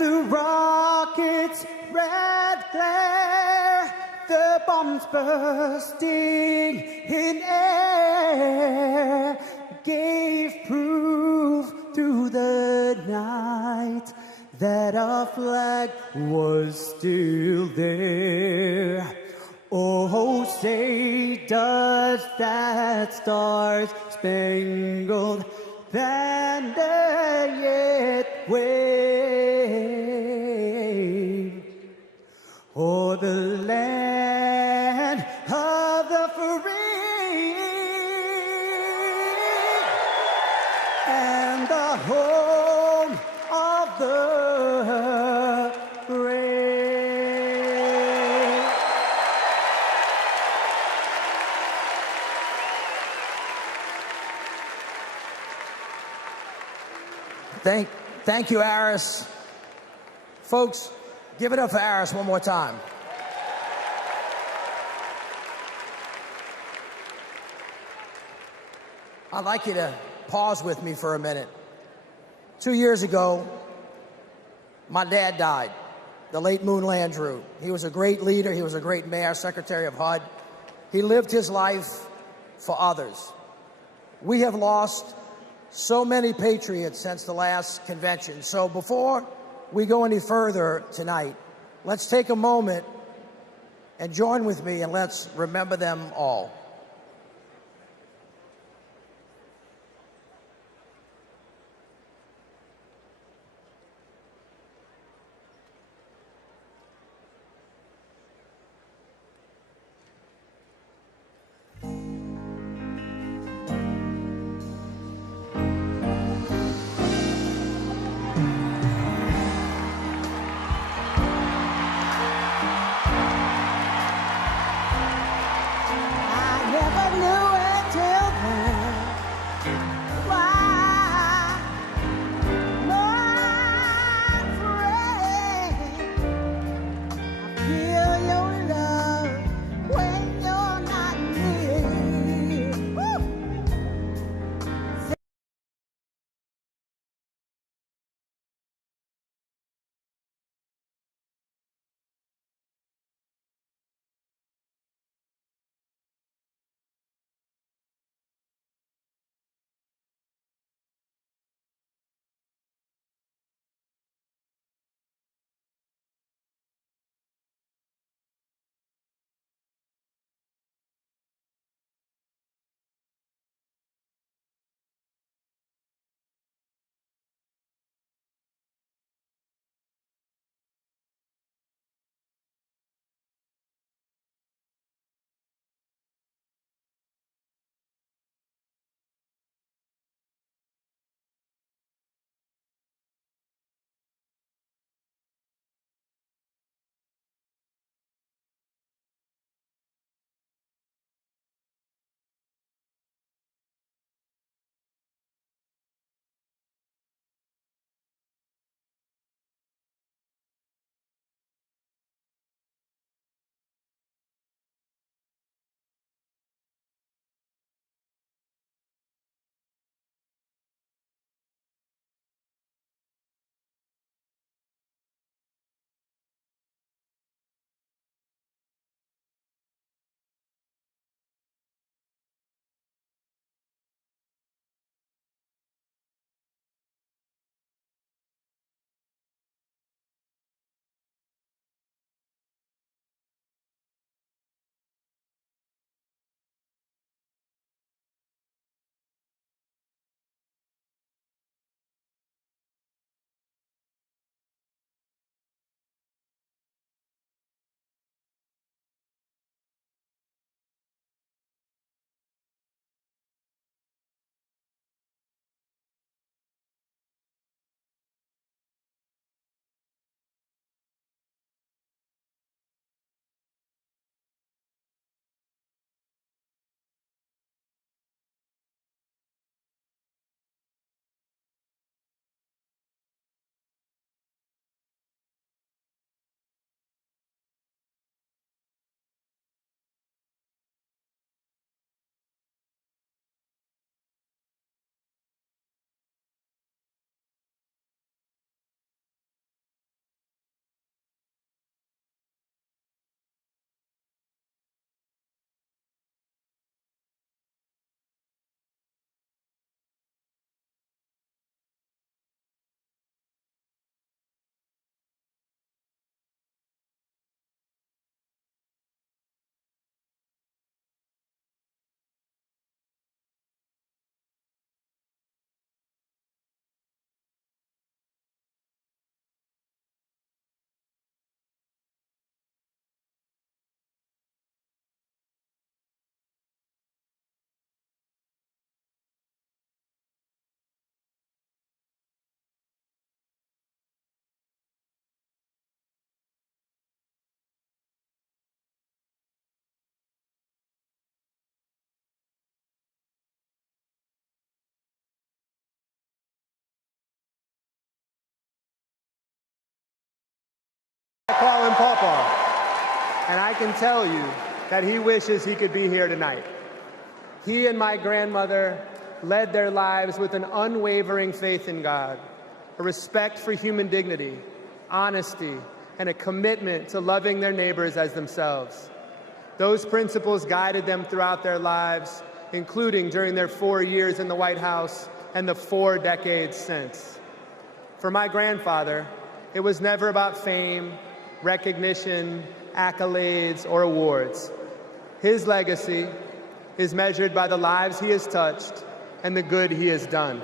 the rocket's red glare, the bombs bursting in air, gave proof through the night that our flag was still there. Oh, say does that star-spangled banner yet wave o'er the land of the free and the home of the brave. Thank you, Aris. Folks, give it up for Aris one more time. I'd like you to pause with me for a minute. 2 years ago, my dad died, the late Moon Landrieu. He was a great leader. He was a great mayor, secretary of HUD. He lived his life for others. We have lost so many patriots since the last convention. So before we go any further tonight, let's take a moment and join with me and let's remember them all. I I call him Pawpaw, and I can tell you that he wishes he could be here tonight. He and my grandmother led their lives with an unwavering faith in God, a respect for human dignity, honesty, and a commitment to loving their neighbors as themselves. Those principles guided them throughout their lives, including during their 4 years in the White House and the 4 decades since. For my grandfather, it was never about fame, recognition, accolades, or awards. His legacy is measured by the lives he has touched and the good he has done.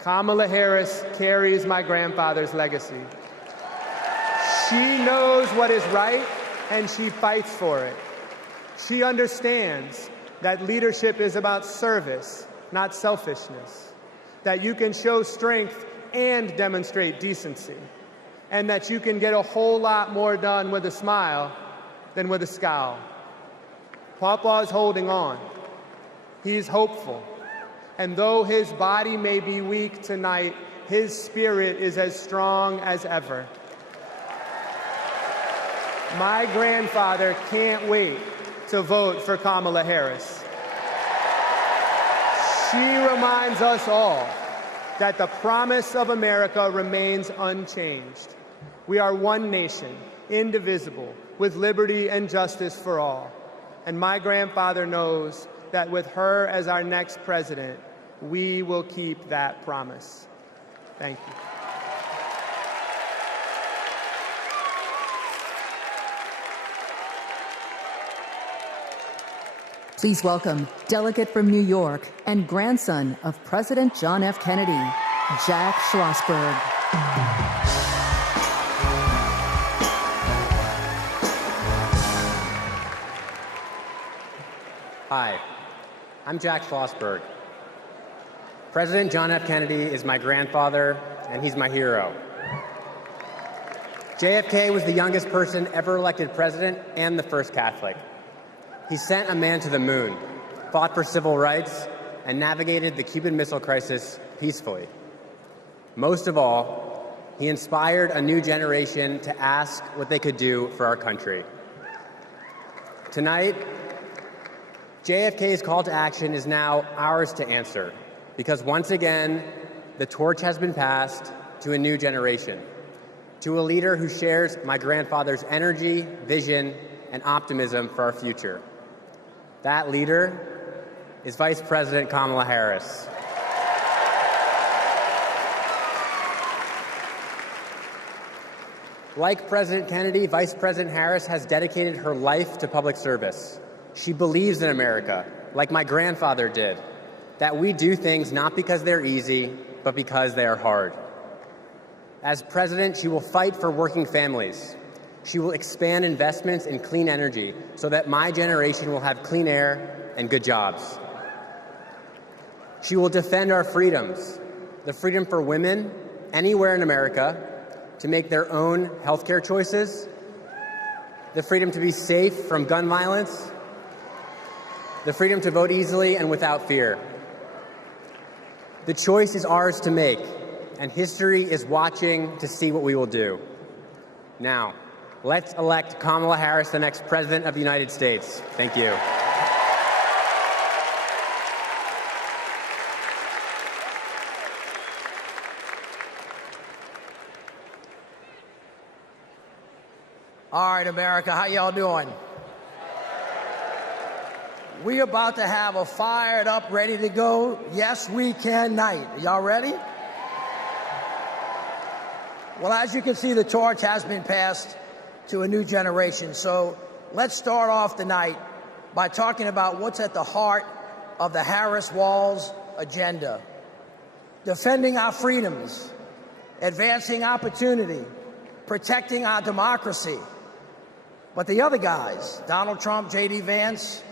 Kamala Harris carries my grandfather's legacy. She knows what is right, and she fights for it. She understands that leadership is about service, not selfishness, that you can show strength and demonstrate decency, and that you can get a whole lot more done with a smile than with a scowl. Pawpaw is holding on. He's hopeful. And though his body may be weak tonight, his spirit is as strong as ever. My grandfather can't wait to vote for Kamala Harris. She reminds us all that the promise of America remains unchanged. We are one nation, indivisible, with liberty and justice for all. And my grandfather knows that with her as our next president, we will keep that promise. Thank you. Please welcome delegate from New York and grandson of President John F. Kennedy, Jack Schlossberg. Hi, I'm Jack Schlossberg. President John F. Kennedy is my grandfather, and he's my hero. JFK was the youngest person ever elected president and the first Catholic. He sent a man to the moon, fought for civil rights, and navigated the Cuban Missile Crisis peacefully. Most of all, he inspired a new generation to ask what they could do for our country. Tonight, JFK's call to action is now ours to answer, because once again, the torch has been passed to a new generation, to a leader who shares my grandfather's energy, vision, and optimism for our future. That leader is Vice President Kamala Harris. Like President Kennedy, Vice President Harris has dedicated her life to public service. She believes in America, like my grandfather did, that we do things not because they're easy, but because they are hard. As president, she will fight for working families. She will expand investments in clean energy so that my generation will have clean air and good jobs. She will defend our freedoms, the freedom for women anywhere in America to make their own healthcare choices, the freedom to be safe from gun violence, the freedom to vote easily and without fear. The choice is ours to make, and history is watching to see what we will do. Now, let's elect Kamala Harris the next President of the United States. Thank you. All right, America, how y'all doing? We about to have a fired up, ready to go, yes we can night. Y'all ready? Well, as you can see, the torch has been passed to a new generation. So let's start off the night by talking about what's at the heart of the Harris-Walz agenda. Defending our freedoms, advancing opportunity, protecting our democracy. But the other guys, Donald Trump, J.D. Vance,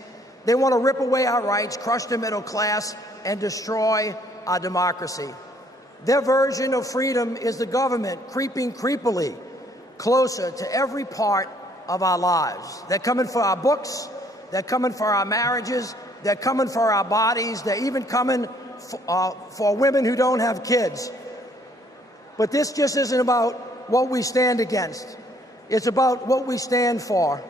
they want to rip away our rights, crush the middle class, and destroy our democracy. Their version of freedom is the government creeping creepily closer to every part of our lives. They're coming for our books, they're coming for our marriages, they're coming for our bodies, they're even coming for women who don't have kids. But this just isn't about what we stand against. It's about what we stand for.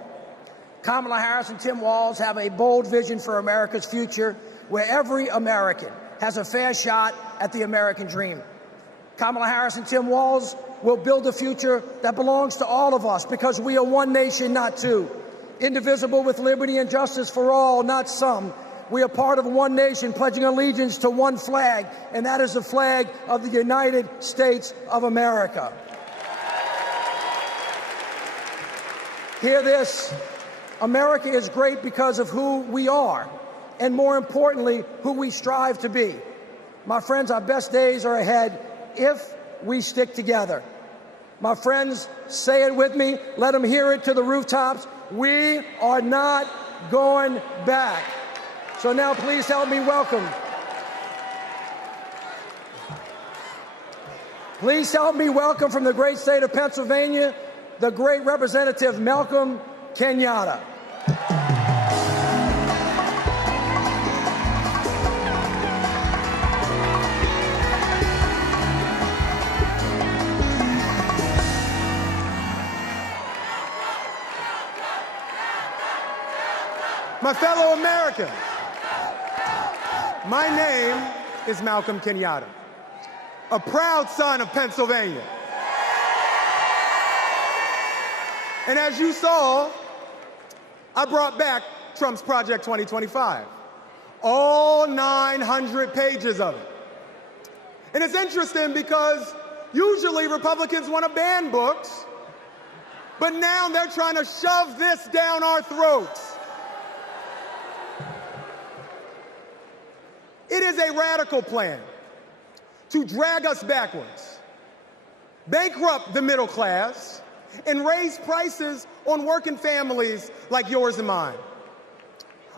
Kamala Harris and Tim Walz have a bold vision for America's future, where every American has a fair shot at the American dream. Kamala Harris and Tim Walz will build a future that belongs to all of us, because we are one nation, not two. Indivisible, with liberty and justice for all, not some. We are part of one nation, pledging allegiance to one flag, and that is the flag of the United States of America. Hear this. America is great because of who we are, and more importantly, who we strive to be. My friends, our best days are ahead if we stick together. My friends, say it with me. Let them hear it to the rooftops. We are not going back. So now please help me welcome. Please help me welcome from the great state of Pennsylvania, the great Representative Malcolm Kenyatta. My fellow Americans, my name is Malcolm Kenyatta, a proud son of Pennsylvania. And as you saw, I brought back Trump's Project 2025, all 900 pages of it. And it's interesting because usually Republicans want to ban books, but now they're trying to shove this down our throats. It is a radical plan to drag us backwards, bankrupt the middle class, and raise prices on working families like yours and mine.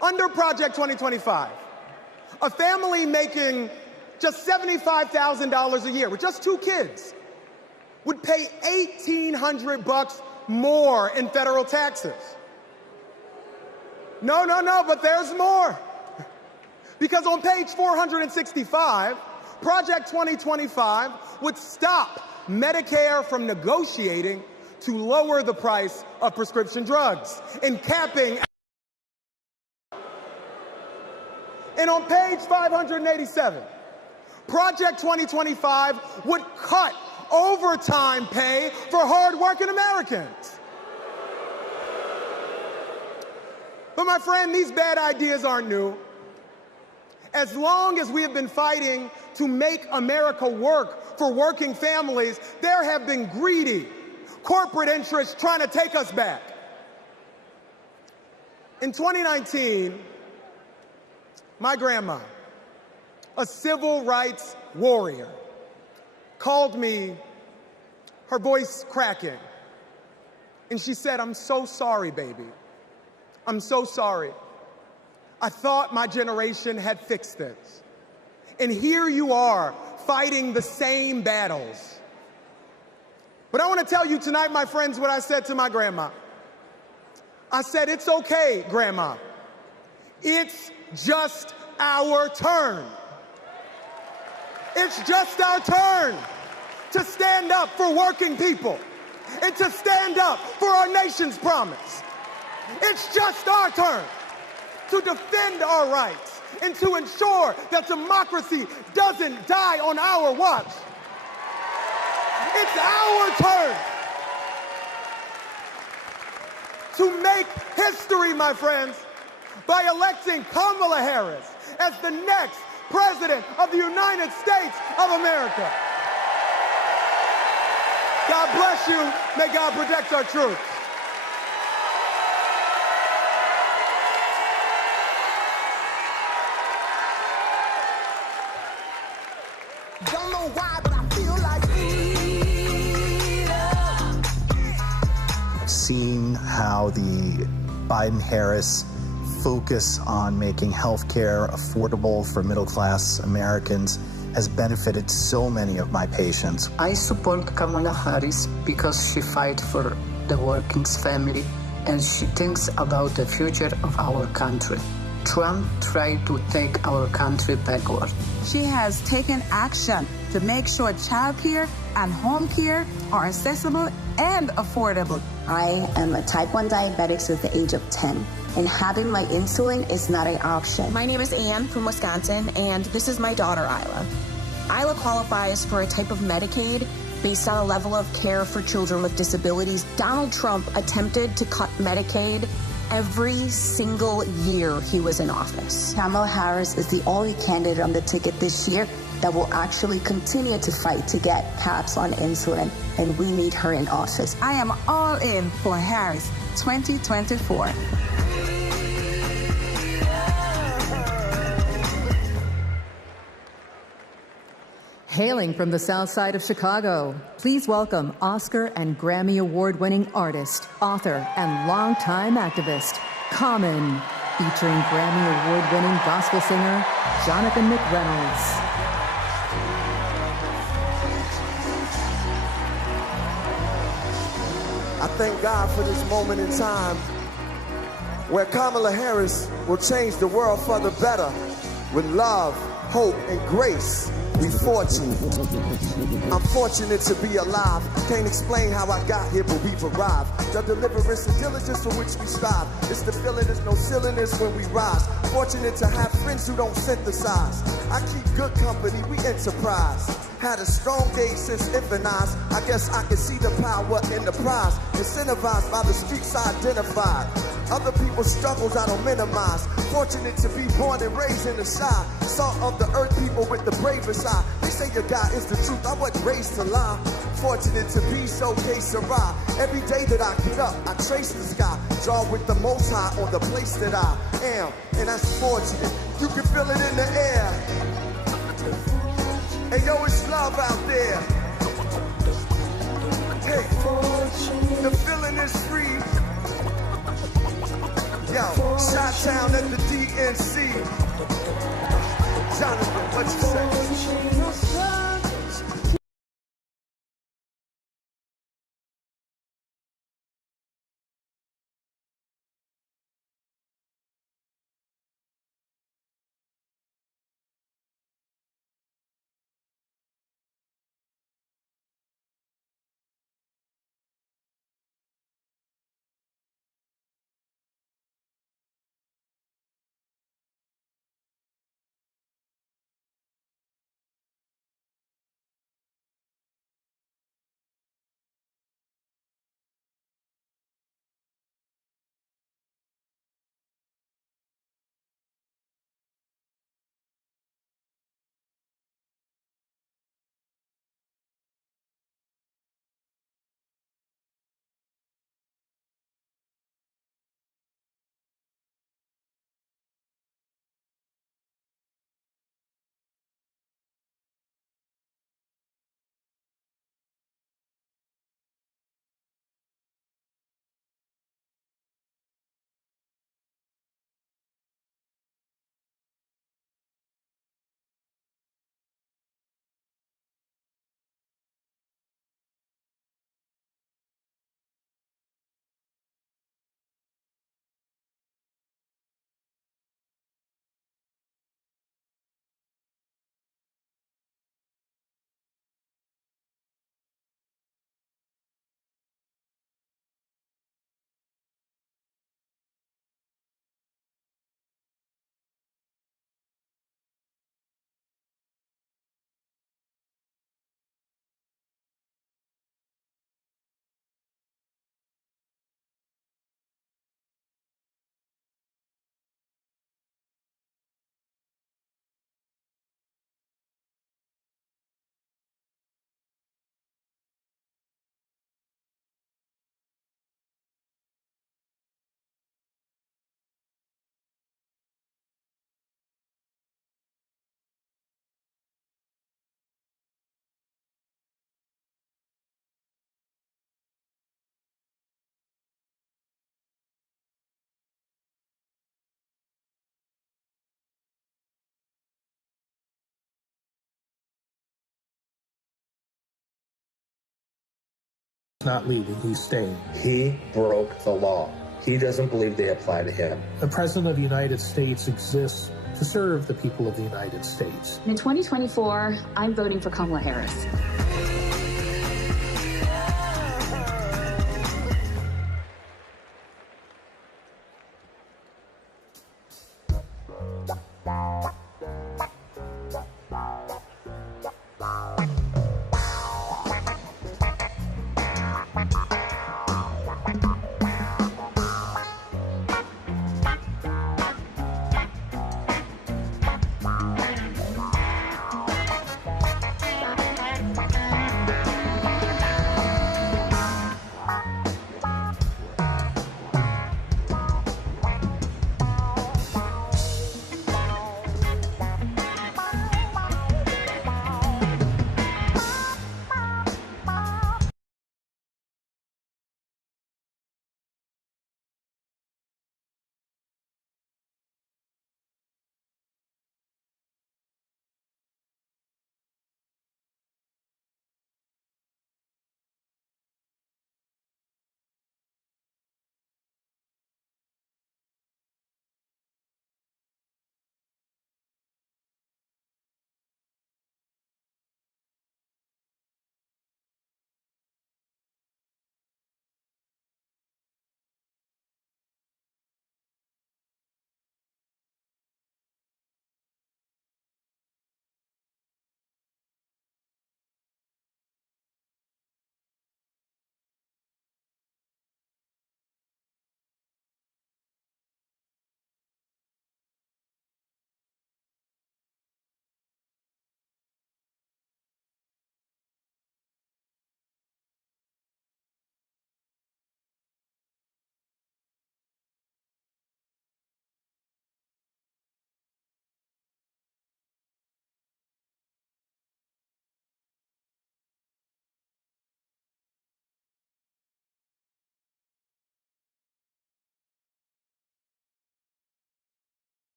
Under Project 2025, a family making just $75,000 a year with just 2 kids would pay $1,800 more in federal taxes. No, but there's more. Because on page 465, Project 2025 would stop Medicare from negotiating to lower the price of prescription drugs and capping. And on page 587, Project 2025 would cut overtime pay for hardworking Americans. But my friend, these bad ideas aren't new. As long as we have been fighting to make America work for working families, there have been greedy corporate interests trying to take us back. In 2019, my grandma, a civil rights warrior, called me, her voice cracking, and she said, "I'm so sorry, baby. I'm so sorry. I thought my generation had fixed this. And here you are, fighting the same battles." But I want to tell you tonight, my friends, what I said to my grandma. I said, "It's okay, Grandma. It's just our turn. It's just our turn to stand up for working people and to stand up for our nation's promise. It's just our turn to defend our rights and to ensure that democracy doesn't die on our watch. It's our turn to make history, my friends, by electing Kamala Harris as the next President of the United States of America. God bless you. May God protect our troops. Don't know why, but I feel like seeing how the Biden-Harris focus on making healthcare affordable for middle-class Americans has benefited so many of my patients. I support Kamala Harris because she fights for the working family and she thinks about the future of our country. Trump tried to take our country backward. She has taken action to make sure childcare and home care are accessible and affordable. I am a type 1 diabetic since the age of 10, and having my insulin is not an option. My name is Ann from Wisconsin, and this is my daughter, Isla. Isla qualifies for a type of Medicaid based on a level of care for children with disabilities. Donald Trump attempted to cut Medicaid every single year he was in office. Kamala Harris is the only candidate on the ticket this year that will actually continue to fight to get caps on insulin, and we need her in office. I am all in for Harris 2024. Hailing from the south side of Chicago, please welcome Oscar and Grammy Award-winning artist, author, and longtime activist, Common, featuring Grammy Award-winning gospel singer, Jonathan McReynolds. I thank God for this moment in time where Kamala Harris will change the world for the better with love, hope, and grace. We fortunate. I'm fortunate to be alive. Can't explain how I got here, but we've arrived. The deliverance and diligence for which we strive. It's the feeling, there's no silliness when we rise. Fortunate to have friends who don't synthesize. I keep good company, we enterprise. Had a strong gauge since infantilized. I guess I can see the power in the prize. Incentivized by the streets I identified. Other people's struggles I don't minimize. Fortunate to be born and raised in the shy. Salt of the earth, people with the bravest eye. They say your God is the truth, I wasn't raised to lie. Fortunate to be so que sera. Every day that I get up, I trace the sky. Draw with the most high on the place that I am. And that's fortunate. You can feel it in the air. And yo, it's love out there. Hey, the feeling is free. Yo, Shot-town at the DNC. Jonathan, what you say? Not leaving, he's staying. He broke the law. He doesn't believe they apply to him. The President of the United States exists to serve the people of the United States. In 2024, I'm voting for Kamala Harris.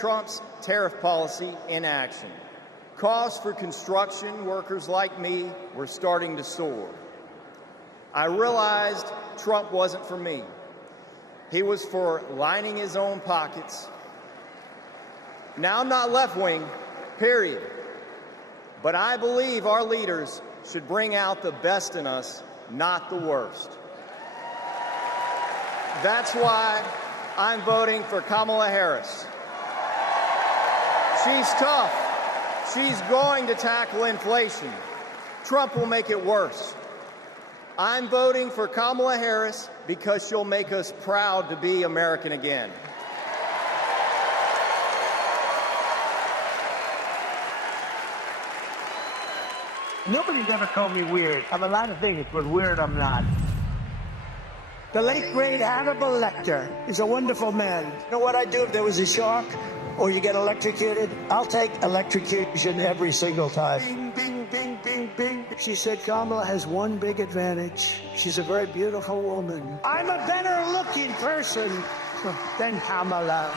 Trump's tariff policy in action. Costs for construction workers like me were starting to soar. I realized Trump wasn't for me. He was for lining his own pockets. Now, I'm not left-wing, period. But I believe our leaders should bring out the best in us, not the worst. That's why I'm voting for Kamala Harris. She's tough. She's going to tackle inflation. Trump will make it worse. I'm voting for Kamala Harris because she'll make us proud to be American again. Nobody's ever called me weird. I'm a lot of things, but weird I'm not. The late, great Hannibal Lecter is a wonderful man. You know what I'd do if there was a shark or you get electrocuted? I'll take electrocution every single time. Bing, bing, bing, bing, bing. She said Kamala has one big advantage. She's a very beautiful woman. I'm a better looking person than Kamala.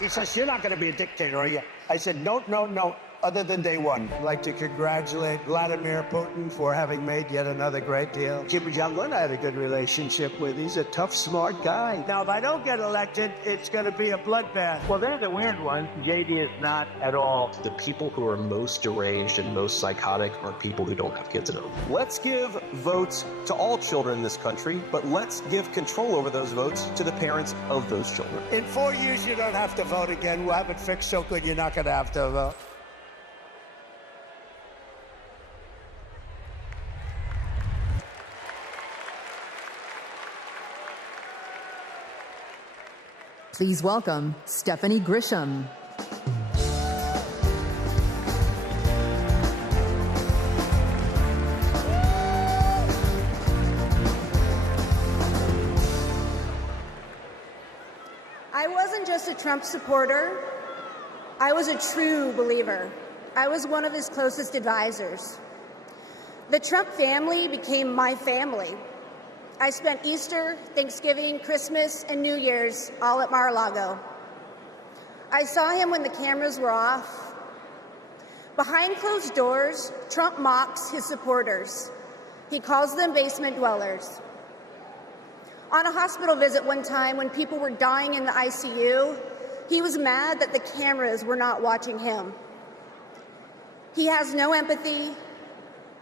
He says, you're not going to be a dictator, are you? I said, no, no, no. Other than day one. I'd like to congratulate Vladimir Putin for having made yet another great deal. Kim Jong-un I had a good relationship with. He's a tough, smart guy. Now, if I don't get elected, it's going to be a bloodbath. Well, they're the weird ones. JD is not at all. The people who are most deranged and most psychotic are people who don't have kids at home. Let's give votes to all children in this country, but let's give control over those votes to the parents of those children. In 4 years, you don't have to vote again. We'll have it fixed so good you're not going to have to vote. Please welcome Stephanie Grisham. I wasn't just a Trump supporter. I was a true believer. I was one of his closest advisors. The Trump family became my family. I spent Easter, Thanksgiving, Christmas, and New Year's all at Mar-a-Lago. I saw him when the cameras were off. Behind closed doors, Trump mocks his supporters. He calls them basement dwellers. On a hospital visit one time when people were dying in the ICU, he was mad that the cameras were not watching him. He has no empathy,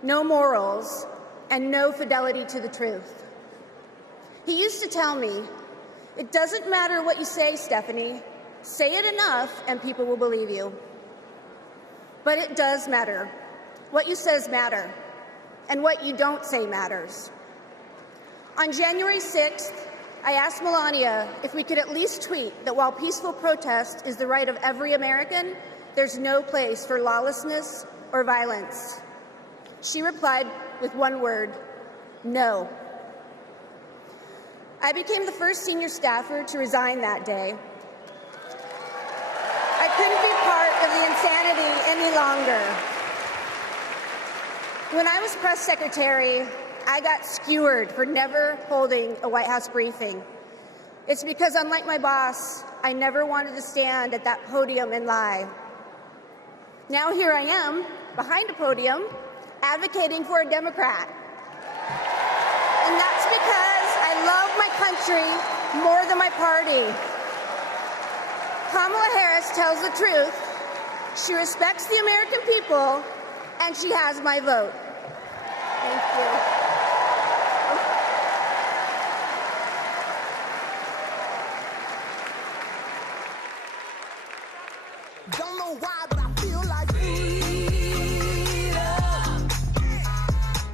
no morals, and no fidelity to the truth. He used to tell me, it doesn't matter what you say, Stephanie. Say it enough and people will believe you. But it does matter. What you says matter. And what you don't say matters. On January 6th, I asked Melania if we could at least tweet that while peaceful protest is the right of every American, there's no place for lawlessness or violence. She replied with one word, no. I became the first senior staffer to resign that day. I couldn't be part of the insanity any longer. When I was press secretary, I got skewered for never holding a White House briefing. It's because, unlike my boss, I never wanted to stand at that podium and lie. Now here I am, behind a podium, advocating for a Democrat. And that's because I love my country more than my party. Kamala Harris tells the truth. She respects the American people, and she has my vote. Thank you. Don't know why, but I feel like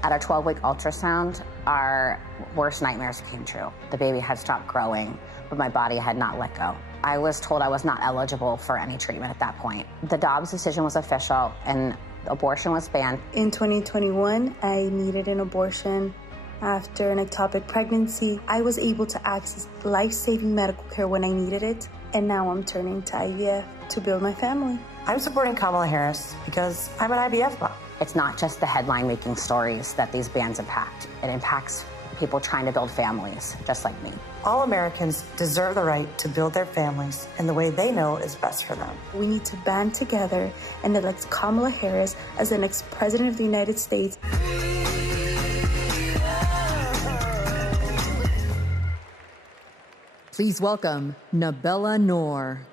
At our 12-week ultrasound, our worst nightmares came true. The baby had stopped growing, but my body had not let go. I was told I was not eligible for any treatment at that point. The Dobbs decision was official, and abortion was banned. In 2021, I needed an abortion. After an ectopic pregnancy, I was able to access life-saving medical care when I needed it, and now I'm turning to IVF to build my family. I'm supporting Kamala Harris because I'm an IVF mom. It's not just the headline-making stories that these bans impact. It impacts people trying to build families just like me. All Americans deserve the right to build their families in the way they know is best for them. We need to band together and elect Kamala Harris as the next president of the United States. Please welcome Nabella Noor.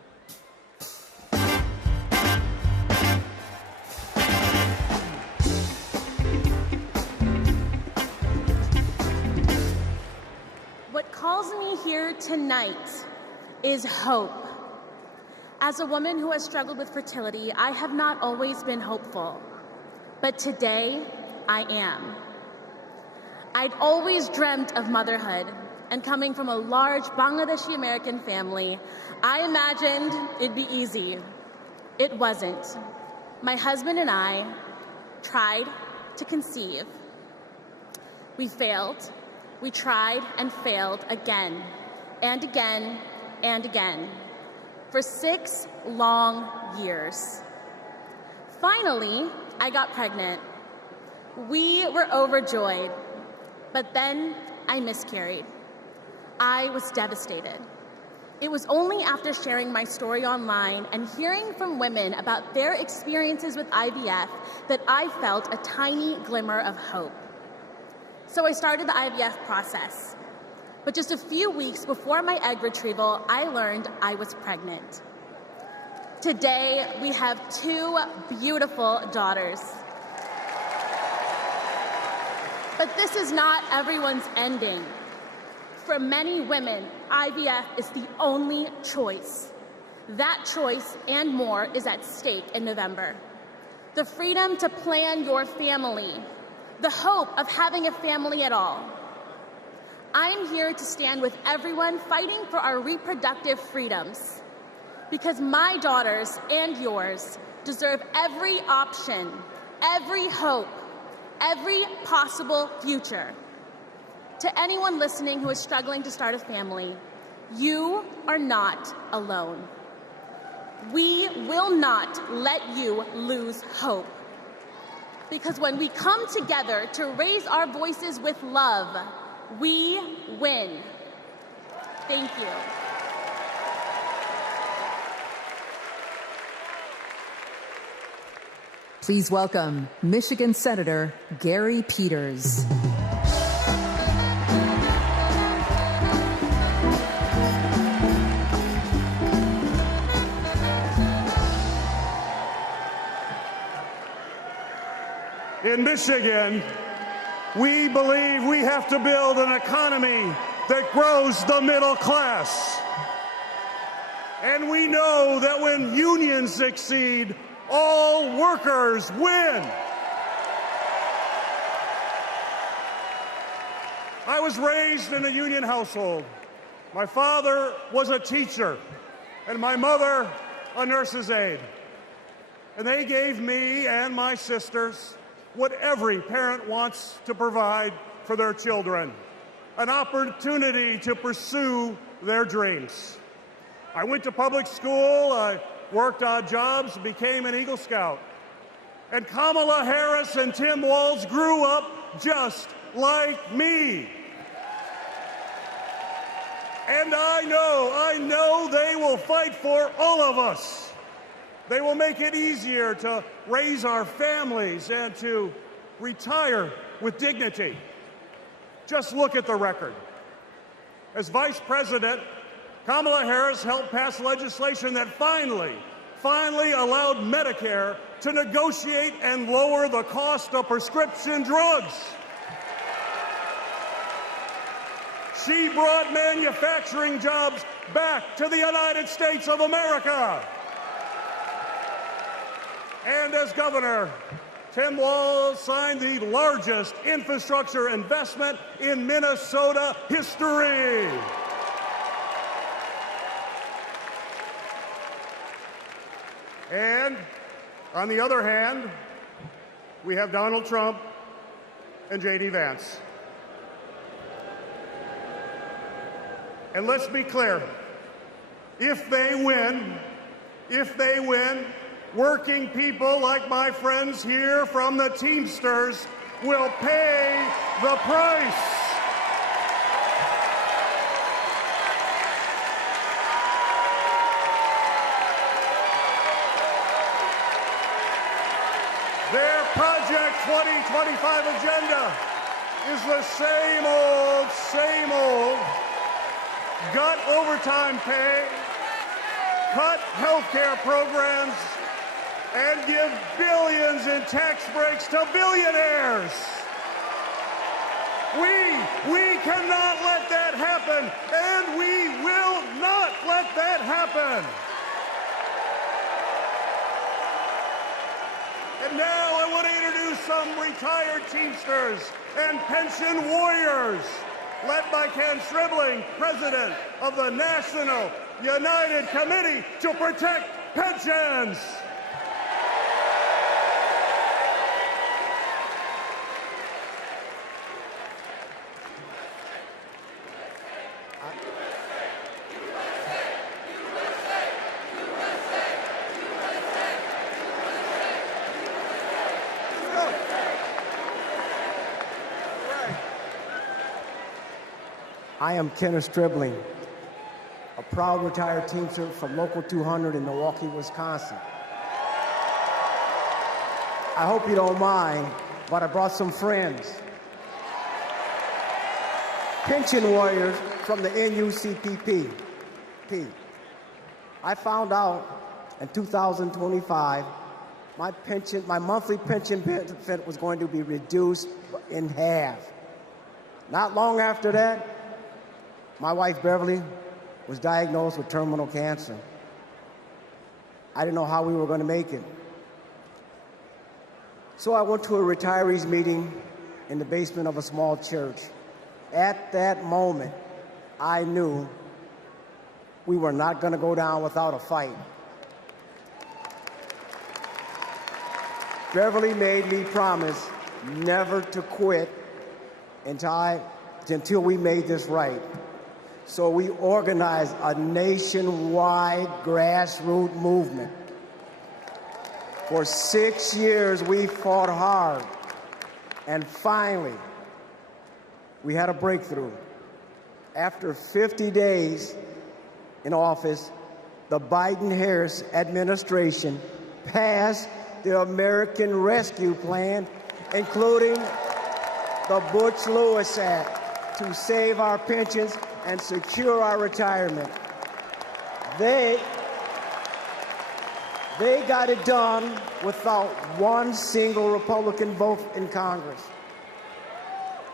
What calls me here tonight is hope. As a woman who has struggled with fertility, I have not always been hopeful, but today I am. I'd always dreamt of motherhood, and coming from a large Bangladeshi American family, I imagined it'd be easy. It wasn't. My husband and I tried to conceive. We failed. We tried and failed again and again and again for 6 long years. Finally, I got pregnant. We were overjoyed, but then I miscarried. I was devastated. It was only after sharing my story online and hearing from women about their experiences with IVF that I felt a tiny glimmer of hope. So I started the IVF process. But just a few weeks before my egg retrieval, I learned I was pregnant. Today, we have 2 beautiful daughters. But this is not everyone's ending. For many women, IVF is the only choice. That choice and more is at stake in November. The freedom to plan your family, the hope of having a family at all. I'm here to stand with everyone fighting for our reproductive freedoms, because my daughters and yours deserve every option, every hope, every possible future. To anyone listening who is struggling to start a family, you are not alone. We will not let you lose hope. Because when we come together to raise our voices with love, we win. Thank you. Please welcome Michigan Senator Gary Peters. In Michigan, we believe we have to build an economy that grows the middle class. And we know that when unions succeed, all workers win. I was raised in a union household. My father was a teacher, and my mother a nurse's aide. And they gave me and my sisters what every parent wants to provide for their children, an opportunity to pursue their dreams. I went to public school, I worked odd jobs, became an Eagle Scout. And Kamala Harris and Tim Walz grew up just like me. And I know they will fight for all of us. They will make it easier to raise our families and to retire with dignity. Just look at the record. As Vice President, Kamala Harris helped pass legislation that finally allowed Medicare to negotiate and lower the cost of prescription drugs. She brought manufacturing jobs back to the United States of America. And as governor, Tim Walz signed the largest infrastructure investment in Minnesota history. And on the other hand, we have Donald Trump and J.D. Vance. And let's be clear, if they win, working people like my friends here from the Teamsters will pay the price. 2025 agenda is the same old, gut overtime pay, cut health care programs, and give billions in tax breaks to billionaires. We cannot let that happen, and we will not let that happen. And now I want to introduce some retired Teamsters and pension warriors, led by Ken Stribling, president of the National United Committee to Protect Pensions. I am Kenneth Stribling, a proud retired Teamster from Local 200 in Milwaukee, Wisconsin. I hope you don't mind, but I brought some friends. Pension warriors from the NUCPP. I found out in 2025 my monthly pension benefit was going to be reduced in half. Not long after that, my wife, Beverly, was diagnosed with terminal cancer. I didn't know how we were going to make it. So I went to a retirees meeting in the basement of a small church. At that moment, I knew we were not going to go down without a fight. Beverly made me promise never to quit until we made this right. So we organized a nationwide grassroots movement. For 6 years, we fought hard. And finally, we had a breakthrough. After 50 days in office, the Biden-Harris administration passed the American Rescue Plan, including the Butch-Lewis Act, to save our pensions and secure our retirement. They got it done without one single Republican vote in Congress.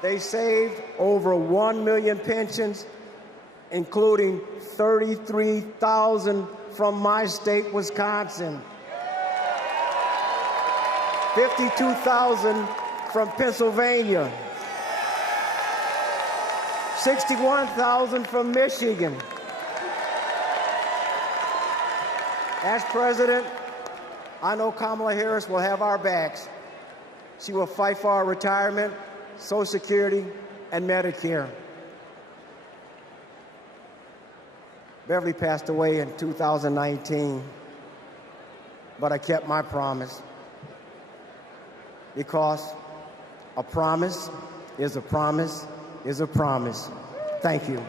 They saved over 1 million pensions, including 33,000 from my state, Wisconsin, 52,000 from Pennsylvania, 61,000 from Michigan. As president, I know Kamala Harris will have our backs. She will fight for our retirement, Social Security, and Medicare. Beverly passed away in 2019, but I kept my promise, because a promise is a promise is a promise. Thank you.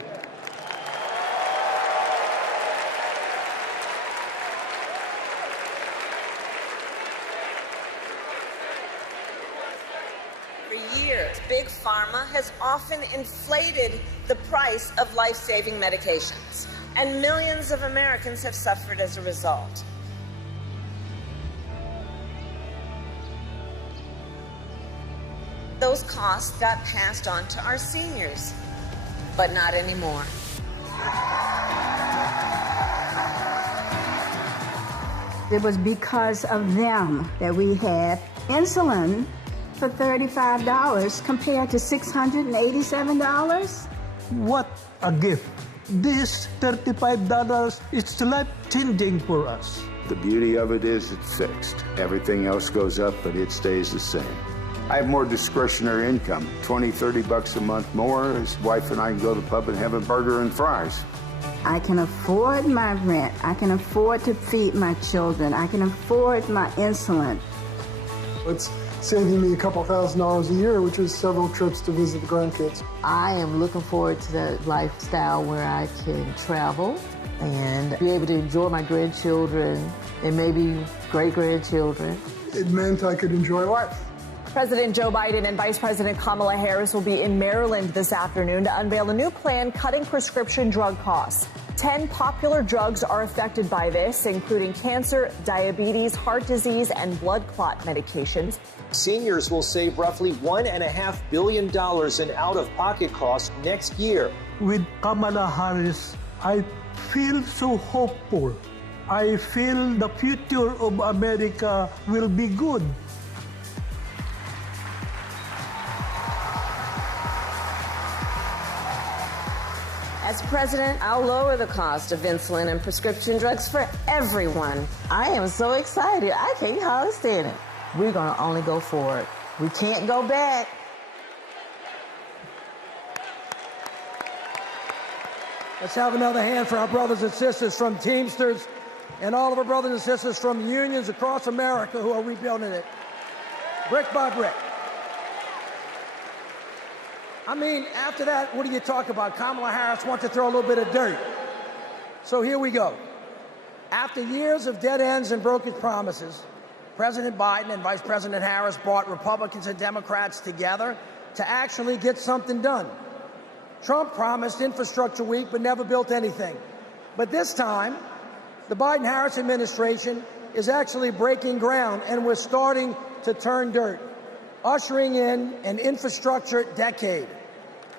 For years, Big Pharma has often inflated the price of life-saving medications, and millions of Americans have suffered as a result. Those costs got passed on to our seniors, but not anymore. It was because of them that we had insulin for $35 compared to $687. What a gift. This $35 is life-changing for us. The beauty of it is it's fixed. Everything else goes up, but it stays the same. I have more discretionary income, $20, $30 a month more. His wife and I can go to the pub and have a burger and fries. I can afford my rent. I can afford to feed my children. I can afford my insulin. It's saving me a couple $1,000s a year, which is several trips to visit the grandkids. I am looking forward to that lifestyle where I can travel and be able to enjoy my grandchildren and maybe great-grandchildren. It meant I could enjoy life. President Joe Biden and Vice President Kamala Harris will be in Maryland this afternoon to unveil a new plan cutting prescription drug costs. 10 popular drugs are affected by this, including cancer, diabetes, heart disease, and blood clot medications. Seniors will save roughly $1.5 billion in out-of-pocket costs next year. With Kamala Harris, I feel so hopeful. I feel the future of America will be good. As president, I'll lower the cost of insulin and prescription drugs for everyone. I am so excited. I can't hardly stand it. We're going to only go forward. We can't go back. Let's have another hand for our brothers and sisters from Teamsters and all of our brothers and sisters from unions across America who are rebuilding it, brick by brick. I mean, after that, what do you talk about? Kamala Harris wants to throw a little bit of dirt. So here we go. After years of dead ends and broken promises, President Biden and Vice President Harris brought Republicans and Democrats together to actually get something done. Trump promised Infrastructure Week but never built anything. But this time, the Biden-Harris administration is actually breaking ground, and we're starting to turn dirt, ushering in an infrastructure decade.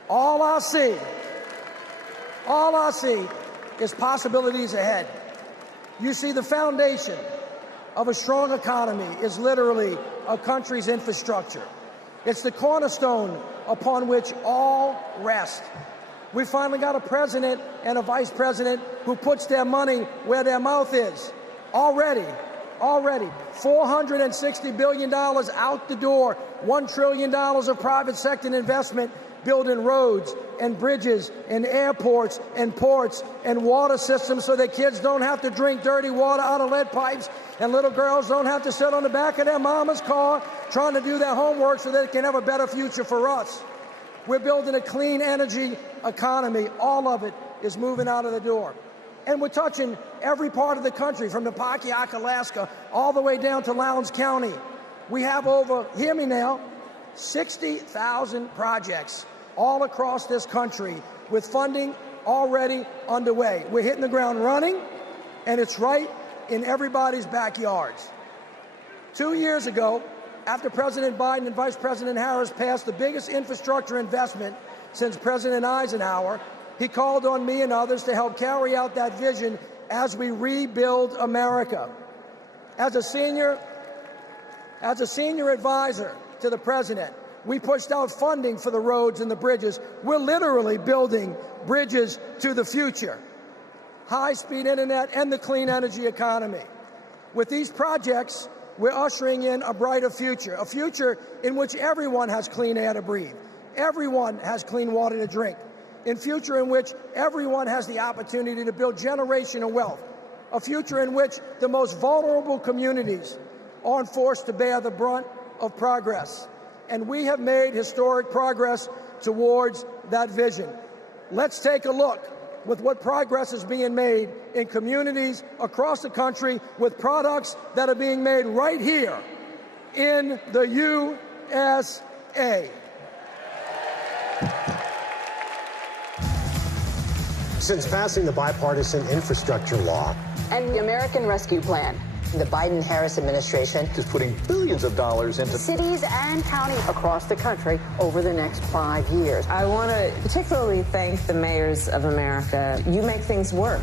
All I see is possibilities ahead. You see, the foundation of a strong economy is literally a country's infrastructure. It's the cornerstone upon which all rest. We finally got a president and a vice president who puts their money where their mouth is. Already, $460 billion out the door, $1 trillion of private sector investment, building roads and bridges and airports and ports and water systems so that kids don't have to drink dirty water out of lead pipes and little girls don't have to sit on the back of their mama's car trying to do their homework so they can have a better future for us. We're building a clean energy economy. All of it is moving out of the door. And we're touching every part of the country, from Napakiak, Alaska, all the way down to Lowndes County. We have over, hear me now, 60,000 projects all across this country with funding already underway. We're hitting the ground running, and it's right in everybody's backyards. 2 years ago, after President Biden and Vice President Harris passed the biggest infrastructure investment since President Eisenhower, he called on me and others to help carry out that vision as we rebuild America. As a senior advisor to the president, we pushed out funding for the roads and the bridges. We're literally building bridges to the future. High-speed internet and the clean energy economy. With these projects, we're ushering in a brighter future, a future in which everyone has clean air to breathe, everyone has clean water to drink, a future in which everyone has the opportunity to build generational wealth, a future in which the most vulnerable communities aren't forced to bear the brunt of progress. And we have made historic progress towards that vision. Let's take a look with what progress is being made in communities across the country with products that are being made right here in the USA. Since passing the bipartisan infrastructure law and the American Rescue Plan, the Biden-Harris administration is putting billions of dollars into cities and counties across the country over the next 5 years. I want to particularly thank the mayors of America. You make things work.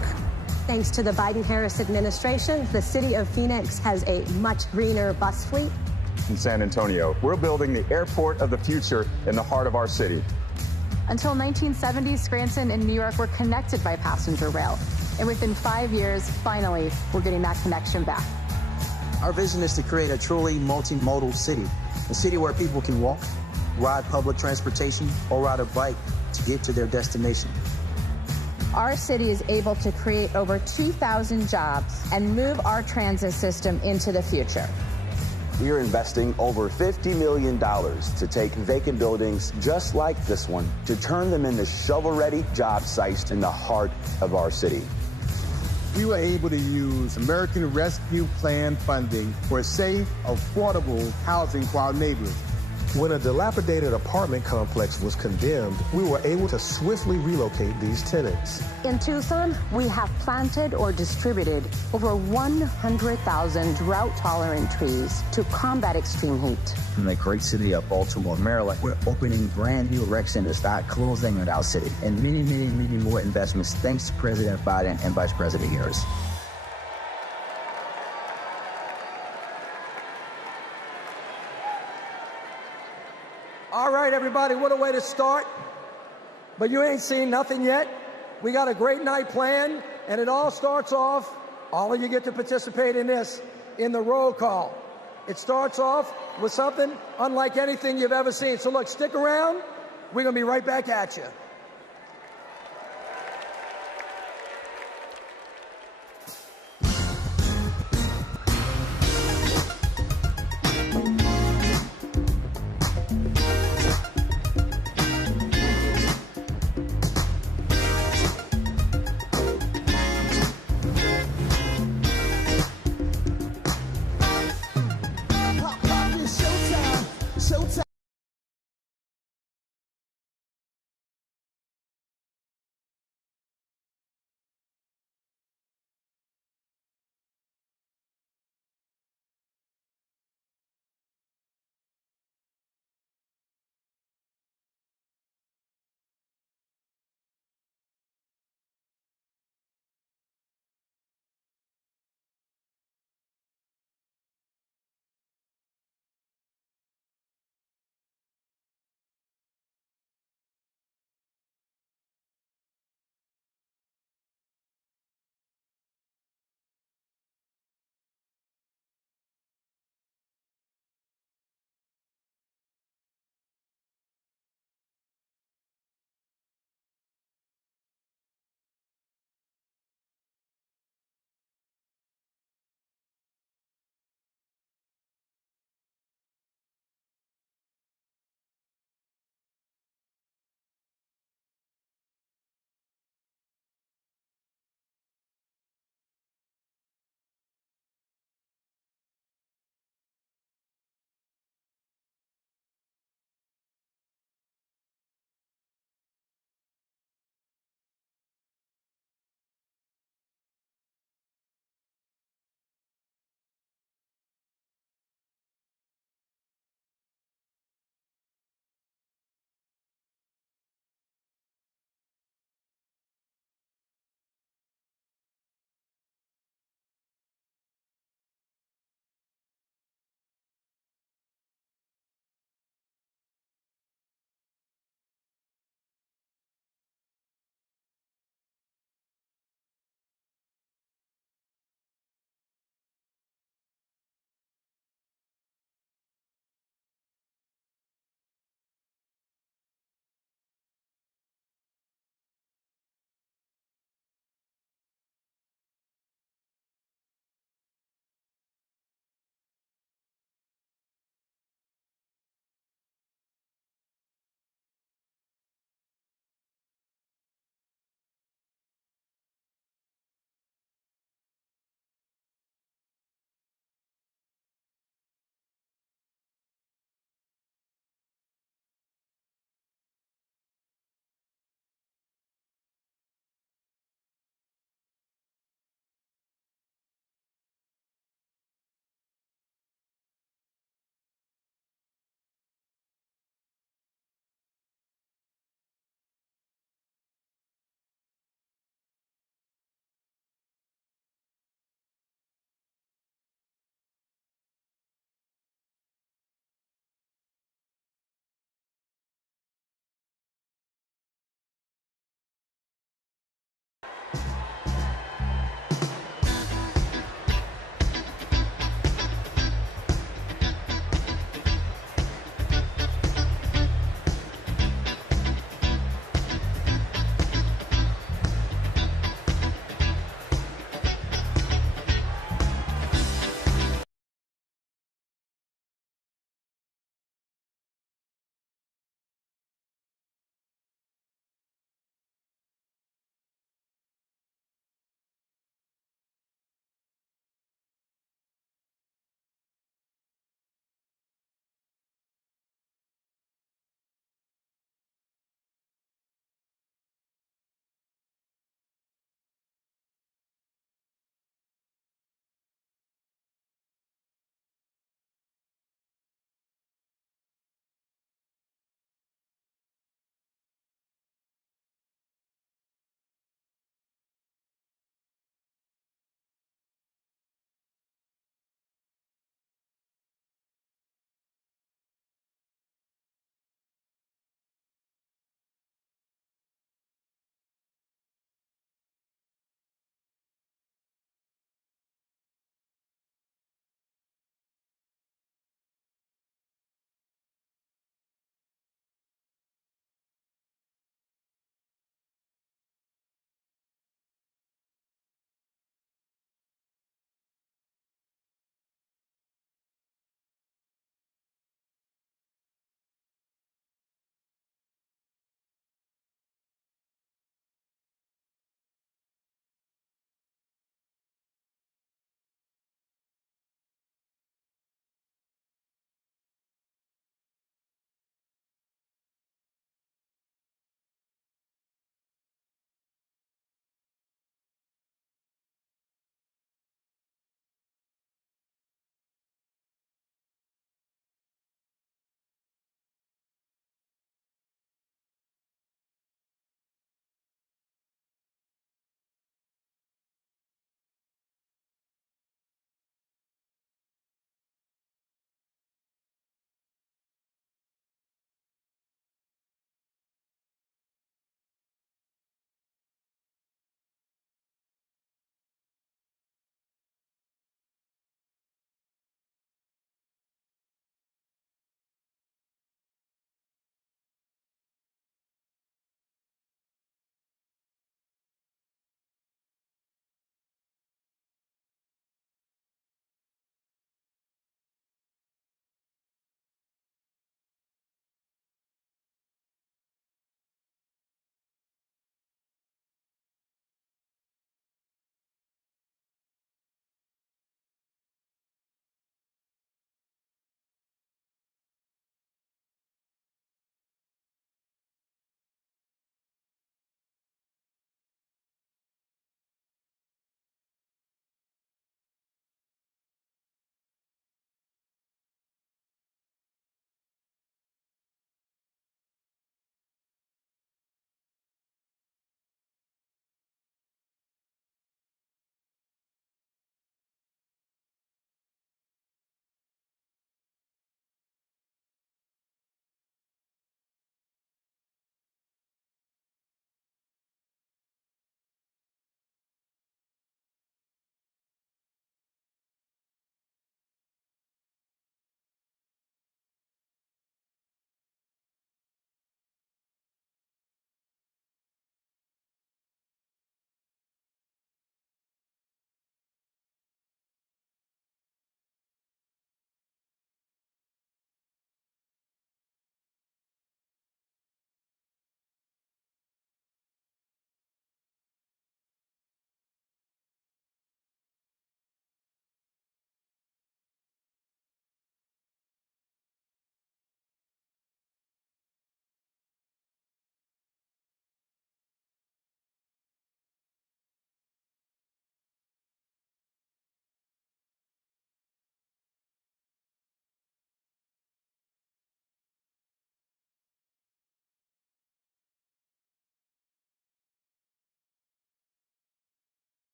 Thanks to the Biden-Harris administration, the city of Phoenix has a much greener bus fleet. In San Antonio, we're building the airport of the future in the heart of our city. Until 1970, Scranton and New York were connected by passenger rail. And within 5 years, finally, we're getting that connection back. Our vision is to create a truly multimodal city, a city where people can walk, ride public transportation, or ride a bike to get to their destination. Our city is able to create over 2,000 jobs and move our transit system into the future. We are investing over $50 million to take vacant buildings just like this one to turn them into shovel-ready job sites in the heart of our city. We were able to use American Rescue Plan funding for safe, affordable housing for our neighbors. When a dilapidated apartment complex was condemned, we were able to swiftly relocate these tenants. In Tucson, we have planted or distributed over 100,000 drought-tolerant trees to combat extreme heat. In the great city of Baltimore, Maryland, we're opening brand new rec centers that closing in our city, and many more investments thanks to President Biden and Vice President Harris. All right, everybody, what a way to start. But you ain't seen nothing yet. We got a great night planned, and it all starts off, all of you get to participate in this, in the roll call. It starts off with something unlike anything you've ever seen. So look, stick around. We're going to be right back at you.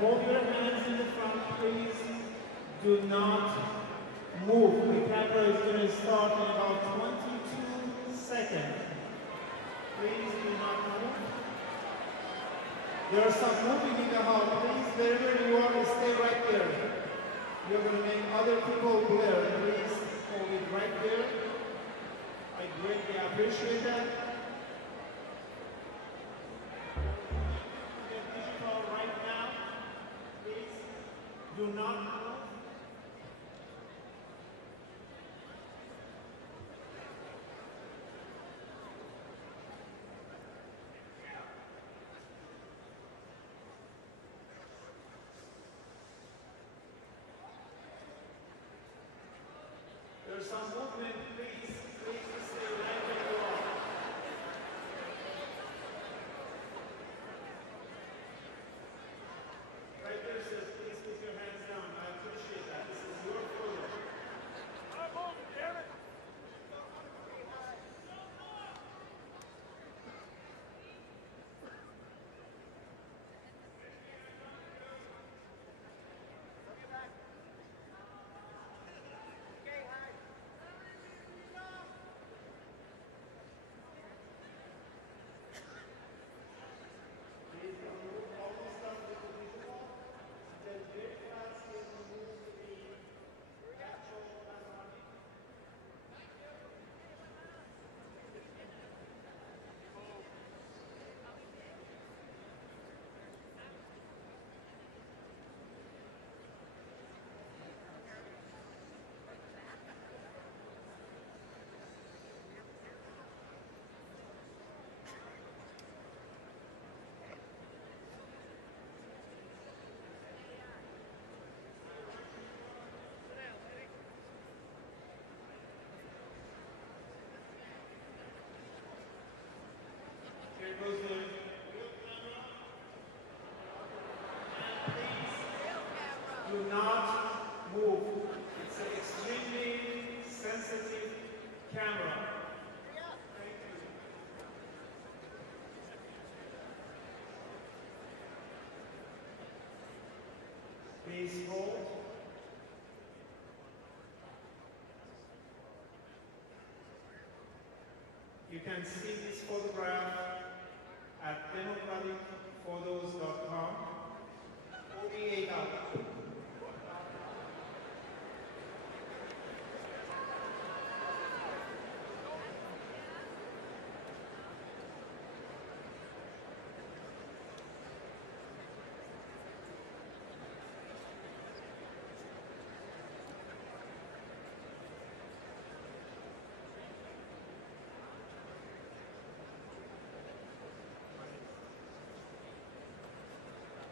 Hold your hands in the front, please. Do not move. The camera is going to start in about 22 seconds. Please do not move. There are some moving in the hall. Please, wherever you are, stay right there. You're going to make other people glare. Please hold it right there. I greatly appreciate that. Get digital right now. Please do not move. There's some movement, please. Please stay right where you are. Right there, sir. Please put your hands down. I appreciate that. This is your photo. I'm moving, damn it. Do not move. It's an extremely sensitive camera. Thank you. Please hold. You can see this photograph at democraticphotos.com. 48 hours.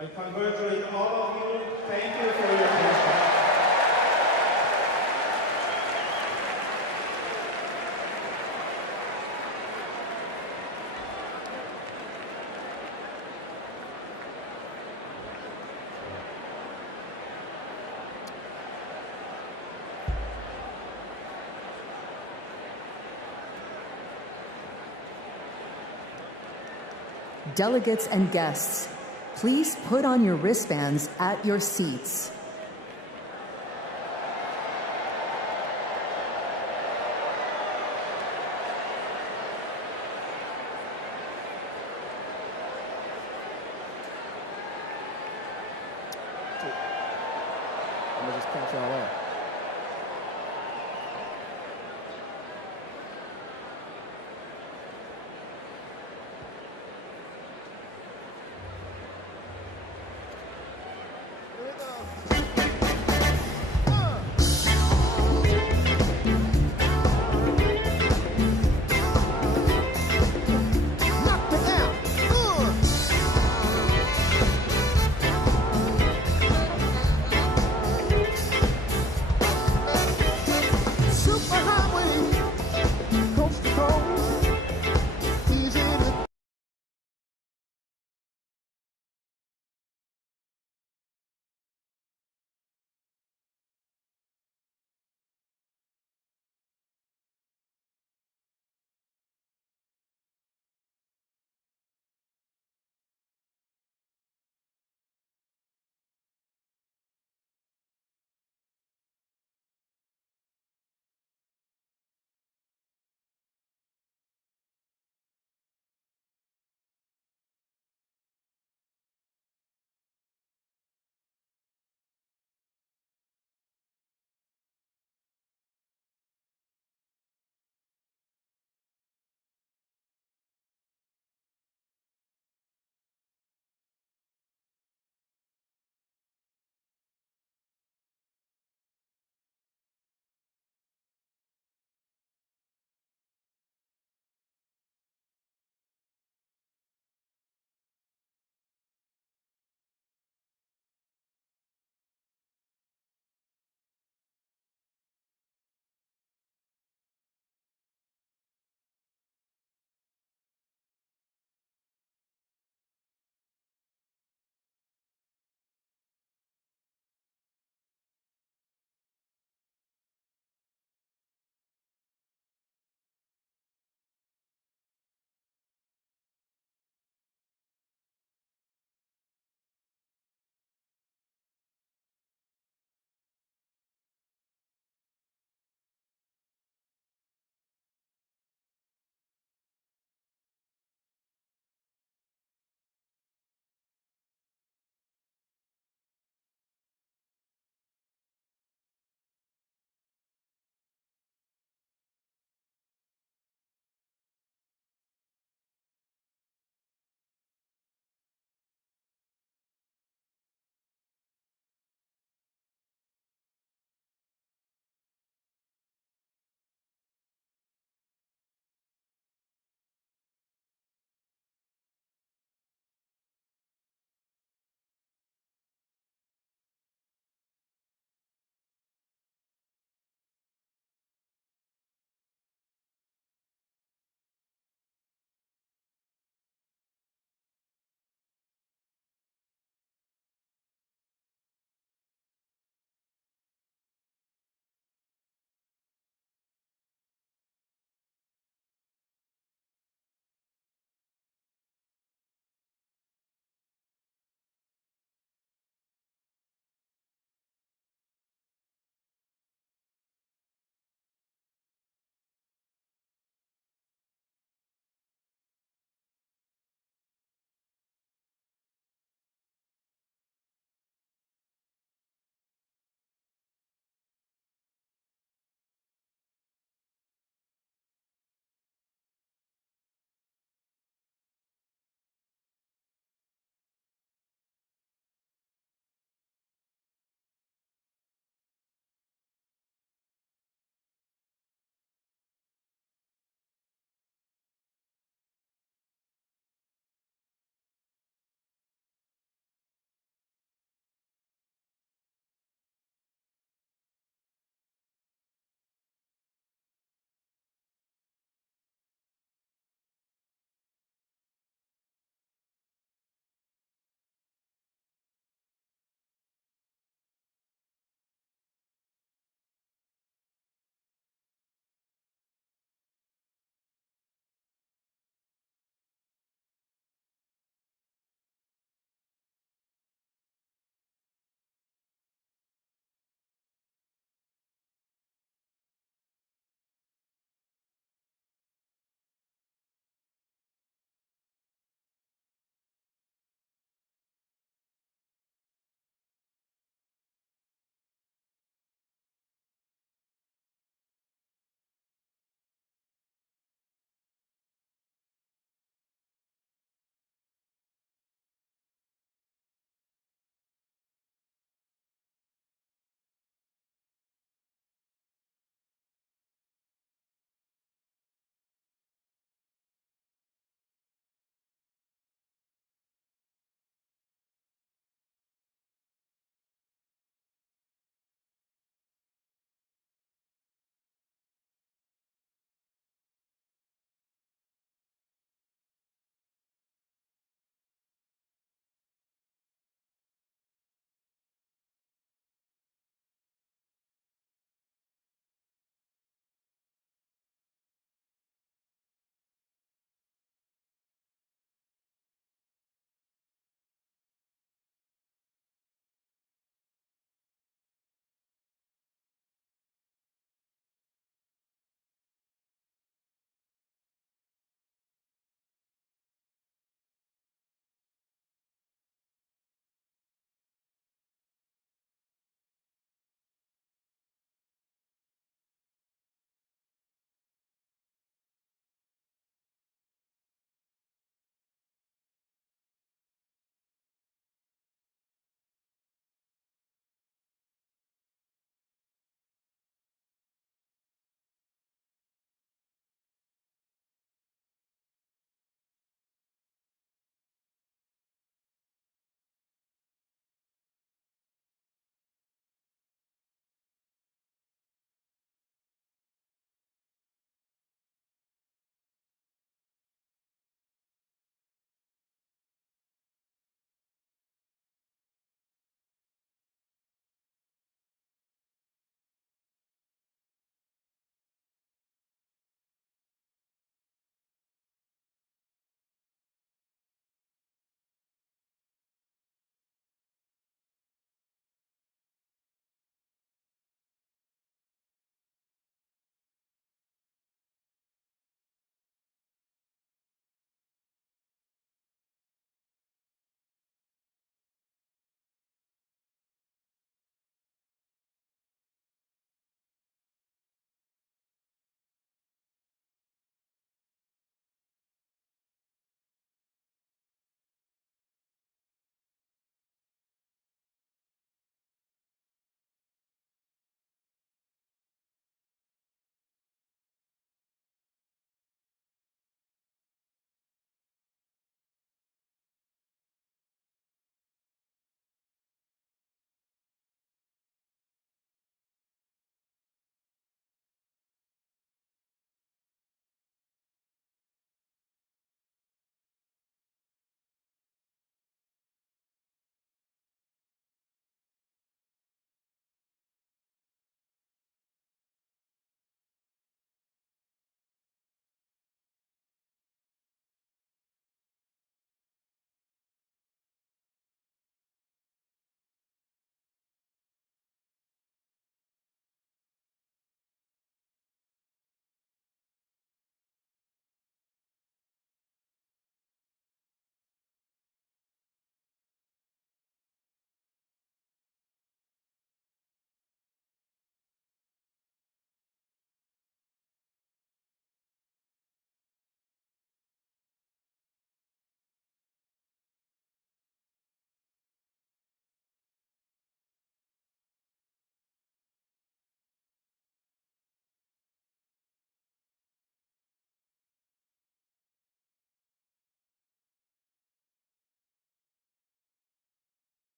I congratulate all of you. Thank you for your attention. Delegates and guests, please put on your wristbands at your seats. I'm gonna just count y'all out.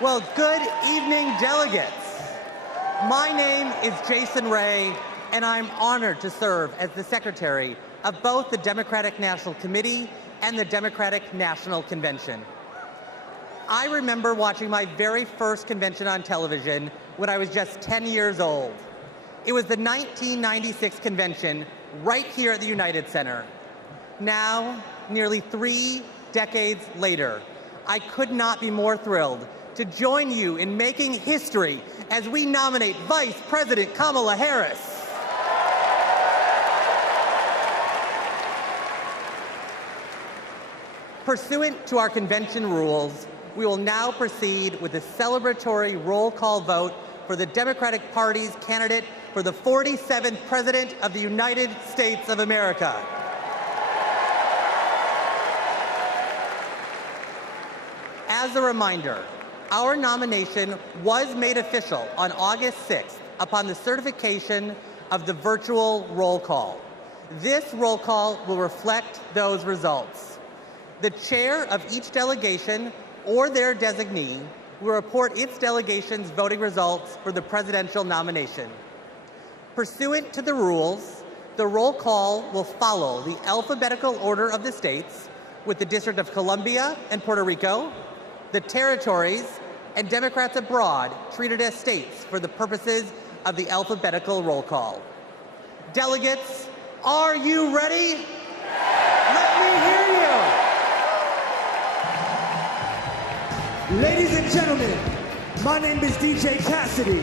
Well, good evening, delegates. My name is Jason Ray, and I'm honored to serve as the secretary of both the Democratic National Committee and the Democratic National Convention. I remember watching my very first convention on television when I was just 10 years old. It was the 1996 convention right here at the United Center. Now, nearly 3 decades later, I could not be more thrilled to join you in making history as we nominate Vice President Kamala Harris. Pursuant to our convention rules, we will now proceed with the celebratory roll call vote for the Democratic Party's candidate for the 47th President of the United States of America. As a reminder, our nomination was made official on August 6th upon the certification of the virtual roll call. This roll call will reflect those results. The chair of each delegation or their designee will report its delegation's voting results for the presidential nomination. Pursuant to the rules, the roll call will follow the alphabetical order of the states, with the District of Columbia and Puerto Rico, the territories, and Democrats abroad treated as states for the purposes of the alphabetical roll call. Delegates, are you ready? Let me hear you. Ladies and gentlemen, my name is DJ Cassidy,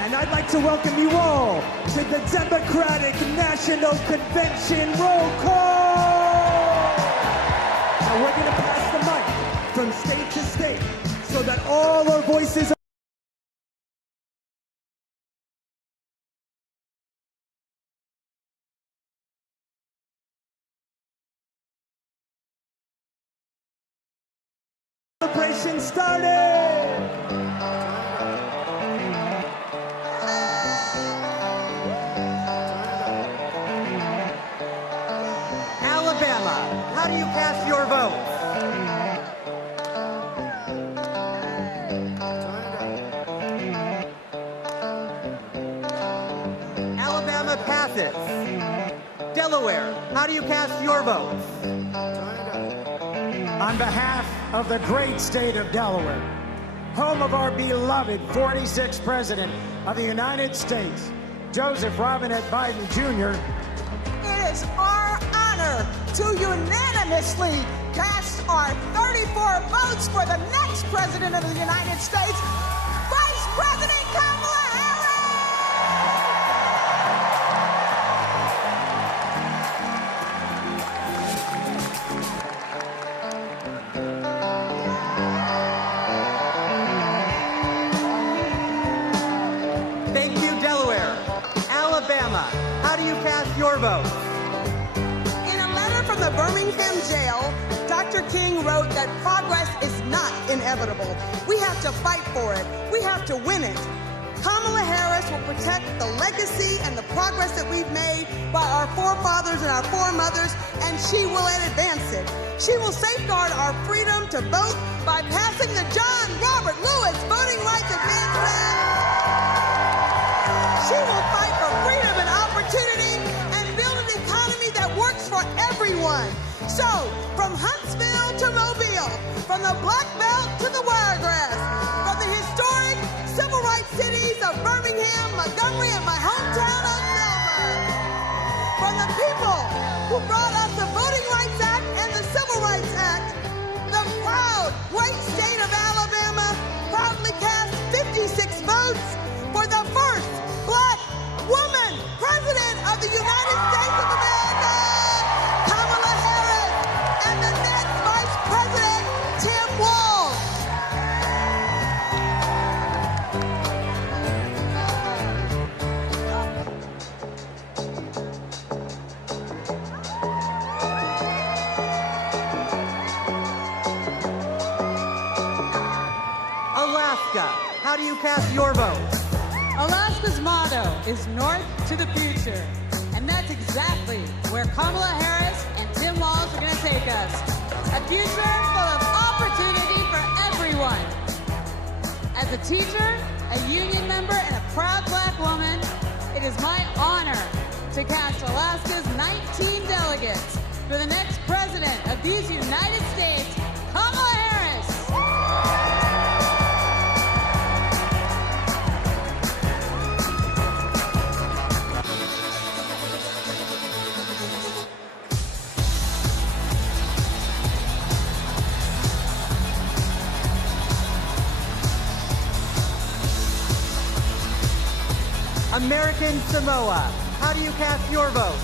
and I'd like to welcome you all to the Democratic National Convention roll call. Now we're going to pass the mic from state to state so that all our voices are celebration started. Alabama, how do you cast your vote? Alabama passes. Delaware, how do you cast your vote? On behalf of the great state of Delaware, home of our beloved 46th President of the United States, Joseph Robinette Biden Jr., it is our honor to unanimously cast our 34 votes for the next President of the United States, Vice President Kamala Thank you, Delaware. Alabama, how do you cast your vote? In a letter from the Birmingham jail, Dr. King wrote that progress is not inevitable. We have to fight for it. We have to win it. Kamala Harris will protect the legacy and the progress that we've made by our forefathers and our foremothers, and she will advance it. She will safeguard our freedom to vote by passing the John Robert Lewis Voting Rights Advancement Act. She will fight for freedom and opportunity and build an economy that works for everyone. So, from Huntsville to Mobile, from the Black Belt to the Wiregrass, from the historic civil rights cities of Birmingham, Montgomery, and my hometown of Selma, from the people who brought us the Voting Rights Act and the Civil Rights Act, the proud, great state of Alabama proudly cast 56 votes for the first Black woman President of the United States of America, Kamala Harris, and the next Vice President, Tim Walz. Alaska, how do you cast your vote? Alaska's motto is North to the future, and that's exactly where Kamala Harris and Tim Walz are going to take us. A future full of opportunity for everyone. As a teacher, a union member, and a proud black woman, it is my honor to cast Alaska's 19 delegates for the next president of these United States, Kamala Harris. American Samoa, how do you cast your vote?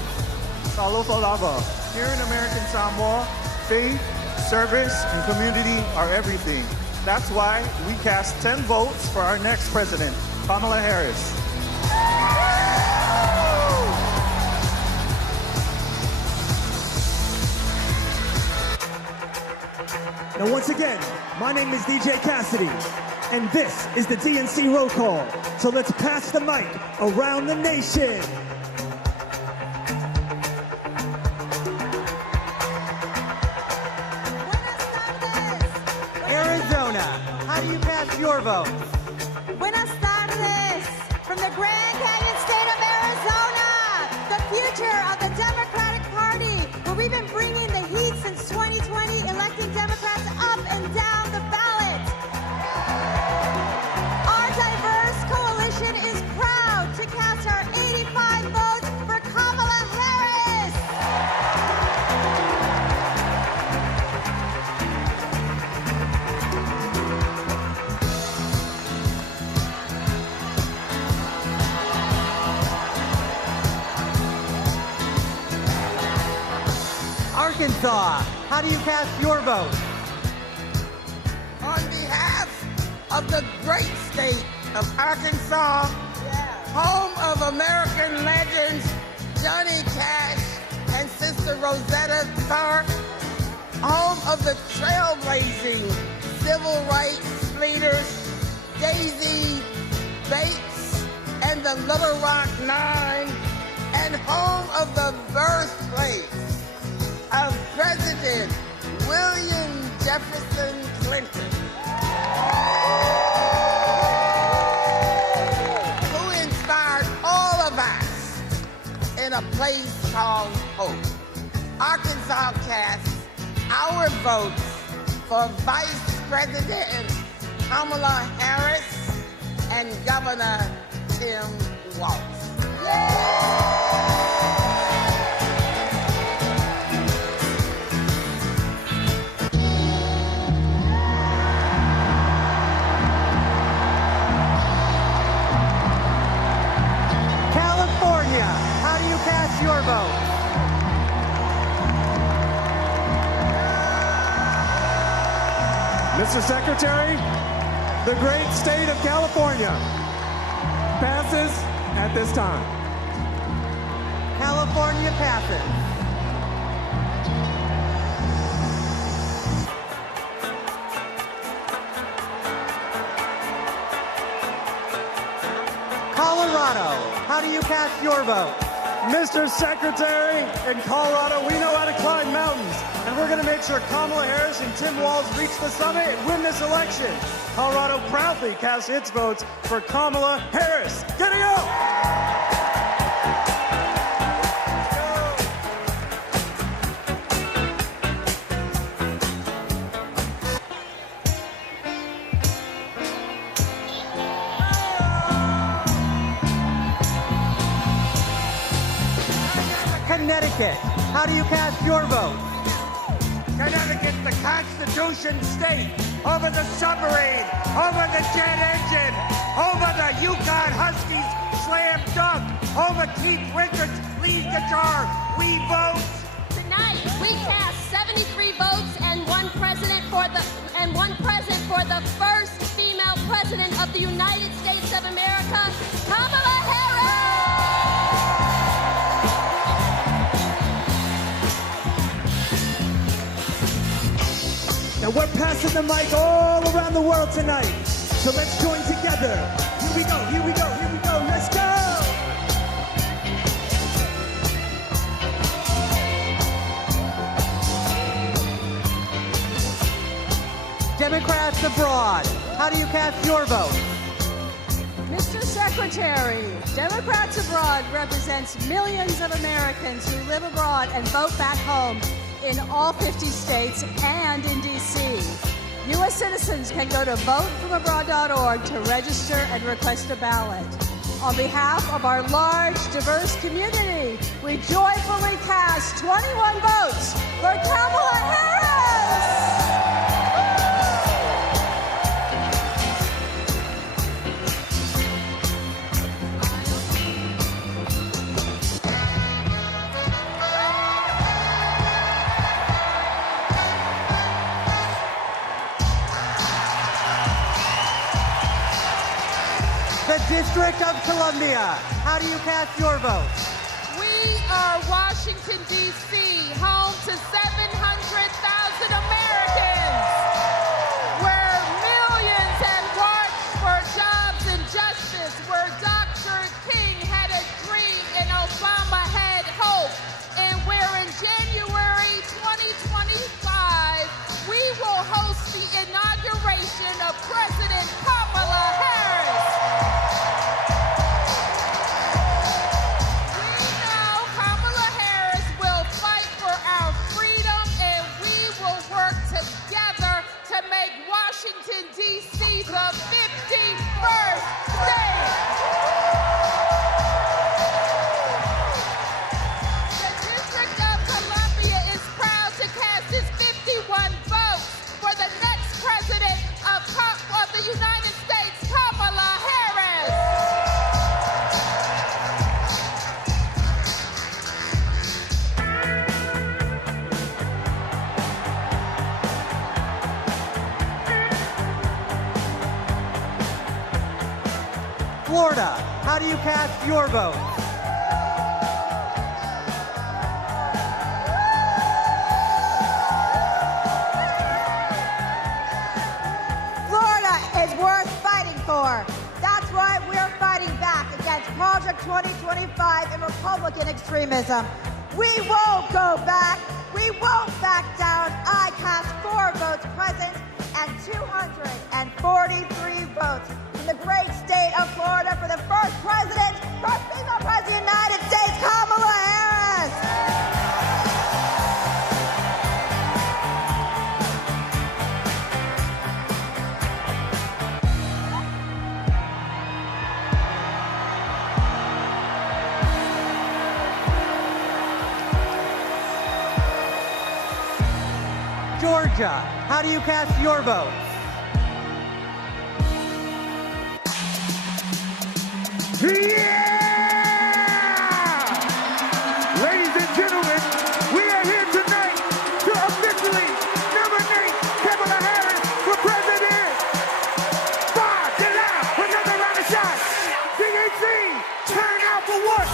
Here in American Samoa, faith, service, and community are everything. That's why we cast 10 votes for our next president, Kamala Harris. Now, once again, my name is DJ Cassidy, and this is the DNC roll call. So let's pass the mic around the nation. Arizona, how do you cast your vote? Buenas tardes from the Grand Canyon state of Arizona, the future of the Democratic Party, where we've been bringing the heat since 2020, electing Democrats up and down the ballot. Our diverse coalition is proud to cast our 85 votes for Kamala Harris. Arkansas, how do you cast your vote? On behalf of the great state of Arkansas, home of American legends Johnny Cash and Sister Rosetta Tharpe, home of the trailblazing civil rights leaders Daisy Bates and the Little Rock Nine, and home of the birthplace of President William Jefferson Clinton, who inspired all of us in a place called hope. Arkansas casts our votes for Vice President Kamala Harris and Governor Tim Walz. California, how do you cast your vote? Mr. Secretary, the great state of California passes at this time. California passes. Colorado, how do you cast your vote? Mr. Secretary, in Colorado, we know how to climb mountains, and we're going to make sure Kamala Harris and Tim Walz reach the summit and win this election. Colorado proudly casts its votes for Kamala Harris. Get it up! Connecticut, how do you cast your vote? Connecticut, the Constitution state, over the submarine, over the jet engine, over the Yukon Huskies slam dunk, over Keith Richards lead guitar. We vote. Tonight we cast 73 votes and one president for the first female president of the United States of America, Kamala Harris. Now we're passing the mic all around the world tonight. So let's join together. Here we go, here we go, here we go. Let's go! Democrats abroad, how do you cast your vote? Mr. Secretary, Democrats Abroad represents millions of Americans who live abroad and vote back home in all 50 states and in D.C. U.S. citizens can go to votefromabroad.org to register and request a ballot. On behalf of our large, diverse community, we joyfully cast 21 votes for Kamala Harris! The District of Columbia, how do you cast your vote? We are Washington, D.C., home to 700,000 Americans, where millions had marched for jobs and justice, where Dr. King had a dream and Obama had hope, and where in January 2025, we will host the inauguration of President Kamala Harris. Washington, D.C., the 51st state. The District of Columbia is proud to cast its 51 votes for the next president of the United States, Kamala Harris. Florida, how do you cast your vote? Florida is worth fighting for. That's why we're fighting back against Project 2025 and Republican extremism. We won't go back. We won't back down. I cast 4 votes present and 243 votes from the great state of Florida for the first president, first female president of the United States, Kamala Harris. Georgia, how do you cast your vote? Yeah! Ladies and gentlemen, we are here tonight to officially nominate Kamala Harris for president. Five, get out, another round of shots. DNC, turn out for what?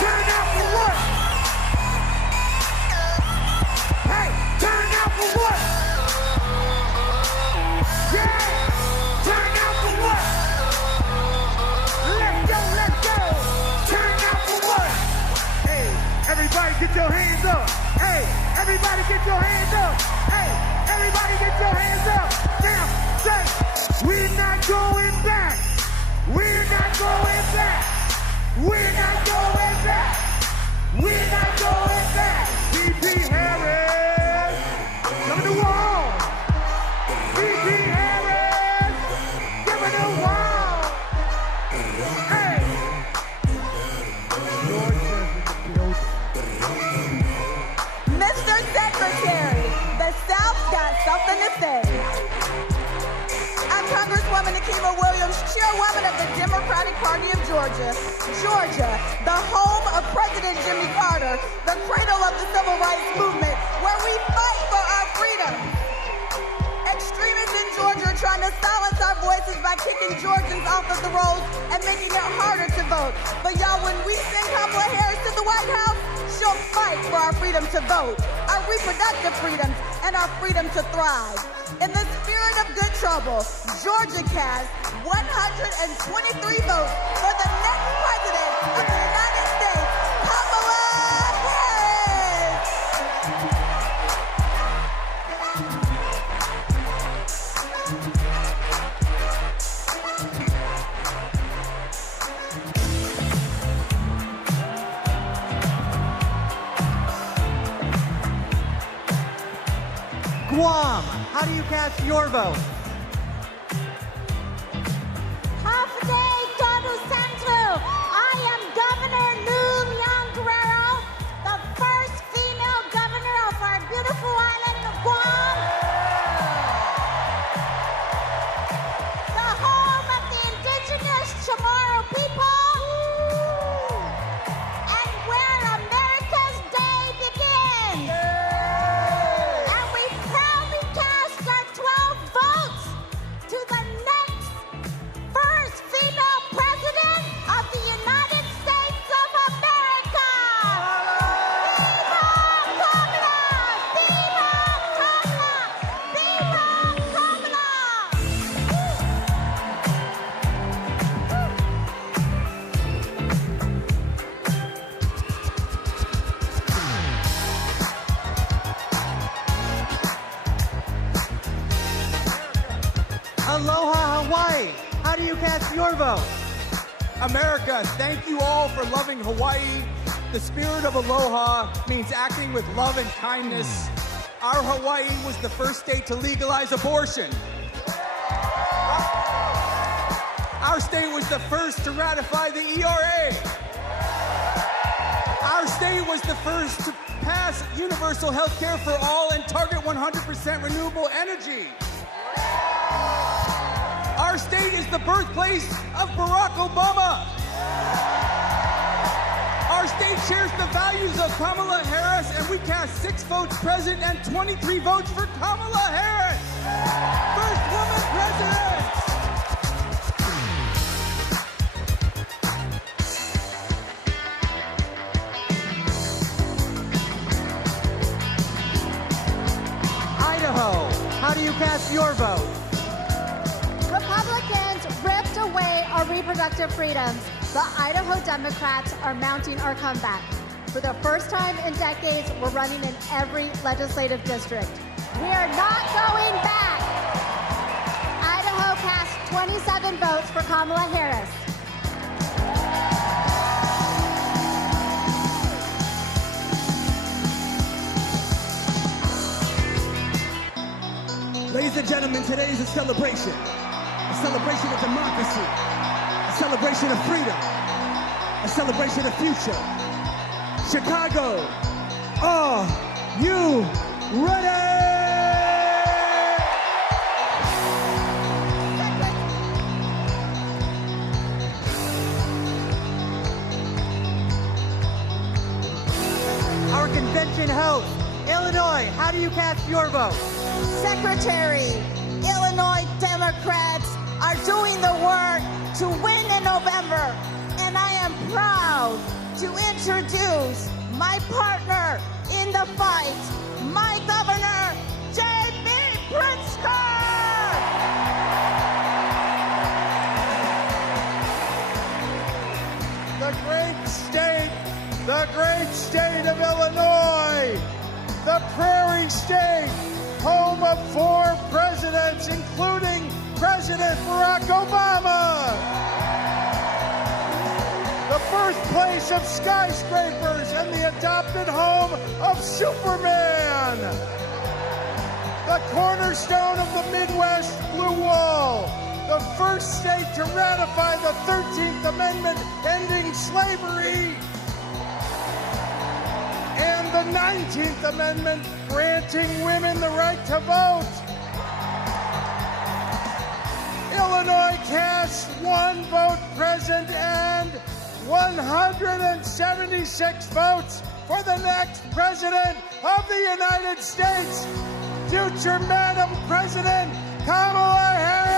Turn out for what? Hey, turn out for what? Yeah! Turn out for what? Let's go, let's go! Turn out for what? Hey, everybody get your hands up! Hey, everybody get your hands up! Hey, everybody get your hands up! Now, say, we're not going back! We're not going back! We're not going back! We're not going back! B.P. Harris! Come to the wall! B.P. Harris! Give it a wall! Hey! Mr. Secretary, the South's got something to say. I'm Congresswoman Nikema Williams, chairwoman of the Democratic Party of Georgia. Georgia, the home of President Jimmy Carter, the cradle of the Civil Rights Movement, where we fight for our freedom. Extremists in Georgia are trying to silence our voices by kicking Georgians off of the rolls and making it harder to vote. But y'all, when we send Kamala Harris to the White House, she'll fight for our freedom to vote, our reproductive freedoms, and our freedom to thrive. In the spirit of good trouble, Georgia cast 123 votes for the next president of the United States, Kamala Harris. Guam, how do you cast your vote? Hafide Donu Santu, I am Governor Noom Young Guerrero, the first female governor of our beautiful island of Guam, the home of the indigenous Chamorro people, and where America's day begins. And we proudly cast our 12 votes to the next first female president of the United States of America. Viva Kamala! Viva Kamala! Viva Kamala! Aloha Hawaii, how do you cast your vote? America, thank you all for loving Hawaii. The spirit of aloha means acting with love and kindness. Our Hawaii was the first state to legalize abortion. Our state was the first to ratify the ERA. Our state was the first to pass universal health care for all and target 100% renewable energy. Our state is the birthplace of Barack Obama. Our state shares the values of Kamala Harris, and we cast 6 votes present and 23 votes for Kamala Harris. First woman president. Idaho, how do you cast your vote? Republicans ripped away our reproductive freedoms. The Idaho Democrats are mounting our comeback. For the first time in decades, we're running in every legislative district. We are not going back. Idaho cast 27 votes for Kamala Harris. Ladies and gentlemen, today is a celebration. A celebration of democracy. A celebration of freedom. A celebration of future. Chicago, are you ready? Our convention host, Illinois, how do you cast your vote? Secretary, Illinois Democrats are doing the work to win in November, and I am proud to introduce my partner in the fight, my governor, J.B. Pritzker! The great state of Illinois, the prairie state, home of 4 presidents, including President Barack Obama. The birthplace of skyscrapers and the adopted home of Superman. The cornerstone of the Midwest Blue Wall. The first state to ratify the 13th Amendment ending slavery. And the 19th Amendment granting women the right to vote. Illinois casts 1 vote present and 176 votes for the next president of the United States, future Madam President Kamala Harris.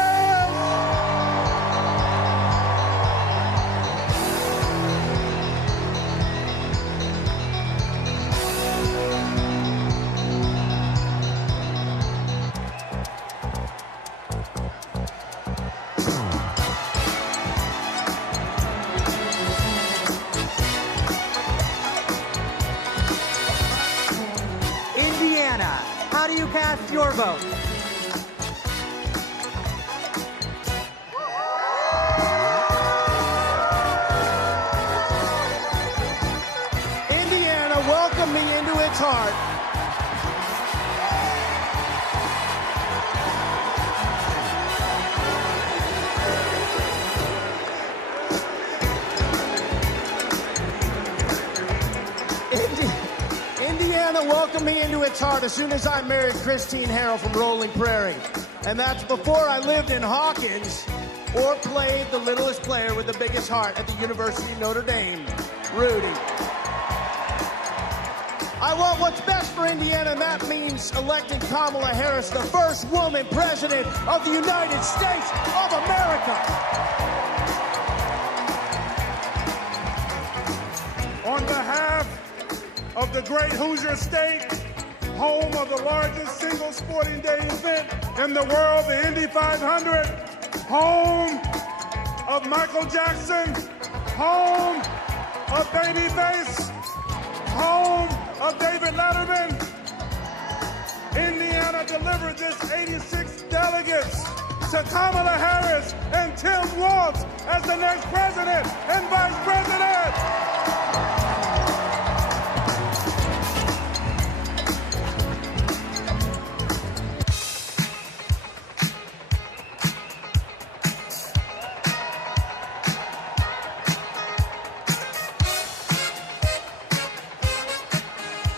How do you cast your vote? Indiana welcomed me into its heart. Indiana welcomed me into its heart as soon as I married Christine Harrell from Rolling Prairie. And that's before I lived in Hawkins or played the littlest player with the biggest heart at the University of Notre Dame, Rudy. I want what's best for Indiana, and that means electing Kamala Harris, the first woman president of the United States of America. On behalf of the great Hoosier State, home of the largest single sporting day event in the world, the Indy 500, home of Michael Jackson, home of Babyface, home of David Letterman, Indiana delivered this 86 delegates to Kamala Harris and Tim Walz as the next president and vice president.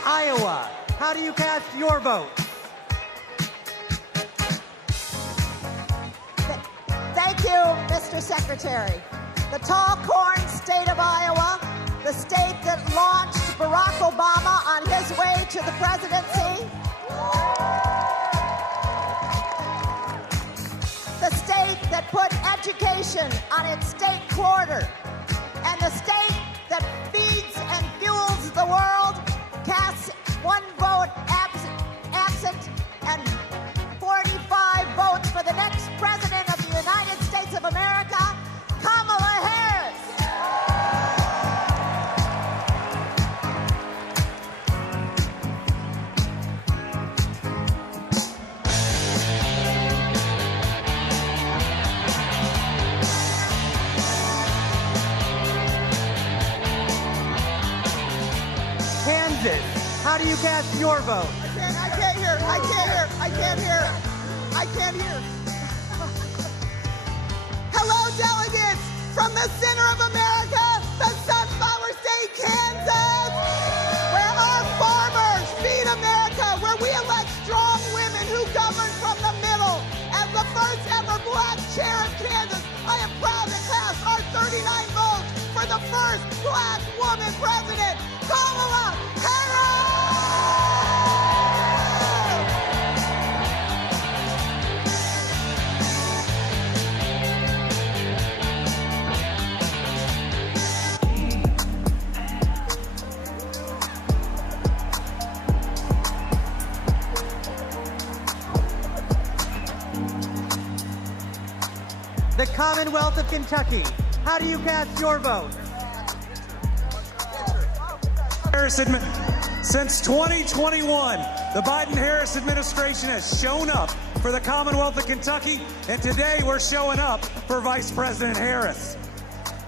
Iowa, how do you cast your vote? Thank you, Mr. Secretary. The tall corn state of Iowa, the state that launched Barack Obama on his way to the presidency, the state that put education on its state quarter, and the state that feeds and fuels the world, casts one vote absent and 45 votes for the next president of the United States of America, Kamala Harris. Kansas, how do you cast your vote? I can't hear. Hello, delegates from the center of America, the Sunflower State, Kansas, where our farmers feed America, where we elect strong women who govern from the middle. As the first ever black chair of Kansas, I am proud to cast our 39 votes for the first black woman president, Kamala Harris! The Commonwealth of Kentucky, how do you cast your vote? Since 2021, the Biden-Harris administration has shown up for the Commonwealth of Kentucky, and today we're showing up for Vice President Harris.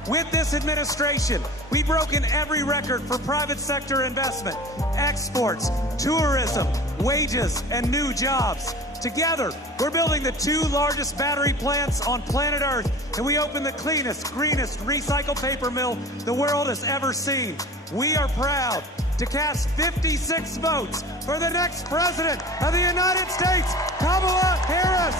With this administration, we've broken every record for private sector investment, exports, tourism, wages, and new jobs. Together, we're building the 2 largest battery plants on planet Earth, and we opened the cleanest, greenest recycled paper mill the world has ever seen. We are proud to cast 56 votes for the next president of the United States, Kamala Harris.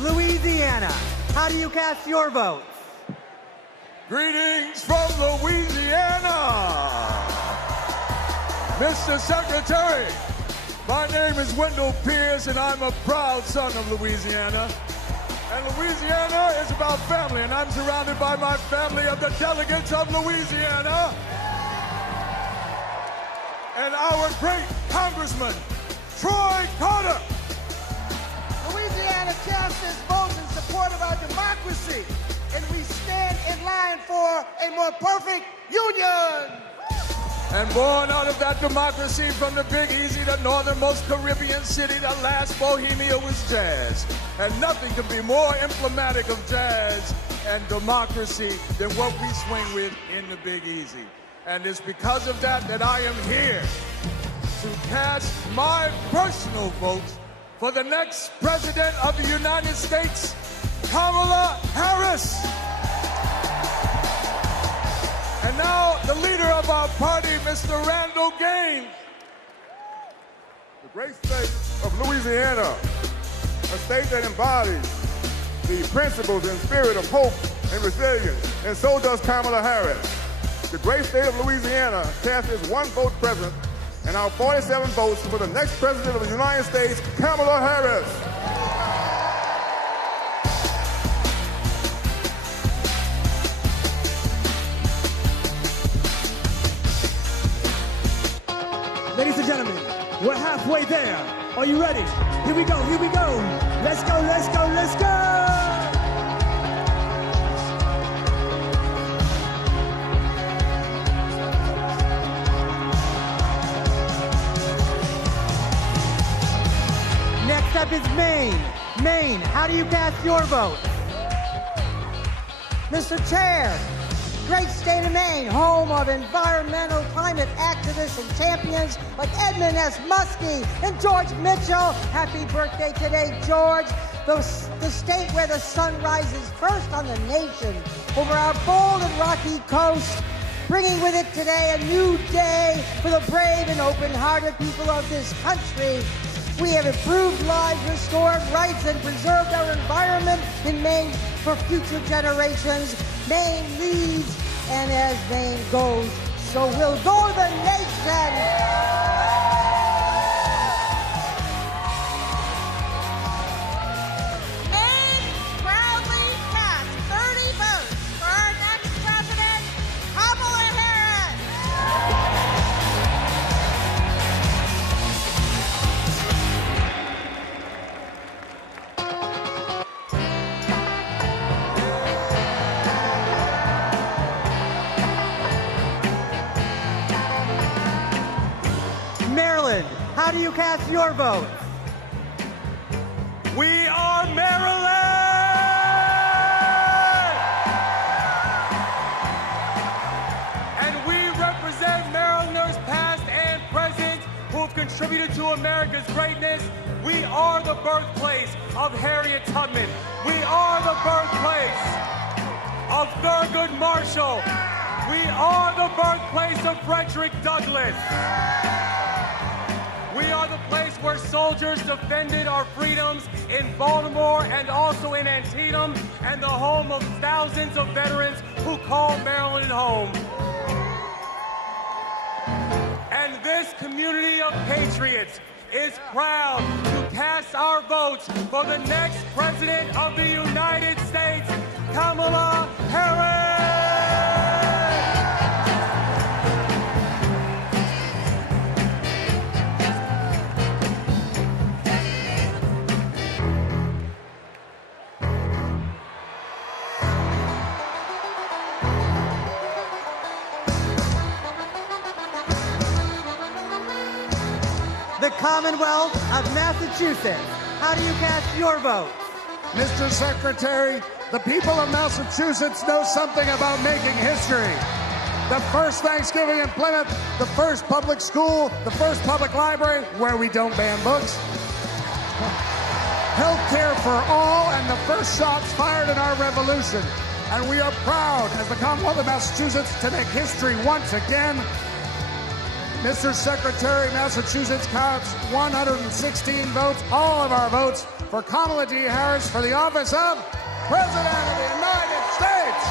Louisiana, how do you cast your vote? Greetings from Louisiana. Mr. Secretary, my name is Wendell Pierce, and I'm a proud son of Louisiana. And Louisiana is about family, and I'm surrounded by my family of the delegates of Louisiana. And our great Congressman, Troy Carter. Louisiana casts its vote in support of our democracy, and we stand in line for a more perfect union. And born out of that democracy from the Big Easy, the northernmost Caribbean city, the last Bohemia was jazz. And nothing can be more emblematic of jazz and democracy than what we swing with in the Big Easy. And it's because of that that I am here to cast my personal vote for the next President of the United States, Kamala Harris. And now, the leader of our party, Mr. Randall Gaines. The great state of Louisiana, a state that embodies the principles and spirit of hope and resilience, and so does Kamala Harris. The great state of Louisiana cast its one vote present, and our 47 votes for the next President of the United States, Kamala Harris. Ladies and gentlemen, we're halfway there. Are you ready? Here we go, here we go. Let's go, let's go, let's go! Next up is Maine. Maine, how do you cast your vote? Mr. Chair, great state of Maine, home of environmental climate activists and champions like Edmund S. Muskie and George Mitchell. Happy birthday today, George. The state where the sun rises first on the nation over our bold and rocky coast, bringing with it today a new day for the brave and open-hearted people of this country. We have improved lives, restored rights, and preserved our environment in Maine for future generations. Maine leads, and as Maine goes, so will go the nation. Maine proudly cast 30 votes for our next president, Kamala Harris. Maryland, how do you cast your vote? We are Maryland! And we represent Marylanders past and present who have contributed to America's greatness. We are the birthplace of Harriet Tubman. We are the birthplace of Thurgood Marshall. We are the birthplace of Frederick Douglass. We are the place where soldiers defended our freedoms in Baltimore and also in Antietam, and the home of thousands of veterans who call Maryland home. And this community of patriots is proud to cast our votes for the next President of the United States, Kamala Harris! The Commonwealth of Massachusetts, how do you cast your vote? Mr. Secretary, the people of Massachusetts know something about making history. The first Thanksgiving in Plymouth, the first public school, the first public library where we don't ban books. Health care for all, and the first shots fired in our revolution. And we are proud, as the Commonwealth of Massachusetts, to make history once again. Mr. Secretary, Massachusetts counts 116 votes, all of our votes, for Kamala D. Harris for the office of President of the United States.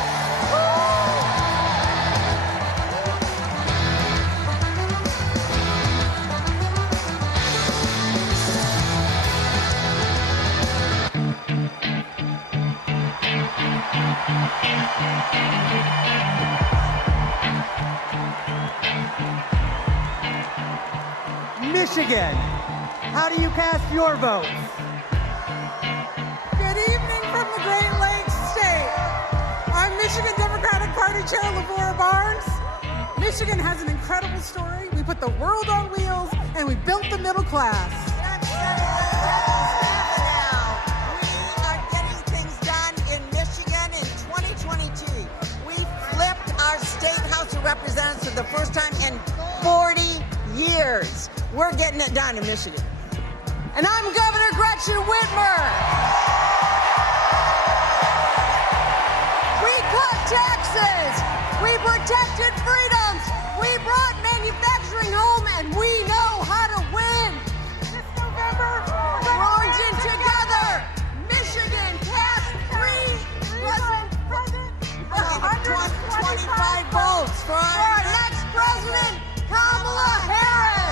Michigan, how do you cast your vote? Good evening from the Great Lakes State. I'm Michigan Democratic Party Chair Lavora Barnes. Michigan has an incredible story. We put the world on wheels, and we built the middle class. We are getting things done in Michigan in 2022. We flipped our state House of Representatives for the first time in 40 years. We're getting it done in Michigan. And I'm Governor Gretchen Whitmer. We cut taxes. We protected freedoms. We brought manufacturing home, and we know how to win. This November, we're marching together. Michigan passed 125 votes for our next president, Kamala Harris.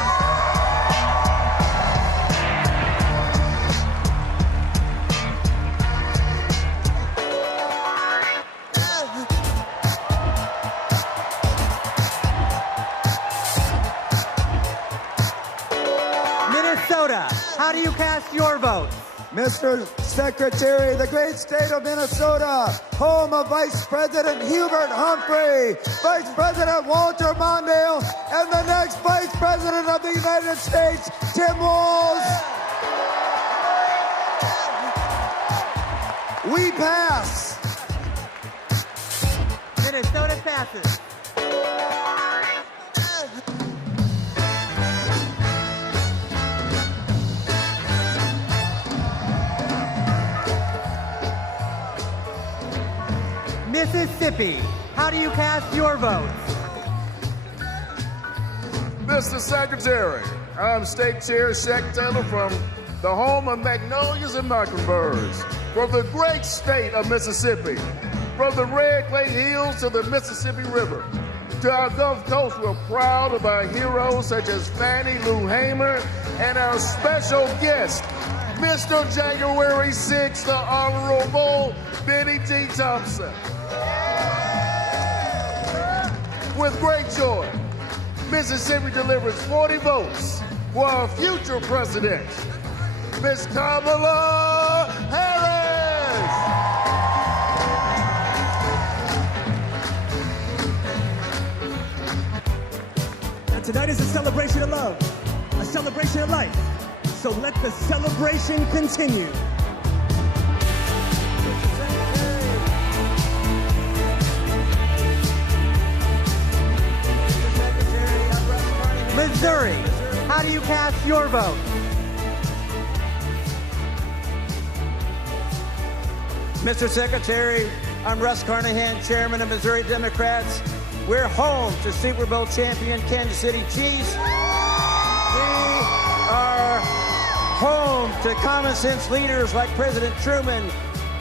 Minnesota, how do you cast your vote? Mr. Secretary, the great state of Minnesota, home of Vice President Hubert Humphrey, Vice President Walter Mondale, and the next Vice President of the United States, Tim Walz. We pass. Minnesota passes. Mississippi, how do you cast your votes? Mr. Secretary, I'm State Chair Shaq Taylor from the home of magnolias and mockingbirds, from the great state of Mississippi, from the Red Clay Hills to the Mississippi River. To our Gulf Coast, we're proud of our heroes such as Fannie Lou Hamer and our special guest, Mr. January 6th, the Honorable Benny T. Thompson. With great joy, Mississippi delivers 40 votes for our future president, Miss Kamala Harris. And tonight is a celebration of love, a celebration of life. So let the celebration continue. Missouri, how do you cast your vote? Mr. Secretary, I'm Russ Carnahan, Chairman of Missouri Democrats. We're home to Super Bowl champion Kansas City Chiefs. We are home to common sense leaders like President Truman,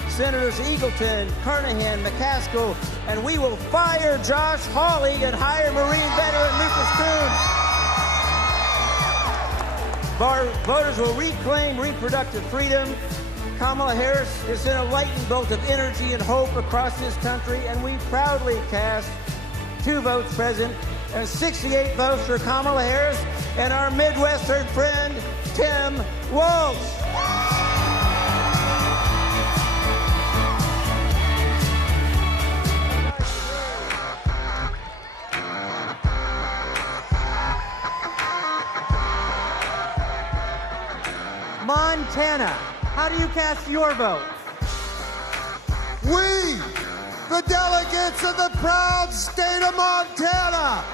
Senators Eagleton, Carnahan, McCaskill, and we will fire Josh Hawley and hire Marine veteran Lucas Coons. Our voters will reclaim reproductive freedom. Kamala Harris is an enlightened bolt of energy and hope across this country, and we proudly cast 2 votes present and 68 votes for Kamala Harris and our Midwestern friend, Tim Walz. Montana, how do you cast your vote? We, the delegates of the proud state of Montana,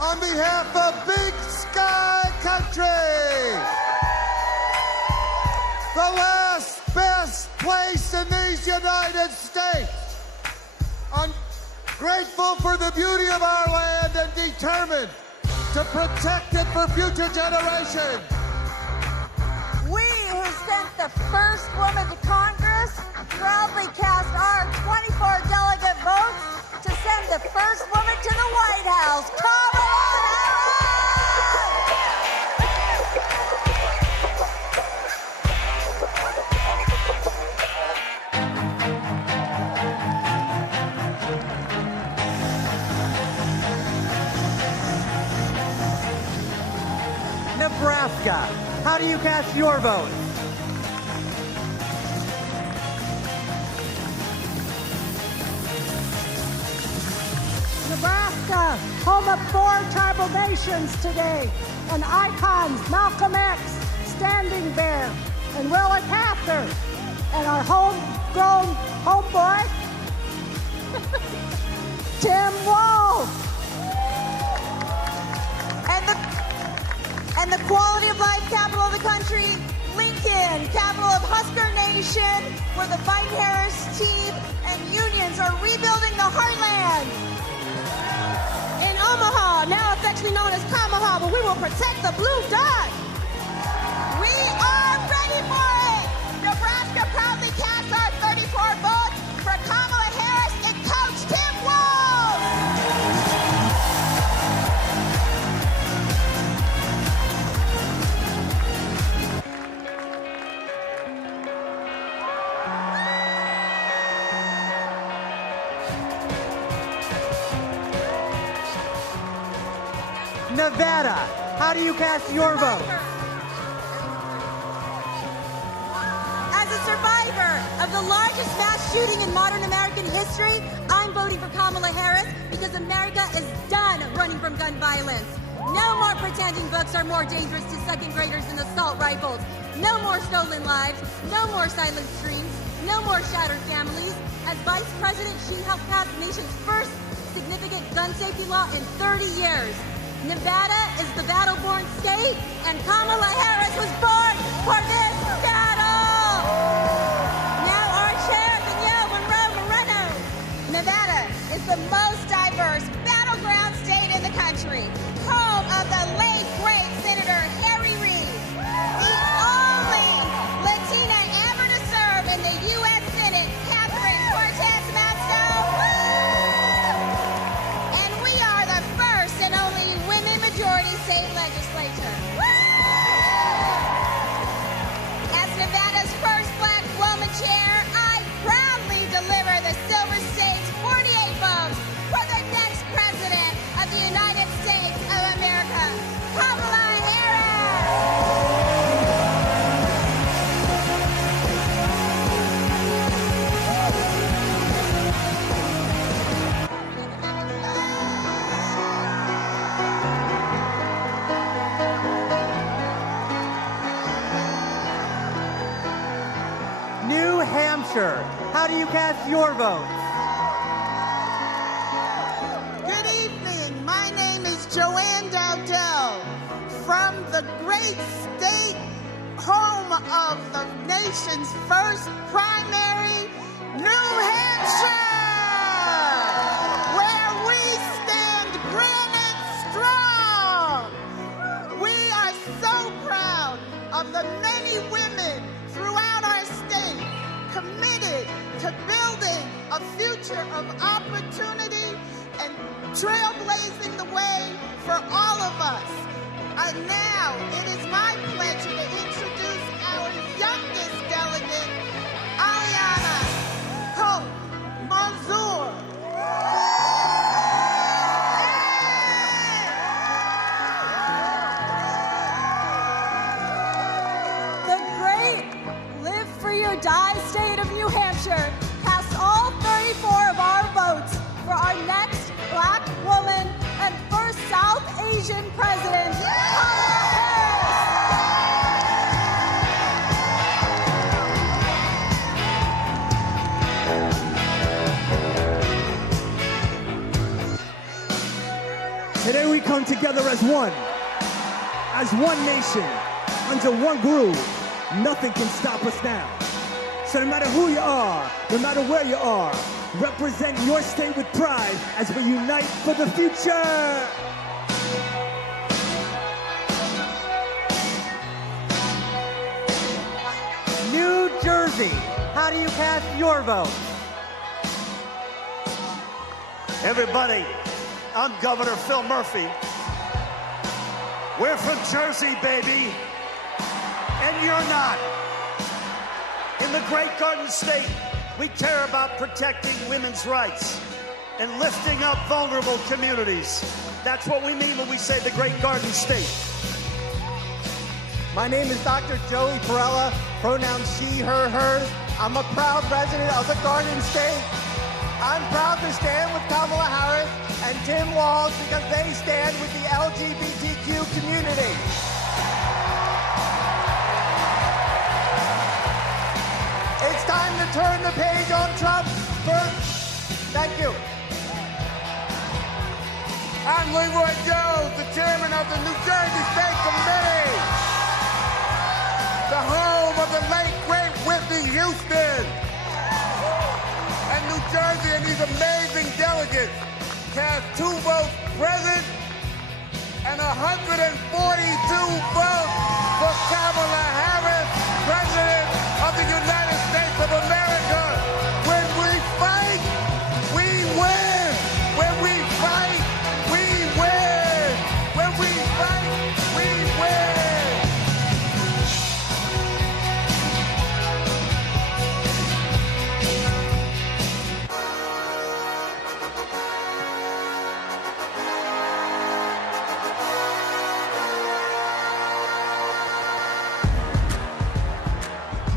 on behalf of Big Sky Country, the last best place in these United States, I'm grateful for the beauty of our land and determined to protect it for future generations. We who sent the first woman to Congress proudly cast our 24 delegate votes to send the first woman to the White House, Kamala Harris. Nebraska, how do you cast your vote? Nebraska Nebraska, home of 4 tribal nations today, and icons Malcolm X, Standing Bear, and Willa Cather, and our homegrown homeboy, Tim Walz. And the quality of life capital of the country, Lincoln, capital of Husker Nation, where the Biden-Harris team and unions are rebuilding the heartland. In Omaha, now affectionately known as Kamaha, but we will protect the blue dot. We are ready for it. Nebraska proudly casts our 34 votes for Kamala Harris and Coach Tim Walz. Nevada, how do you cast your vote? As a survivor of the largest mass shooting in modern American history, I'm voting for Kamala Harris because America is done running from gun violence. No more pretending books are more dangerous to second graders than assault rifles. No more stolen lives. No more silent streams. No more shattered families. As Vice President, she helped pass the nation's first significant gun safety law in 30 years. Nevada is the battle-born state, and Kamala Harris was born for this battle! Now our chair, Danielle Monroe-Moreno. Nevada is the most diverse battleground state in the country, home of the late, great Senator Harry Reid, the only Latina ever to serve in the U.S. Senate, Catherine Cortez Masto. And we are the first and only women-majority state legislature. As Nevada's first black woman chair, I proudly deliver the Silver State's 48 votes for the next president of the United States of America, Kamala Harris. New Hampshire, how do you cast your vote? Good evening. My name is Joanne Dowdell from the great state home of the nation's first primary, New Hampshire, where we stand granite strong. We are so proud of the many women throughout our state committed to building a future of opportunity and trailblazing the way for all of us. And now it is my pleasure to introduce our youngest delegate, Aliana Hope Manzour. The great Live Free or Die state of New Hampshire cast all 34 of our votes for our next black woman and first South Asian president, Kamala Harris. Today we come together as one nation, under one groove. Nothing can stop us now. So no matter who you are, no matter where you are, represent your state with pride as we unite for the future. New Jersey, how do you cast your vote? Everybody, I'm Governor Phil Murphy. We're from Jersey, baby, and you're not. In the Great Garden State, we care about protecting women's rights and lifting up vulnerable communities. That's what we mean when we say the Great Garden State. My name is Dr. Joey Perella, pronouns she, her, hers. I'm a proud resident of the Garden State. I'm proud to stand with Kamala Harris and Tim Walz because they stand with the LGBTQ community. It's time to turn the page on Trump. Thank you. I'm Leroy Jones, the chairman of the New Jersey State Committee, the home of the late, great Whitney Houston. And New Jersey and these amazing delegates cast 2 votes present and 142 votes for Kamala Harris, President of the United States of America. When we fight, we win. When we fight, we win. When we fight, we win.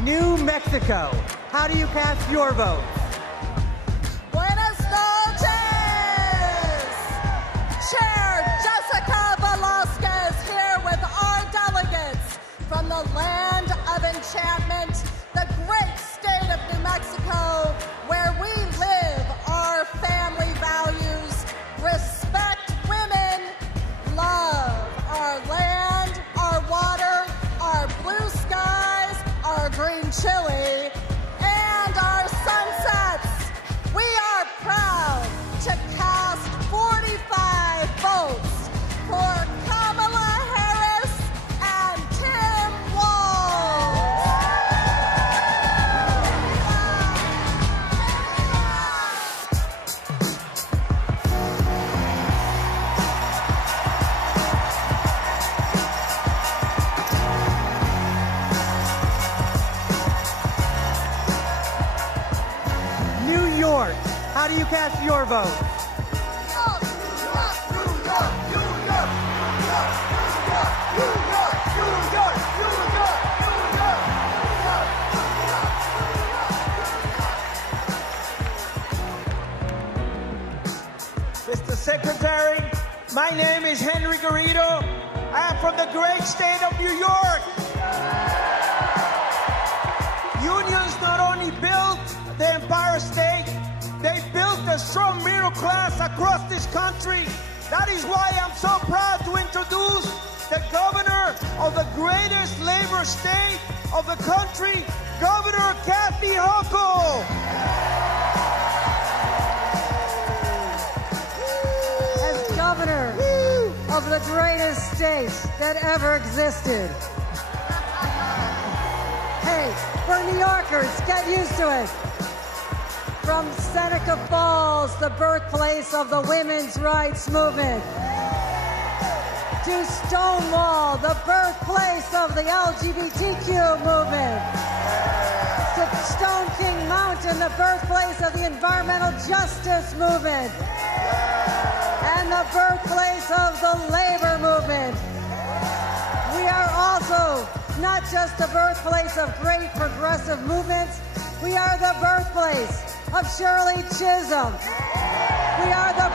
New Mexico. How do you cast your vote? Buenas noches! Chair Jessica Velasquez here with our delegates from the land of enchantment, the great state of New Mexico, where we live our family values, respect women, love our land, our water, our blue skies, our green chili, and our sunsets. We are proud to cast 45 votes for Kamala Harris and Tim Walz. New York. How do you cast your vote? Mr. Secretary, my name is Henry Garrido. I am from the great state of New York. Unions not only built the Empire State, they built a strong middle class across this country. That is why I'm so proud to introduce the governor of the greatest labor state of the country, Governor Kathy Hochul. As governor of the greatest state that ever existed. Hey, for New Yorkers, get used to it. From Seneca Falls, the birthplace of the women's rights movement, to Stonewall, the birthplace of the LGBTQ movement, to Stone King Mountain, the birthplace of the environmental justice movement, and the birthplace of the labor movement. We are also not just the birthplace of great progressive movements, we are the birthplace of Shirley Chisholm. We are the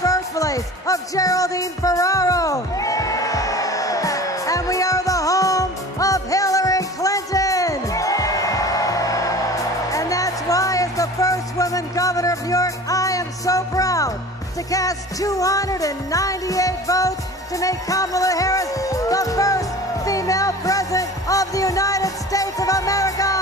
birthplace of Geraldine Ferraro. And we are the home of Hillary Clinton. And that's why, as the first woman governor of New York, I am so proud to cast 298 votes to make Kamala Harris the first female president of the United States of America.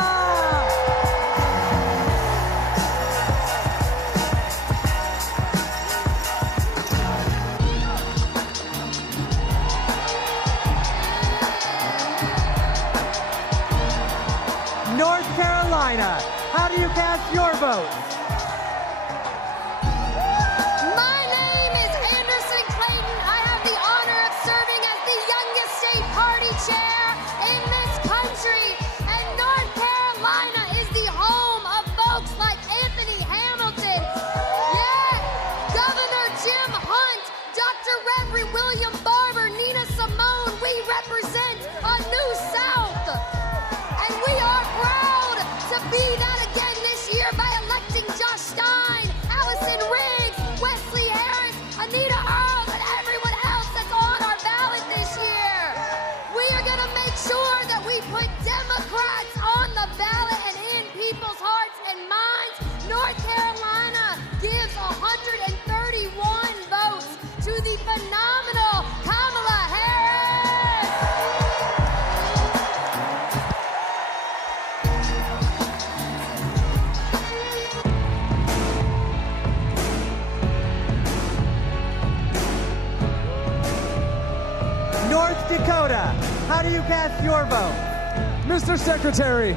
North Carolina. How do you cast your vote? My name is Anderson Clayton. I have the honor of serving as the youngest state party chair in this country. And North Carolina is the home of folks like Anthony Hamilton. Yeah, Governor Jim Hunt, Dr. Reverend William Barber, Nina Simone. We represent a new South. And we are proud to be that again this year by electing do you cast your vote? Mr. Secretary,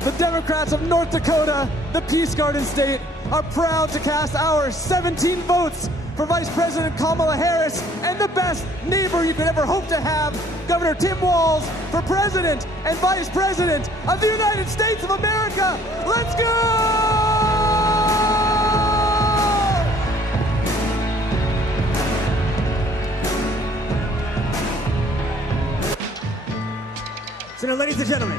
the Democrats of North Dakota, the Peace Garden State, are proud to cast our 17 votes for Vice President Kamala Harris and the best neighbor you could ever hope to have, Governor Tim Walz, for President and Vice President of the United States of America. Let's go! So now, ladies and gentlemen,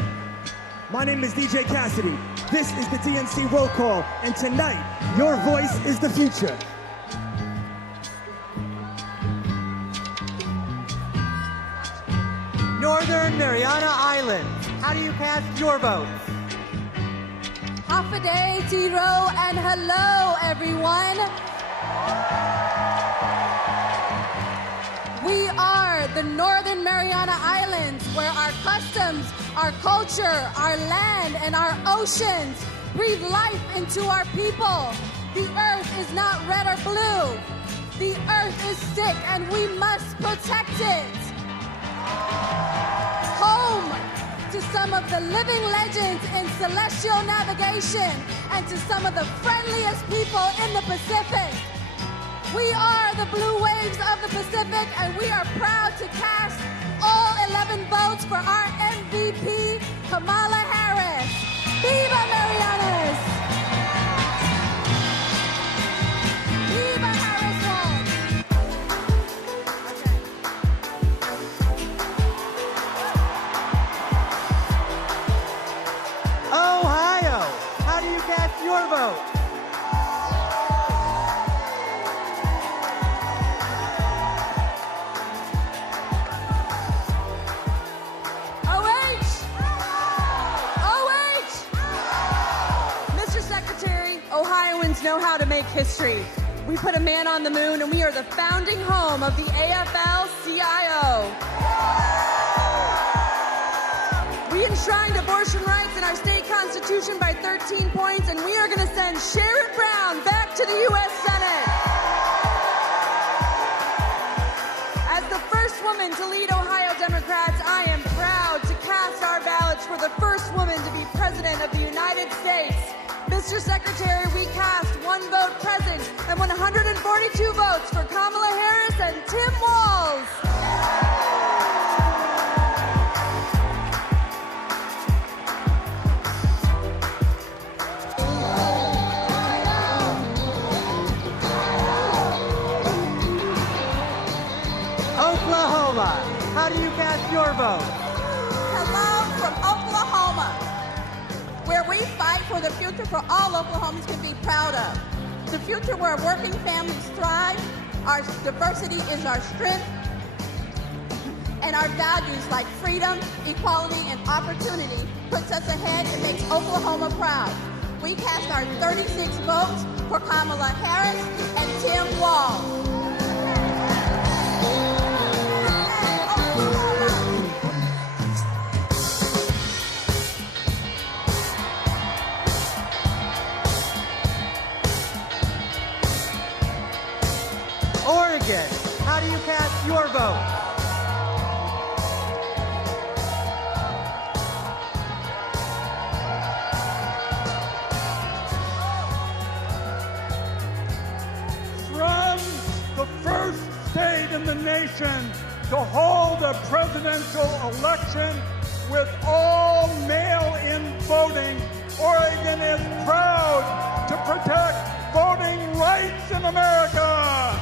my name is DJ Cassidy. This is the DNC roll call, and tonight, your voice is the future. Northern Mariana Islands, how do you cast your votes? Half a day, T-Row, and hello, everyone. We are the Northern Mariana Islands, where our customs, our culture, our land, and our oceans breathe life into our people. The earth is not red or blue. The earth is sick, and we must protect it. Home to some of the living legends in celestial navigation and to some of the friendliest people in the Pacific. We are the blue waves of the Pacific, and we are proud to cast all 11 votes for our MVP, Kamala Harris. Viva Marianas! Viva Harris Walz! Ohio, how do you cast your vote? Ohioans know how to make history. We put a man on the moon, and we are the founding home of the AFL-CIO. We enshrined abortion rights in our state constitution by 13 points, and we are going to send Sherrod Brown back to the U.S. Senate. As the first woman to lead Ohio Democrats, I am proud to cast our ballots for the first woman to be president of the United States. Mr. Secretary, we cast 1 vote present and 142 votes for Kamala Harris and Tim Walz. Oklahoma, how do you cast your vote? Hello from Oklahoma, where we fight for the future for all Oklahomans can be proud of. The future where working families thrive, our diversity is our strength, and our values like freedom, equality, and opportunity puts us ahead and makes Oklahoma proud. We cast our 36 votes for Kamala Harris and Tim Walz. Oregon, how do you cast your vote? From the first state in the nation to hold a presidential election with all mail-in voting, Oregon is proud to protect voting rights in America.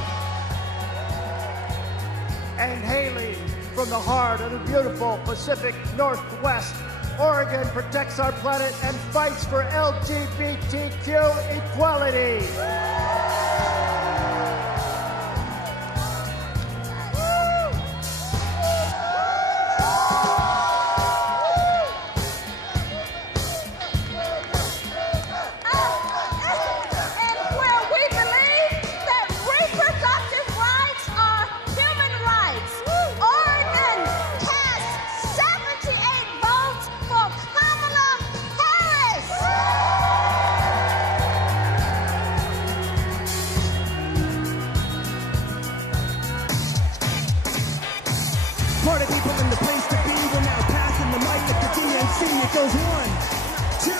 And hailing from the heart of the beautiful Pacific Northwest, Oregon protects our planet and fights for LGBTQ equality.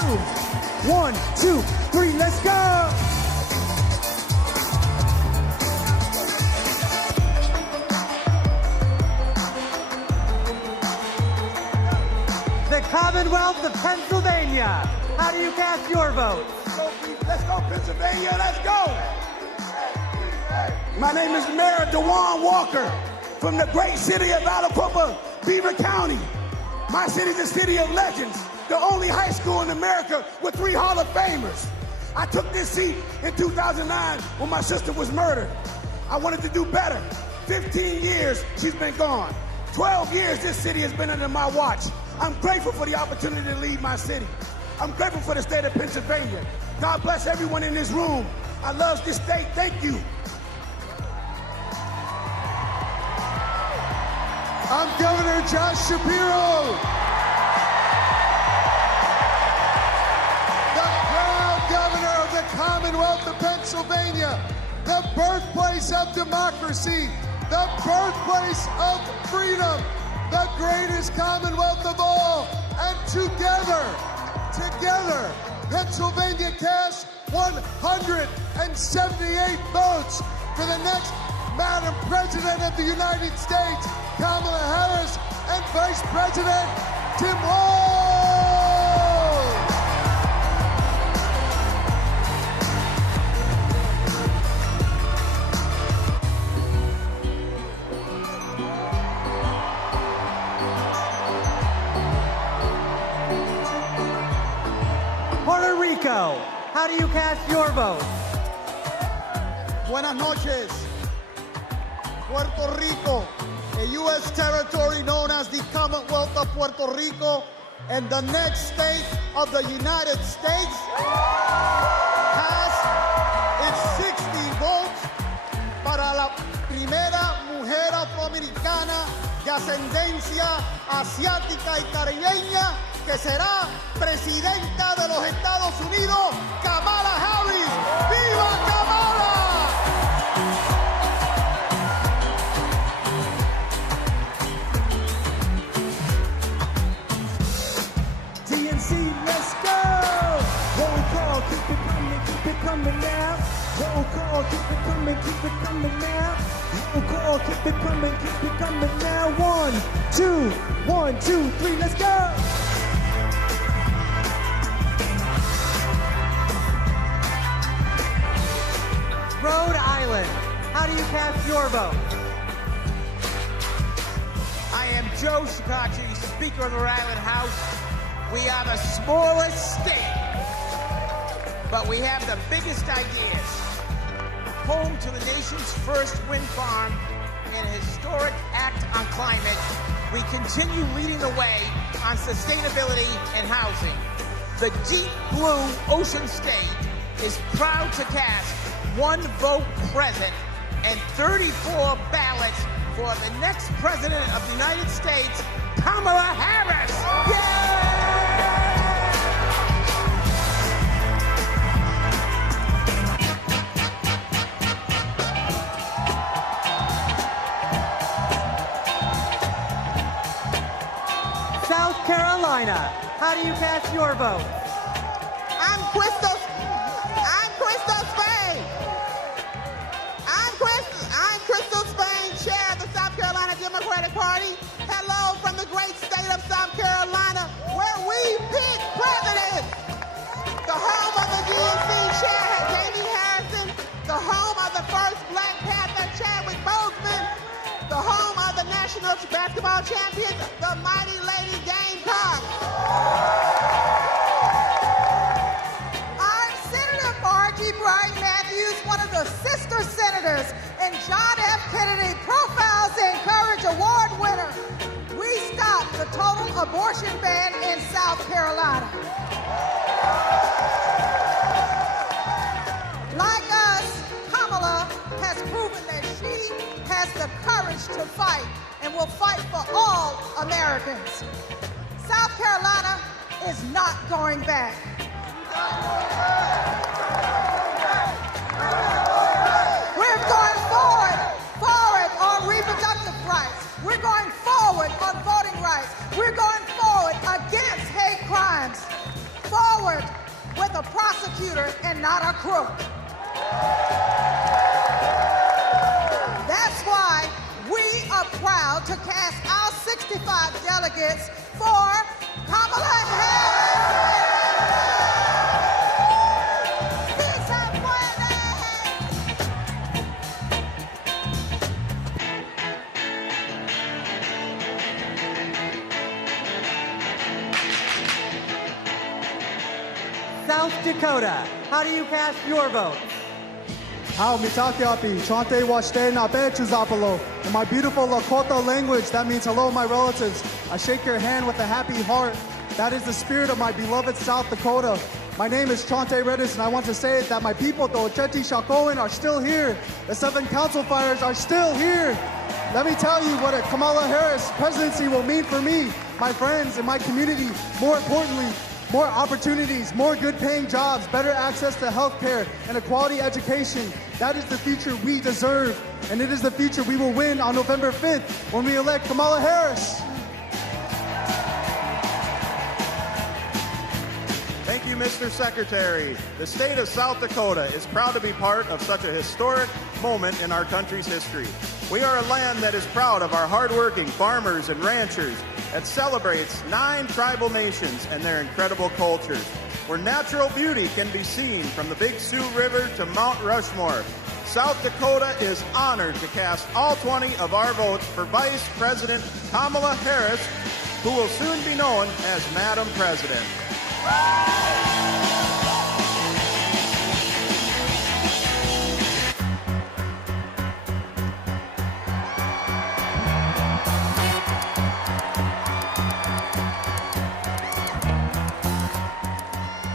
2, 1, 2, 3, let's go! The Commonwealth of Pennsylvania. How do you cast your vote? Let's go, Pennsylvania, let's go! My name is Mayor DeJuan Walker from the great city of Alsobrooks, Beaver County. My city is a city of legends, the only high school in America with 3 Hall of Famers. I took this seat in 2009 when my sister was murdered. I wanted to do better. 15 years she's been gone. 12 years this city has been under my watch. I'm grateful for the opportunity to lead my city. I'm grateful for the state of Pennsylvania. God bless everyone in this room. I love this state. Thank you. I'm Governor Josh Shapiro. The proud governor of the Commonwealth of Pennsylvania, the birthplace of democracy, the birthplace of freedom, the greatest Commonwealth of all. And together, Pennsylvania cast 178 votes for the next Madam President of the United States, Kamala Harris, and Vice President Tim Walz. Puerto Rico. How do you cast your vote? Buenas noches. Puerto Rico, a U.S. territory known as the Commonwealth of Puerto Rico and the next state of the United States, has its 60 votes para la primera mujer afroamericana de ascendencia asiática y caribeña que será presidenta de los Estados Unidos, Kamala Harris. ¡Viva Kamala! DNC, let's go! Roll call, keep it coming now. Roll call, keep it coming now. Roll call, keep it coming now. 1, 2, 1, 2, 3, let's go! Rhode Island. How do you cast your vote? I am Joe Scacchi, Speaker of the Rhode Island House. We are the smallest state, but we have the biggest ideas. Home to the nation's first wind farm and a historic act on climate, we continue leading the way on sustainability and housing. The deep blue ocean state is proud to cast 1 vote present and 34 ballots for the next President of the United States, Kamala Harris. Yay! South Carolina. How do you cast your vote? I'm Crystal Spain. I'm Crystal Spain, Chair of the South Carolina Democratic Party. Hello from the great state of South Carolina, where we pick presidents. The home of the DNC Chair, Jamie Harrison. The home of the first Black Panther, Chadwick Boseman. The home of the national basketball champions, the mighty Lady Gamecocks. I'm Senator Margie Bright Matthews, one of the sister senators, and John F. Kennedy Profiles in Courage Award winner. We stopped the total abortion ban in South Carolina. Like us, Kamala has proven that she has the courage to fight and will fight for all Americans. South Carolina is not going back. We're going forward on reproductive rights. We're going forward on voting rights. We're going forward against hate crimes. forward with a prosecutor and not a crook. That's why we are proud to cast our 65 delegates for Kamala Harris. South Dakota, how do you cast your vote? How mitakiapi, chante washte na zapalo. In my beautiful Lakota language, that means hello, my relatives. I shake your hand with a happy heart. That is the spirit of my beloved South Dakota. My name is Chante Redis, and I want to say that my people, the Ocheti Shakoan, are still here. The 7 council fires are still here. Let me tell you what a Kamala Harris presidency will mean for me, my friends, and my community. More importantly, more opportunities, more good-paying jobs, better access to health care, and a quality education. That is the future we deserve, and it is the future we will win on November 5th when we elect Kamala Harris. Thank you, Mr. Secretary. The state of South Dakota is proud to be part of such a historic moment in our country's history. We are a land that is proud of our hardworking farmers and ranchers, that celebrates 9 tribal nations and their incredible cultures, where natural beauty can be seen from the Big Sioux River to Mount Rushmore. South Dakota is honored to cast all 20 of our votes for Vice President Kamala Harris, who will soon be known as Madam President.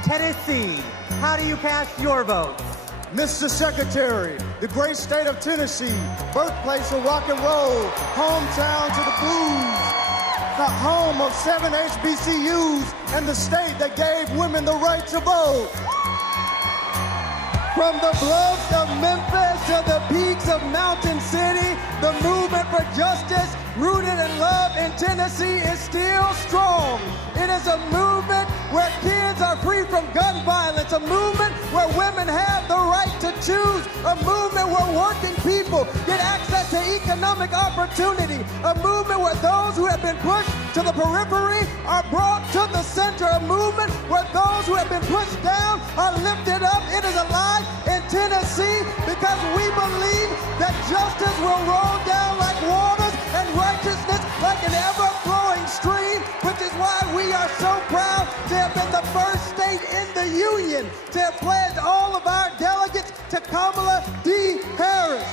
Tennessee, how do you cast your votes? Mr. Secretary, the great state of Tennessee, birthplace of rock and roll, hometown to the blues, the home of 7 HBCUs, and the state that gave women the right to vote. From the bluffs of Memphis to the peaks of Mountain City, the movement for justice, rooted in love in Tennessee, is still strong. It is a movement where kids are free from gun violence, a movement where women have the right to choose, a movement where working people get access to economic opportunity, a movement where those who have been pushed to the periphery are brought to the center, a movement where those who have been pushed down are lifted up. It is alive in Tennessee because we believe that justice will roll down like waters and righteousness like an ever-flowing stream, which is why we are so proud to have been the first state in the union to have pledged all of our delegates to Kamala D. Harris.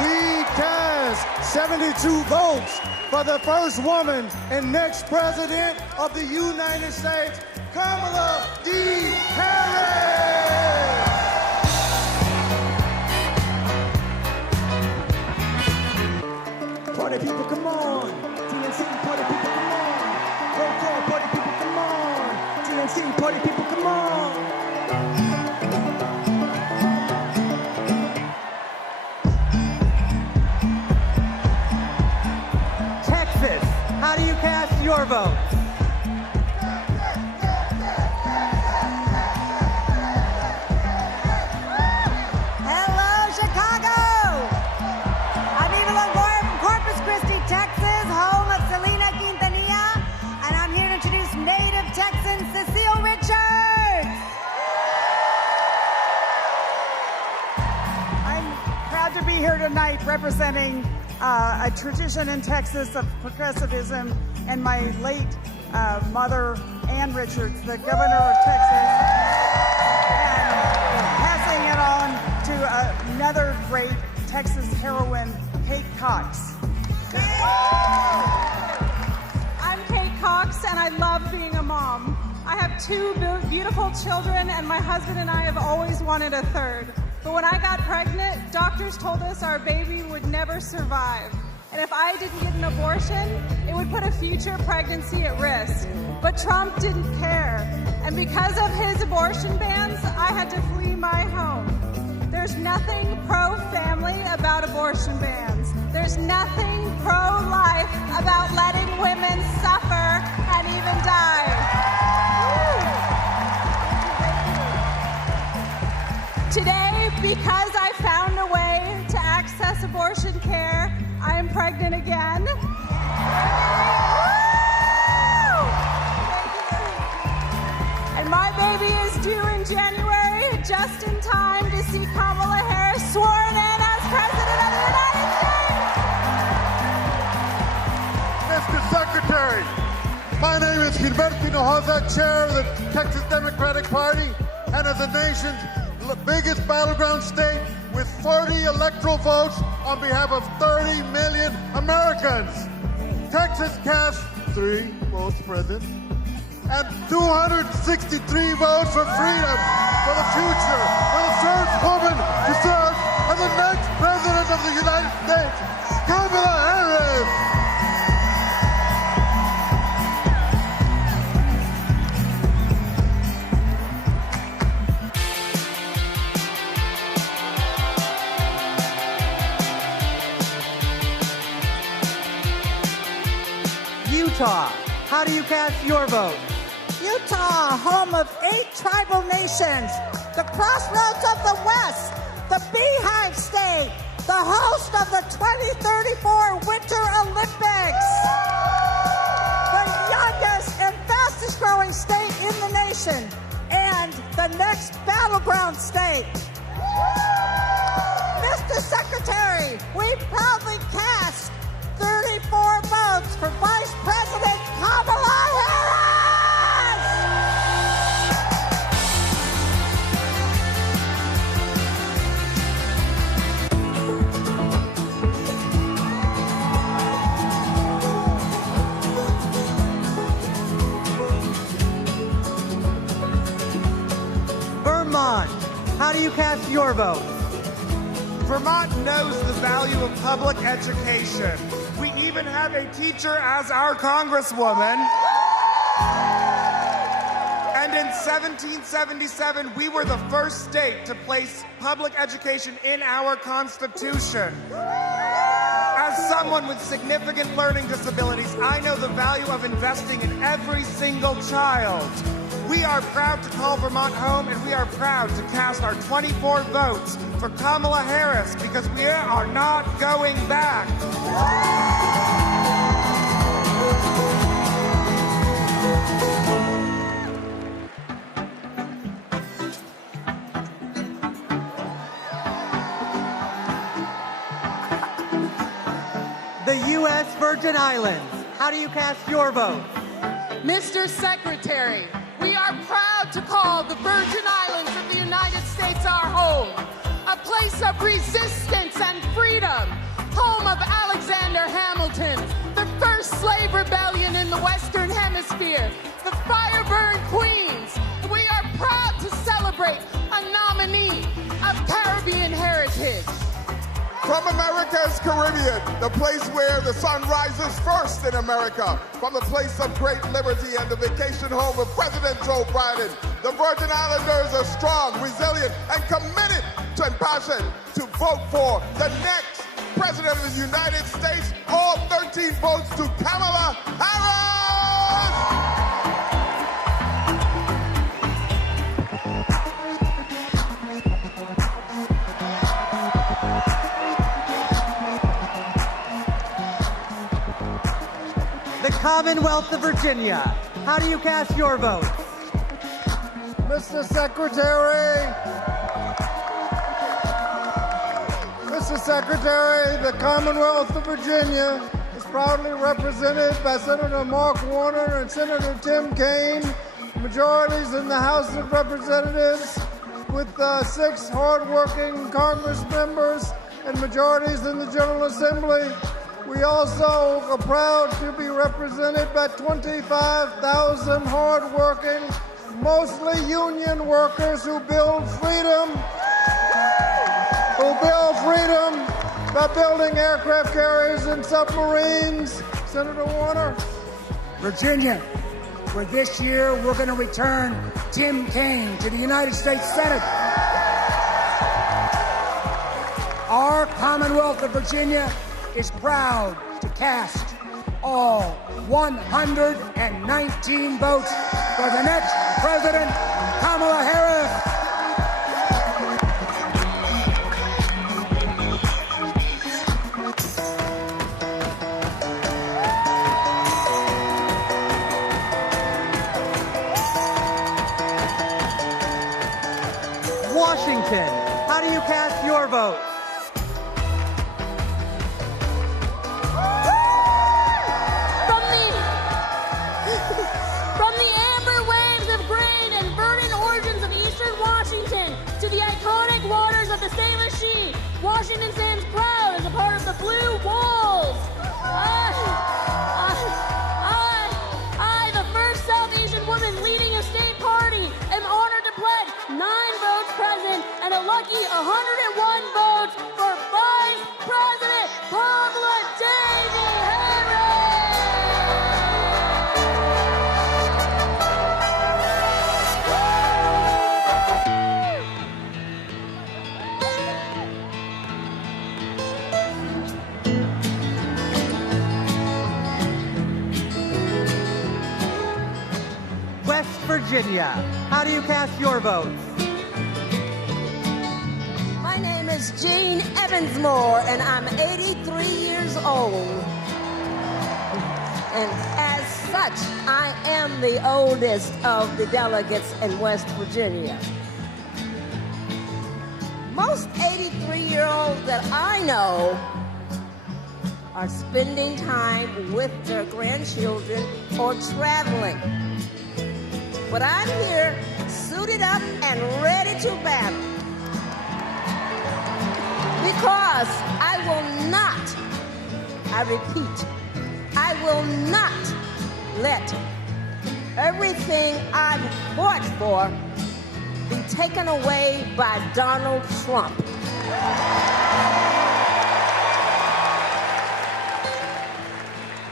We cast 72 votes for the first woman and next president of the United States, Kamala D. Harris. Party people, come on. DNC, party people, come on. Roll call, party people, come on. DNC, party people, come on. Texas, how do you cast your vote? Hello, Chicago! I'm Eva Longoria from Corpus Christi, Texas, home of Selena Quintanilla, and I'm here to introduce native Texan Cecile Richards. I'm proud to be here tonight representing a tradition in Texas of progressivism and my late mother, Ann Richards, the governor of Texas, and passing it on to another great Texas heroine, Kate Cox. I'm Kate Cox, and I love being a mom. I have 2 beautiful children, and my husband and I have always wanted a third. But when I got pregnant, doctors told us our baby would never survive. And if I didn't get an abortion, it would put a future pregnancy at risk. But Trump didn't care. And because of his abortion bans, I had to flee my home. There's nothing pro-family about abortion bans. There's nothing pro-life about letting women suffer and even die. Woo! Today, because I found a way to access abortion care, I am pregnant again. And my baby is due in January, just in time to see Kamala Harris sworn in as President of the United States. Mr. Secretary, my name is Gilberto Hinojosa, chair of the Texas Democratic Party, and as the nation's biggest battleground state with 40 electoral votes on behalf of 30 million Americans. Texas cast 3 votes present and 263 votes for freedom, for the future, for the first woman to serve as the next president of the United States, Kamala Harris. Utah, how do you cast your vote? Utah, home of 8 tribal nations, the crossroads of the West, the Beehive State, the host of the 2034 Winter Olympics, the youngest and fastest growing state in the nation, and the next battleground state. Mr. Secretary, we proudly cast 34 votes for Vice President Kamala Harris! Vermont, how do you cast your vote? Vermont knows the value of public education. We even have a teacher as our congresswoman. And in 1777, we were the first state to place public education in our Constitution. As someone with significant learning disabilities, I know the value of investing in every single child. We are proud to call Vermont home, and we are proud to cast our 24 votes for Kamala Harris because we are not going back. The U.S. Virgin Islands, how do you cast your vote? Mr. Secretary, we are proud to call the Virgin Islands of the United States our home, a place of resistance and freedom, home of Alexander Hamilton, the first slave rebellion in the Western Hemisphere, the fire-burned Queens. We are proud to celebrate a nominee of Caribbean heritage. From America's Caribbean, the place where the sun rises first in America, from the place of great liberty and the vacation home of President Joe Biden, the Virgin Islanders are strong, resilient, and committed to and passionate to vote for the next President of the United States. All 13 votes to Kamala Harris! The Commonwealth of Virginia, how do you cast your vote? Mr. Secretary, the Commonwealth of Virginia is proudly represented by Senator Mark Warner and Senator Tim Kaine, majorities in the House of Representatives with 6 hardworking Congress members and majorities in the General Assembly. We also are proud to be represented by 25,000 hardworking, mostly union workers who build freedom by building aircraft carriers and submarines. Senator Warner. Virginia, where this year we're going to return Tim Kaine to the United States Senate. Our Commonwealth of Virginia is proud to cast all 119 votes for the next President, Kamala Harris. Washington. How do you cast your vote? From the amber waves of grain and verdant origins of eastern Washington to the iconic waters of the St. Lucie, Washington stands proud as a part of the Blue Wolves. I, the first South Asian woman leading a state party, am honored to pledge 9 votes present and a lucky 101 votes for Vice President Kamala Harris. West Virginia. How do you cast your votes? My name is Jean Evansmore, and I'm 83 years old. And as such, I am the oldest of the delegates in West Virginia. Most 83-year-olds that I know are spending time with their grandchildren or traveling. But I'm here, suited up and ready to battle. Because I will not, I repeat, I will not let everything I've fought for be taken away by Donald Trump.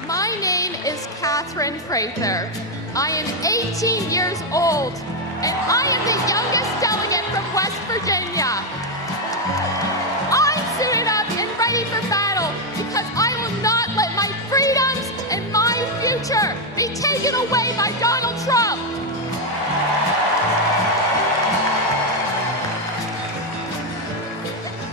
My name is Catherine Prather. I am 18 years old, and I am the youngest delegate from West Virginia. I'm suited up and ready for battle because I will not let my freedoms and my future be taken away by Donald Trump.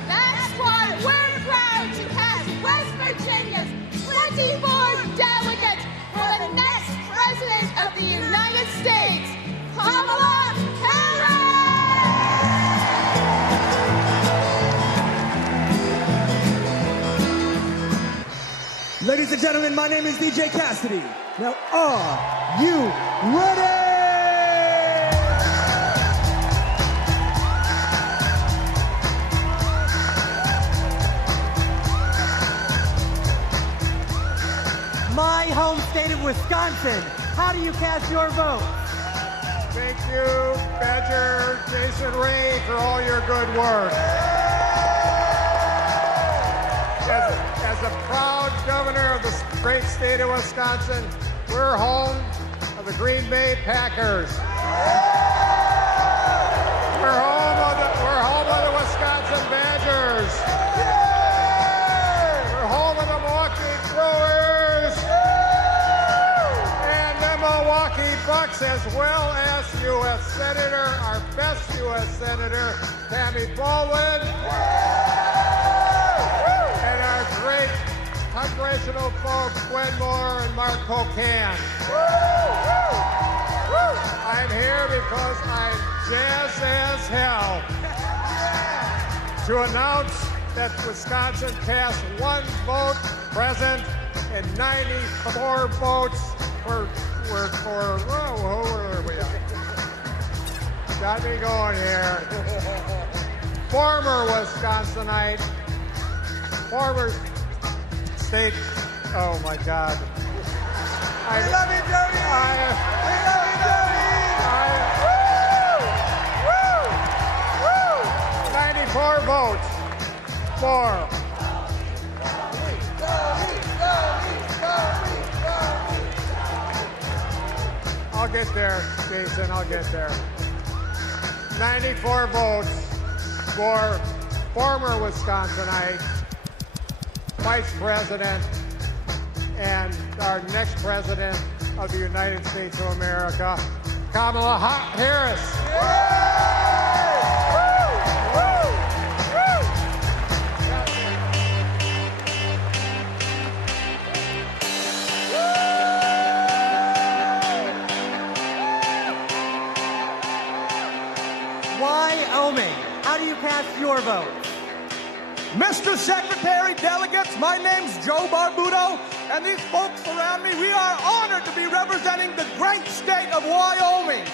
That's why we're proud to cast West Virginia's 24 delegates for the next President of the United States, Kamala Harris! Ladies and gentlemen, my name is DJ Cassidy. Now, are you ready? My home state of Wisconsin. How do you cast your vote? Thank you, Badger Jason Ray, for all your good work. As a proud governor of the great state of Wisconsin, we're home of the Green Bay Packers. We're home of the Wisconsin Badgers. We're home of the Milwaukee Brewers. And the Milwaukee Bucks, as well as U.S. Senator, our best U.S. Senator, Tammy Baldwin. And our great congressional folks, Gwen Moore and Mark Pocan. I'm here because I'm jazzed as hell to announce that Wisconsin cast 1 vote present and 94 votes who are we at? Got me going here. Former Wisconsinite, former state, oh my God. We love you, Jody! We love you, Jody! 94 votes for. I'll get there, Jason, I'll get there. 94 votes for former Wisconsinite, Vice President, and our next President of the United States of America, Kamala Harris. Wyoming. How do you cast your vote? Mr. Secretary, delegates, my name's Joe Barbudo, and these folks around me, we are honored to be representing the great state of Wyoming.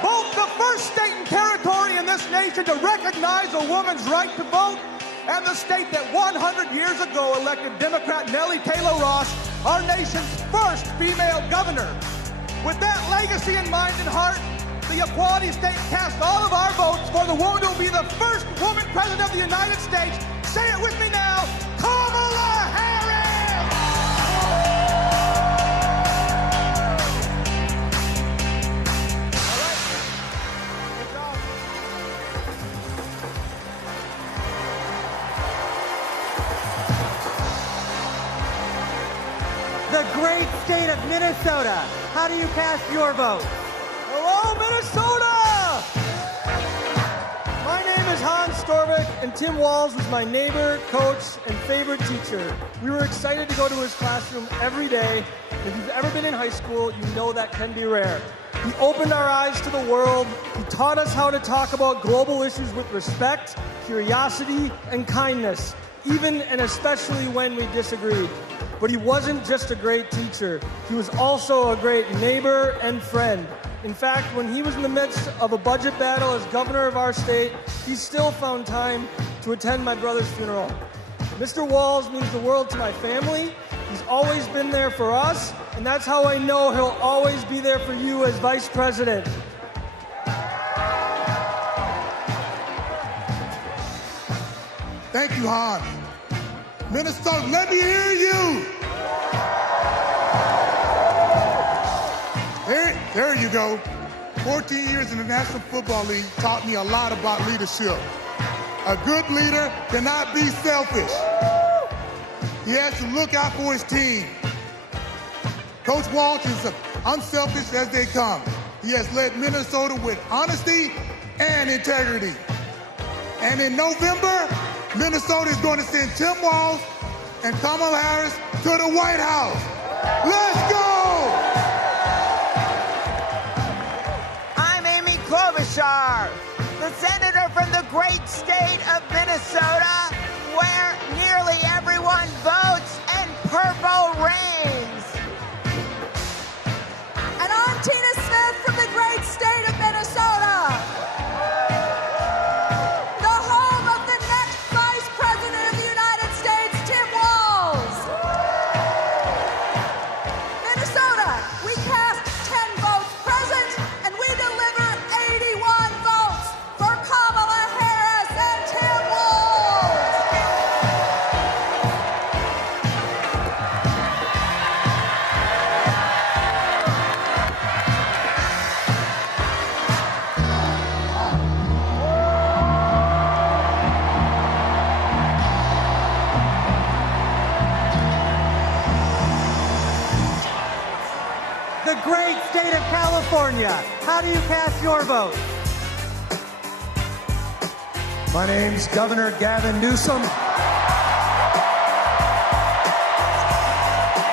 Both the first state and territory in this nation to recognize a woman's right to vote, and the state that 100 years ago elected Democrat Nellie Taylor Ross, our nation's first female governor. With that legacy in mind and heart, the Equality State cast all of our votes for the woman who will be the first woman president of the United States. Say it with me now, Kamala Harris! All right. Good job. The great state of Minnesota. How do you cast your vote? Hello, Minnesota! My name is Hans Storvik, and Tim Walz was my neighbor, coach, and favorite teacher. We were excited to go to his classroom every day. If you've ever been in high school, you know that can be rare. He opened our eyes to the world. He taught us how to talk about global issues with respect, curiosity, and kindness, even and especially when we disagreed. But he wasn't just a great teacher. He was also a great neighbor and friend. In fact, when he was in the midst of a budget battle as governor of our state, he still found time to attend my brother's funeral. Mr. Walz means the world to my family. He's always been there for us, and that's how I know he'll always be there for you as vice president. Thank you, Hans. Minnesota, let me hear you. There you go. 14 years in the National Football League taught me a lot about leadership. A good leader cannot be selfish. He has to look out for his team. Coach Walz is unselfish as they come. He has led Minnesota with honesty and integrity. And in November, Minnesota is going to send Tim Walz and Kamala Harris to the White House. Let's go! Klobuchar, the senator from the great state of Minnesota, where nearly everyone votes and purple reigns. And I'm Tina Smith from the great state of Minnesota, the home of the next Vice President of the United States, Tim Walz. Minnesota, we cast 10 votes present, and we deliver 81 votes for Kamala Harris and Tim Walz. The great state of California. How do you cast your vote? My name's Governor Gavin Newsom.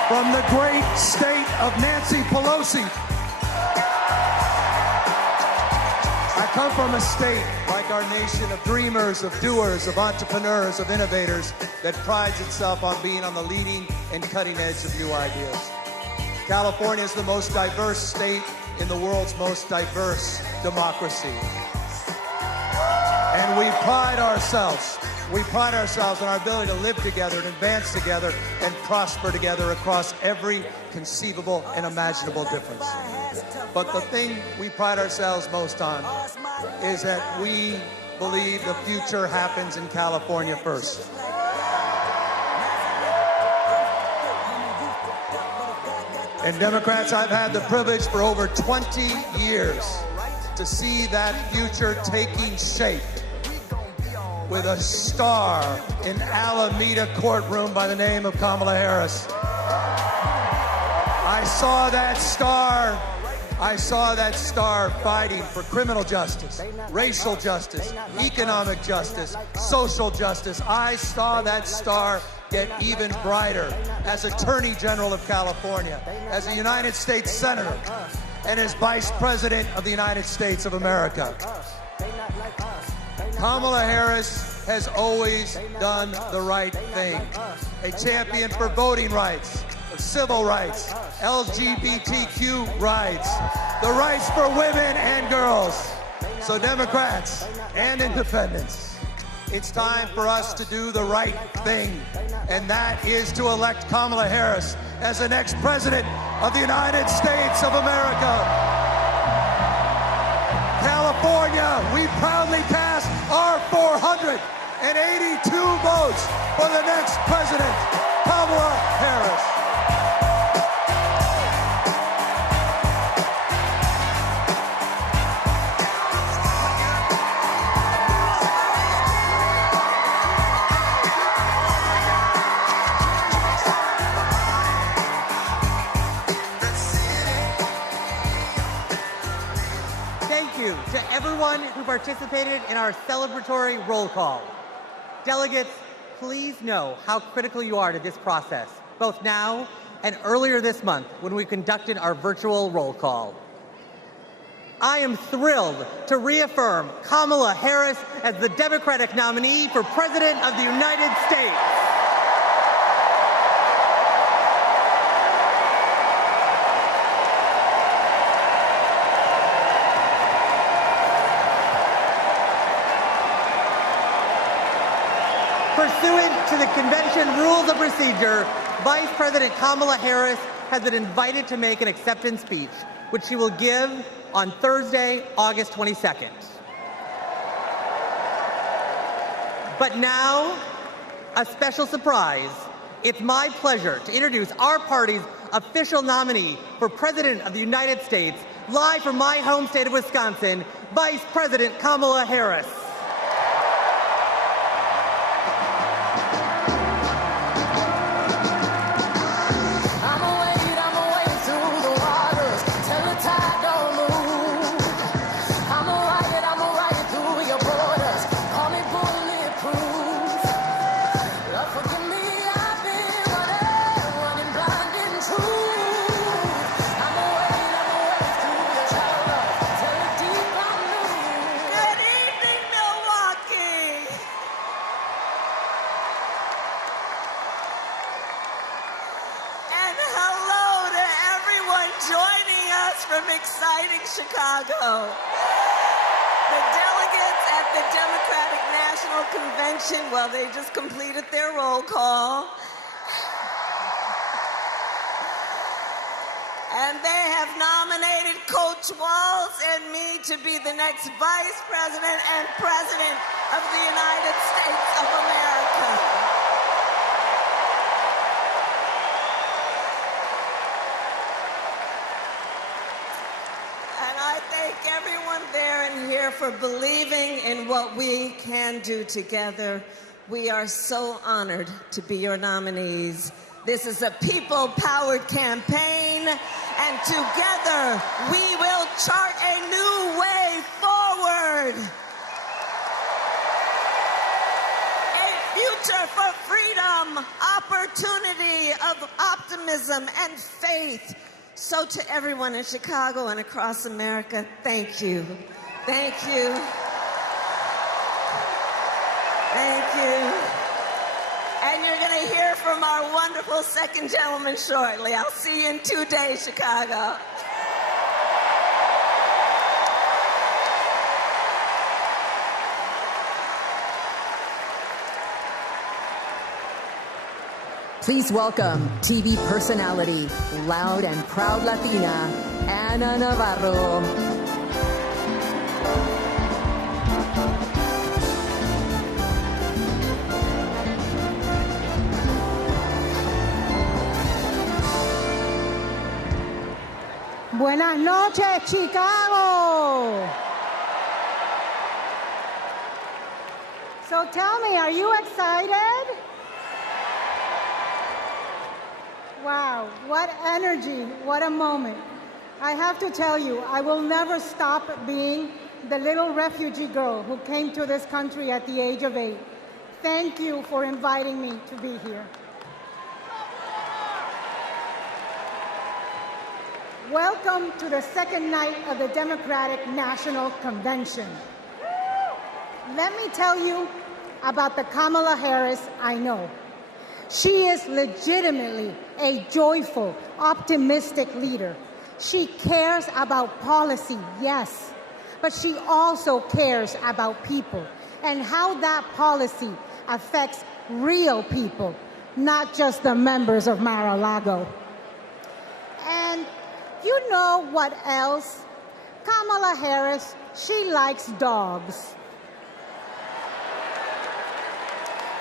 From the great state of Nancy Pelosi. I come from a state, like our nation, of dreamers, of doers, of entrepreneurs, of innovators, that prides itself on being on the leading and cutting edge of new ideas. California is the most diverse state in the world's most diverse democracy. And we pride ourselves on our ability to live together and advance together and prosper together across every conceivable and imaginable difference. But the thing we pride ourselves most on is that we believe the future happens in California first. And Democrats, I've had the privilege for over 20 years to see that future taking shape with a star in Alameda courtroom by the name of Kamala Harris. I saw that star fighting for criminal justice, racial justice, economic justice, social justice. I saw that star get even brighter as Attorney General of California, as a United States Senator, and as Vice President of the United States of America. Kamala Harris has always done the right thing. A champion for voting rights, civil rights, LGBTQ rights, the rights for women and girls. So Democrats and independents, it's time for us to do the right thing, and that is to elect Kamala Harris as the next president of the United States of America. California, we proudly cast our 482 votes for the next president, Kamala Harris. To everyone who participated in our celebratory roll call. Delegates, please know how critical you are to this process, both now and earlier this month when we conducted our virtual roll call. I am thrilled to reaffirm Kamala Harris as the Democratic nominee for President of the United States. Pursuant to the convention rules of procedure, Vice President Kamala Harris has been invited to make an acceptance speech, which she will give on Thursday, August 22nd. But now, a special surprise. It's my pleasure to introduce our party's official nominee for President of the United States, live from my home state of Wisconsin, Vice President Kamala Harris. Chicago. The delegates at the Democratic National Convention, well, they just completed their roll call. And they have nominated Coach Walz and me to be the next Vice President and President of the United States of America. Everyone there and here for believing in what we can do together. We are so honored to be your nominees. This is a people-powered campaign, and together we will chart a new way forward. A future for freedom, opportunity, of optimism and faith. So to everyone in Chicago and across America, thank you. Thank you. Thank you. And you're going to hear from our wonderful second gentleman shortly. I'll see you in 2 days, Chicago. Please welcome TV personality, loud and proud Latina, Ana Navarro. Buenas noches, Chicago. So tell me, are you excited? Wow, what energy, what a moment. I have to tell you, I will never stop being the little refugee girl who came to this country at the age of 8. Thank you for inviting me to be here. Welcome to the second night of the Democratic National Convention. Let me tell you about the Kamala Harris I know. She is legitimately a joyful, optimistic leader. She cares about policy, yes, but she also cares about people and how that policy affects real people, not just the members of Mar-a-Lago. And you know what else? Kamala Harris, she likes dogs.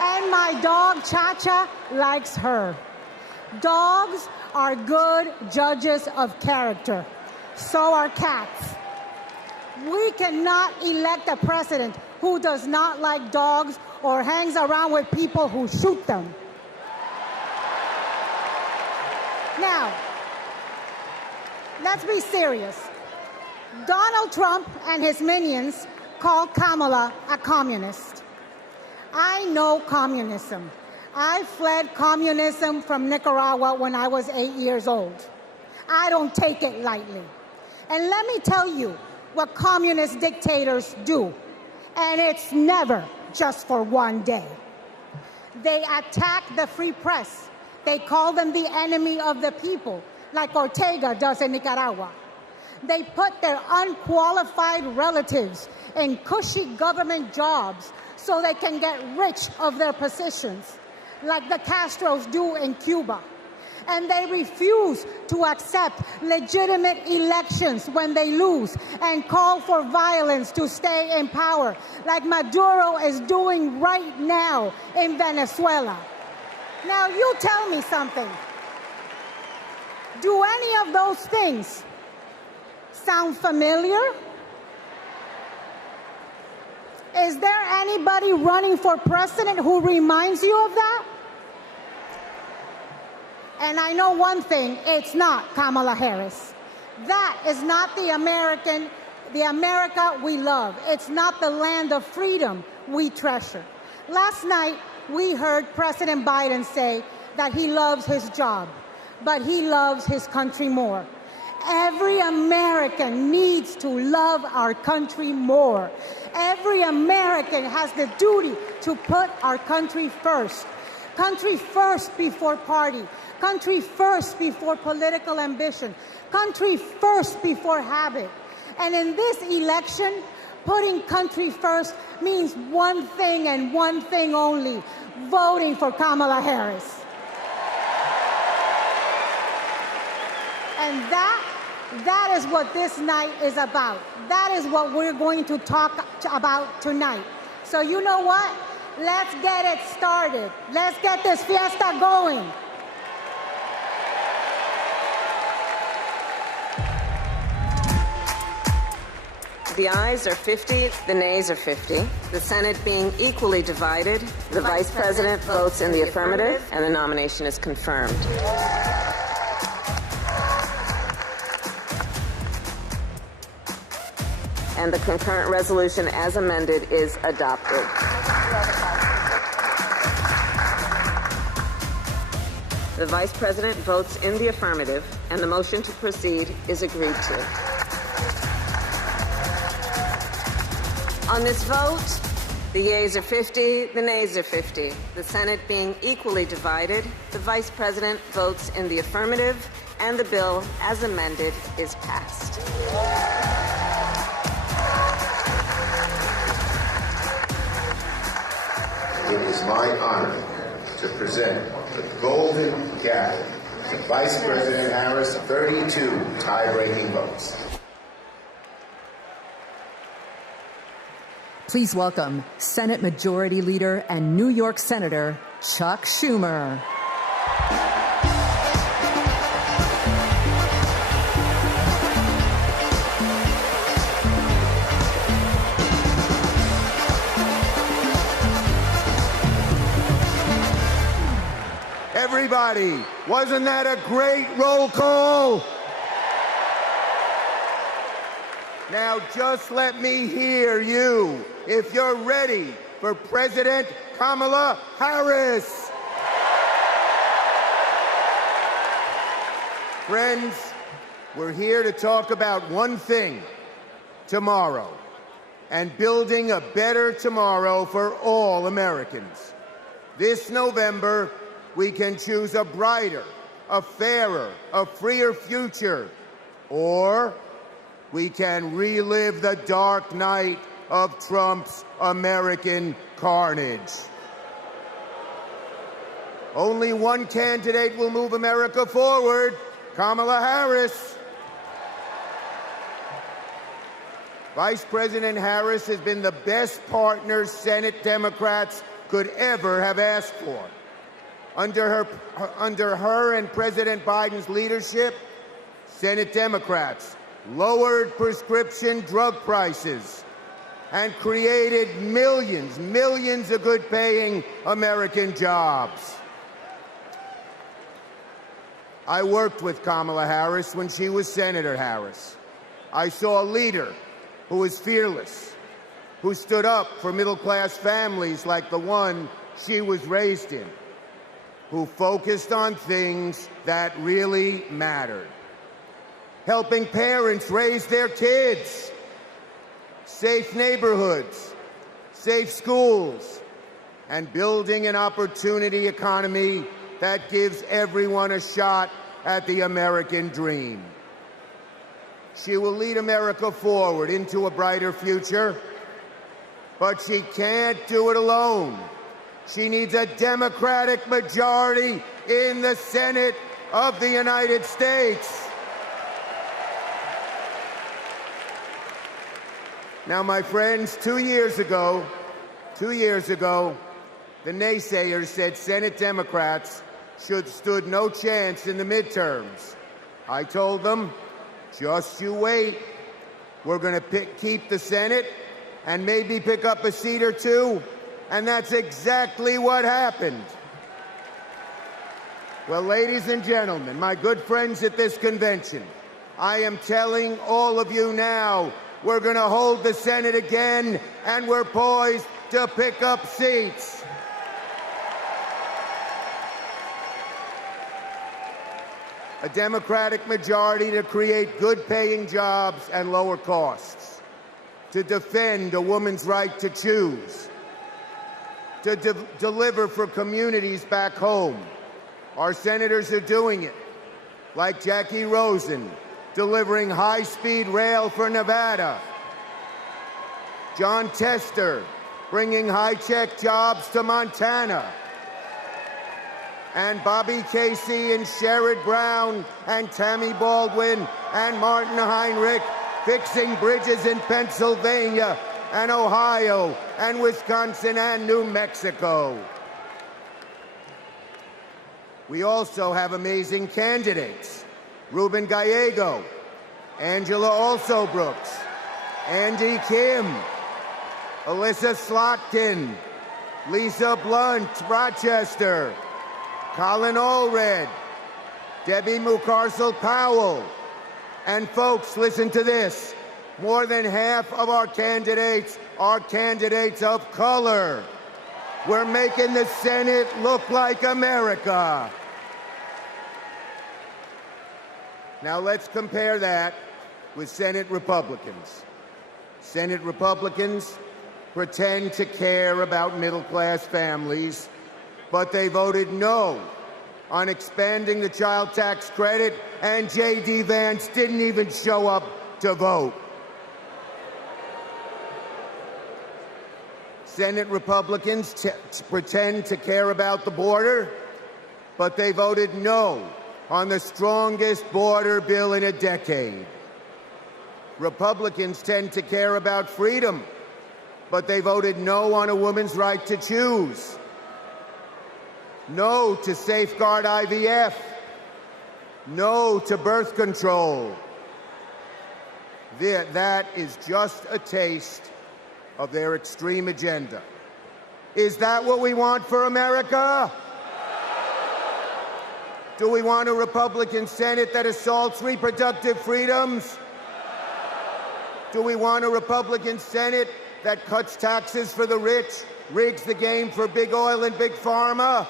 And my dog, Cha-Cha, likes her. Dogs are good judges of character. So are cats. We cannot elect a president who does not like dogs or hangs around with people who shoot them. Now, let's be serious. Donald Trump and his minions call Kamala a communist. I know communism. I fled communism from Nicaragua when I was 8 years old. I don't take it lightly. And let me tell you what communist dictators do. And it's never just for one day. They attack the free press. They call them the enemy of the people, like Ortega does in Nicaragua. They put their unqualified relatives in cushy government jobs so they can get rich of their positions, like the Castros do in Cuba. And they refuse to accept legitimate elections when they lose and call for violence to stay in power, like Maduro is doing right now in Venezuela. Now, you tell me something. Do any of those things sound familiar? Is there anybody running for president who reminds you of that? And I know one thing, it's not Kamala Harris. That is not the America we love. It's not the land of freedom we treasure. Last night, we heard President Biden say that he loves his job, but he loves his country more. Every American needs to love our country more. Every American has the duty to put our country first. Country first before party. Country first before political ambition. Country first before habit. And in this election, putting country first means one thing and one thing only: voting for Kamala Harris. And that is what this night is about. That is what we're going to talk about tonight. So you know what? Let's get it started. Let's get this fiesta going. The ayes are 50, the nays are 50. The Senate being equally divided, the Vice President votes in the affirmative, and the nomination is confirmed. And the concurrent resolution as amended is adopted. The Vice President votes in the affirmative, and the motion to proceed is agreed to. On this vote, the yeas are 50, the nays are 50. The Senate being equally divided, the Vice President votes in the affirmative, and the bill, as amended, is passed. It is my honor to present the Golden Gavel to Vice President Harris, 32 tie-breaking votes. Please welcome Senate Majority Leader and New York Senator Chuck Schumer. Everybody, wasn't that a great roll call? Now just let me hear you if you're ready for President Kamala Harris. Friends, we're here to talk about one thing tomorrow. and building a better tomorrow for all Americans. This November, we can choose a brighter, a fairer, a freer future, or we can relive the dark night of Trump's American carnage. Only one candidate will move America forward, Kamala Harris. Vice President Harris has been the best partner Senate Democrats could ever have asked for. Under her and President Biden's leadership, Senate Democrats lowered prescription drug prices and created millions of good-paying American jobs. I worked with Kamala Harris when she was Senator Harris. I saw a leader who was fearless, who stood up for middle-class families like the one she was raised in, who focused on things that really mattered. Helping parents raise their kids, safe neighborhoods, safe schools, and building an opportunity economy that gives everyone a shot at the American dream. She will lead America forward into a brighter future, but she can't do it alone. She needs a Democratic majority in the Senate of the United States. Now, my friends, 2 years ago, the naysayers said Senate Democrats stood no chance in the midterms. I told them, just you wait. We're going to keep the Senate and maybe pick up a seat or two, and that's exactly what happened. Well, ladies and gentlemen, my good friends at this convention, I am telling all of you now, we're going to hold the Senate again, and we're poised to pick up seats. A Democratic majority to create good-paying jobs and lower costs, to defend a woman's right to choose, to deliver for communities back home. Our senators are doing it, like Jackie Rosen, delivering high-speed rail for Nevada, John Tester, bringing high-tech jobs to Montana, and Bobby Casey and Sherrod Brown and Tammy Baldwin and Martin Heinrich fixing bridges in Pennsylvania and Ohio and Wisconsin and New Mexico. We also have amazing candidates. Ruben Gallego, Angela Alsobrooks, Andy Kim, Alyssa Slotkin, Lisa Blunt, Rochester, Colin Allred, Debbie Mucarsel-Powell. And folks, listen to this. More than half of our candidates are candidates of color. We're making the Senate look like America. Now let's compare that with Senate Republicans. Senate Republicans pretend to care about middle-class families, but they voted no on expanding the child tax credit, and J.D. Vance didn't even show up to vote. Senate Republicans pretend to care about the border, but they voted no on the strongest border bill in a decade. Republicans tend to care about freedom, but they voted no on a woman's right to choose. No to safeguard IVF. No to birth control. That is just a taste of their extreme agenda. Is that what we want for America? Do we want a Republican Senate that assaults reproductive freedoms? Do we want a Republican Senate that cuts taxes for the rich, rigs the game for big oil and big pharma?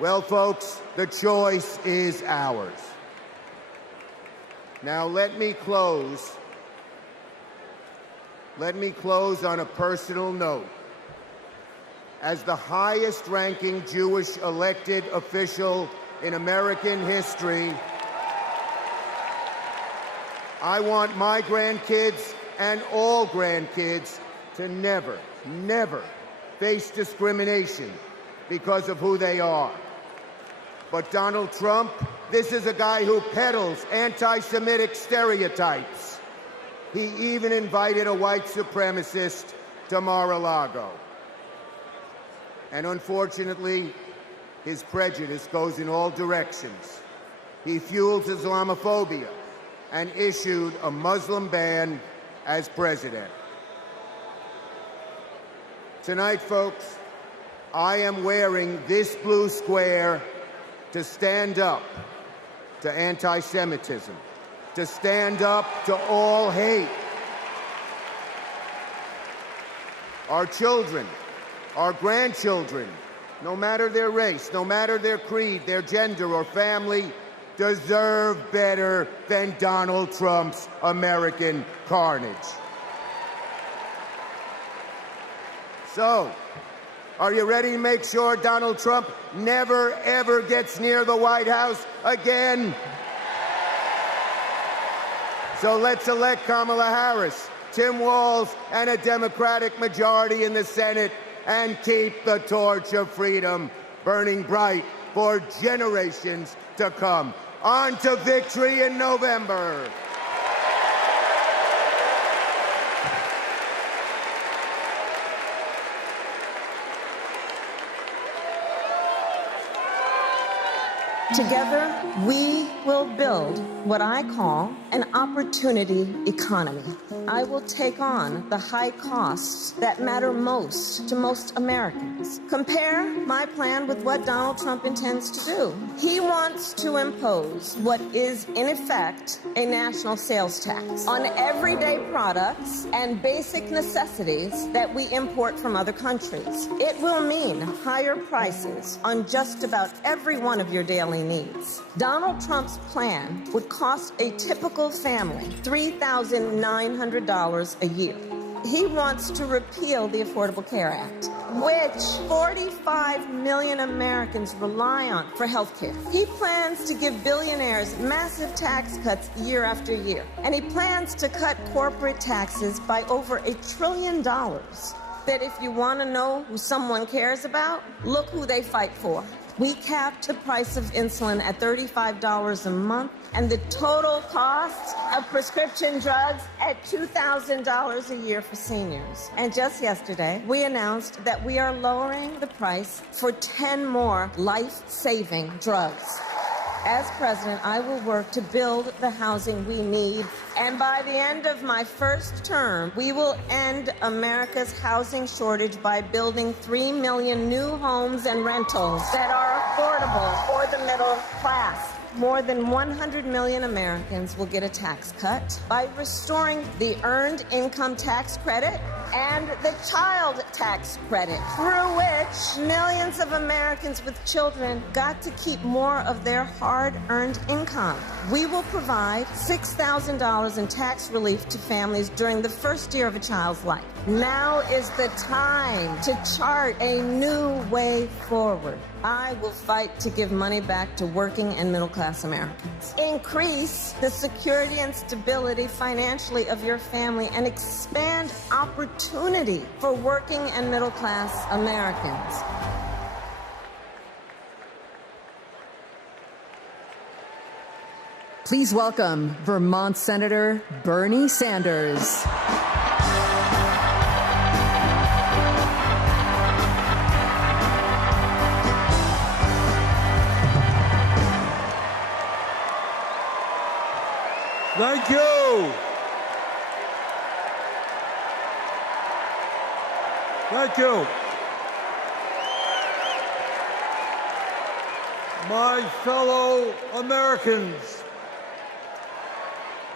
Well, folks, the choice is ours. Now, let me close let me close on a personal note. As the highest-ranking Jewish elected official in American history, I want my grandkids and all grandkids to never, never face discrimination because of who they are. But Donald Trump, this is a guy who peddles anti-Semitic stereotypes. He even invited a white supremacist to Mar-a-Lago. And unfortunately, his prejudice goes in all directions. He fuels Islamophobia and issued a Muslim ban as president. Tonight, folks, I am wearing this blue square to stand up to anti-Semitism, to stand up to all hate. Our children, our grandchildren, no matter their race, no matter their creed, their gender, or family, deserve better than Donald Trump's American carnage. So, are you ready to make sure Donald Trump never, ever gets near the White House again? So let's elect Kamala Harris, Tim Walz, and a Democratic majority in the Senate and keep the torch of freedom burning bright for generations to come. On to victory in November. Together, we will build what I call an opportunity economy. I will take on the high costs that matter most to most Americans. Compare my plan with what Donald Trump intends to do. He wants to impose what is, in effect, a national sales tax on everyday products and basic necessities that we import from other countries. It will mean higher prices on just about every one of your daily needs. Donald Trump's plan would cost a typical family $3,900 a year. He wants to repeal the Affordable Care Act, which 45 million Americans rely on for health care. He plans to give billionaires massive tax cuts year after year, and he plans to cut corporate taxes by over $1 trillion. That if you want to know who someone cares about, look who they fight for. We capped the price of insulin at $35 a month and the total cost of prescription drugs at $2,000 a year for seniors. And just yesterday, we announced that we are lowering the price for 10 more life-saving drugs. As president, I will work to build the housing we need, and by the end of my first term, we will end America's housing shortage by building 3 million new homes and rentals that are affordable for the middle class. More than 100 million Americans will get a tax cut by restoring the Earned Income Tax Credit and the Child Tax Credit, through which millions of Americans with children got to keep more of their hard-earned income. We will provide $6,000 in tax relief to families during the first year of a child's life. Now is the time to chart a new way forward. I will fight to give money back to working and middle-class Americans. Increase the security and stability financially of your family and expand opportunity for working and middle-class Americans. Please welcome Vermont Senator Bernie Sanders. Thank you. Thank you. My fellow Americans,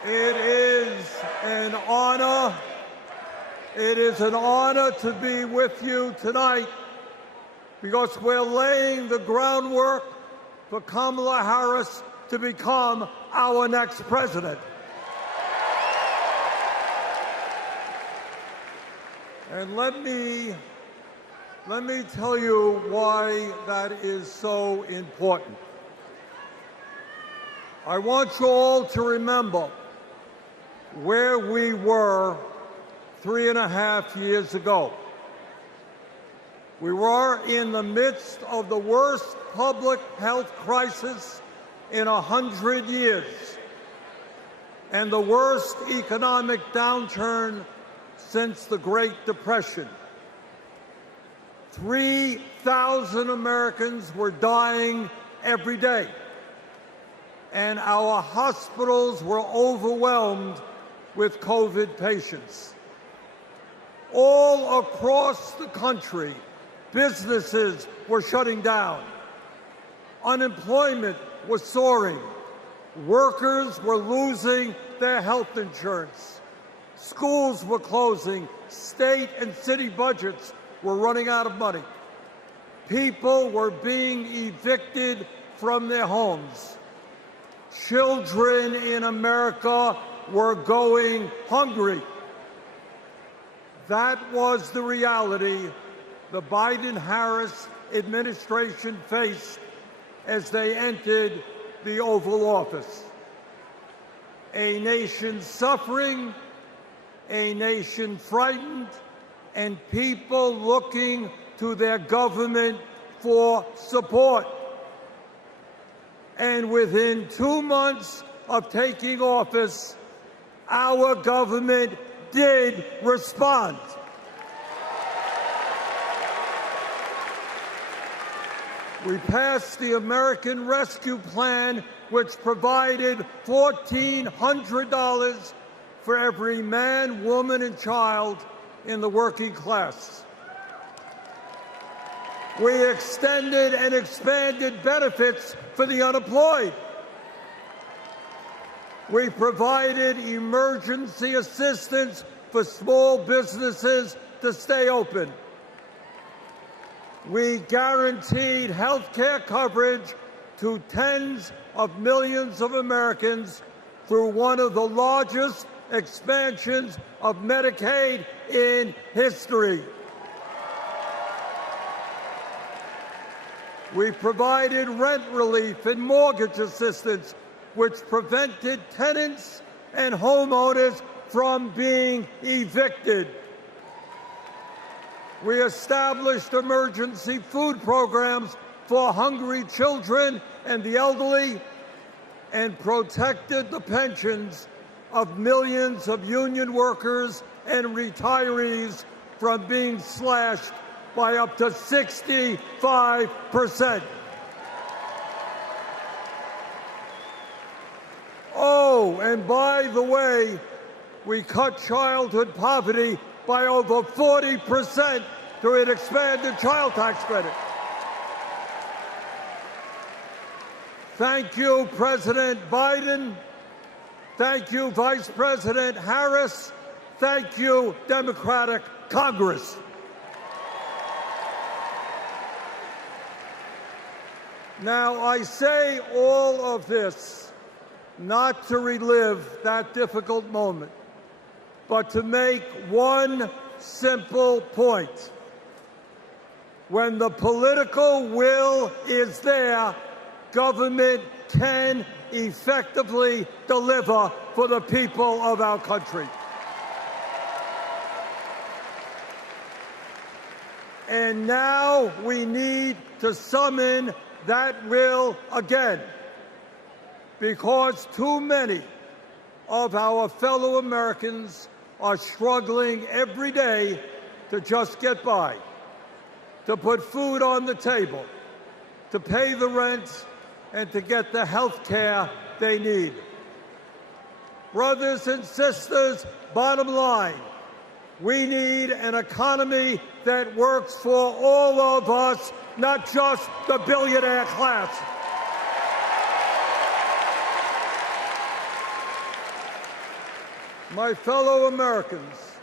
it is an honor. It is an honor to be with you tonight because we're laying the groundwork for Kamala Harris to become our next president. And let me tell you why that is so important. I want you all to remember where we were 3.5 years ago. We were in the midst of the worst public health crisis in 100 years and the worst economic downturn since the Great Depression. 3,000 Americans were dying every day, and our hospitals were overwhelmed with COVID patients. All across the country, businesses were shutting down. Unemployment was soaring. Workers were losing their health insurance. Schools were closing. State and city budgets were running out of money. People were being evicted from their homes. Children in America were going hungry. That was the reality the Biden-Harris administration faced as they entered the Oval Office. A nation suffering, a nation frightened, and people looking to their government for support. And within 2 months of taking office, our government did respond. We passed the American Rescue Plan, which provided $1,400 for every man, woman, and child in the working class. We extended and expanded benefits for the unemployed. We provided emergency assistance for small businesses to stay open. We guaranteed health care coverage to tens of millions of Americans through one of the largest expansions of Medicaid in history. We provided rent relief and mortgage assistance, which prevented tenants and homeowners from being evicted. We established emergency food programs for hungry children and the elderly, and protected the pensions of millions of union workers and retirees from being slashed by up to 65%. Oh, and by the way, we cut childhood poverty by over 40% through an expanded child tax credit. Thank you, President Biden. Thank you, Vice President Harris. Thank you, Democratic Congress. Now, I say all of this not to relive that difficult moment, but to make one simple point. When the political will is there, government can effectively deliver for the people of our country. And now we need to summon that will again, because too many of our fellow Americans are struggling every day to just get by, to put food on the table, to pay the rent, and to get the health care they need. Brothers and sisters, bottom line, we need an economy that works for all of us, not just the billionaire class. My fellow Americans,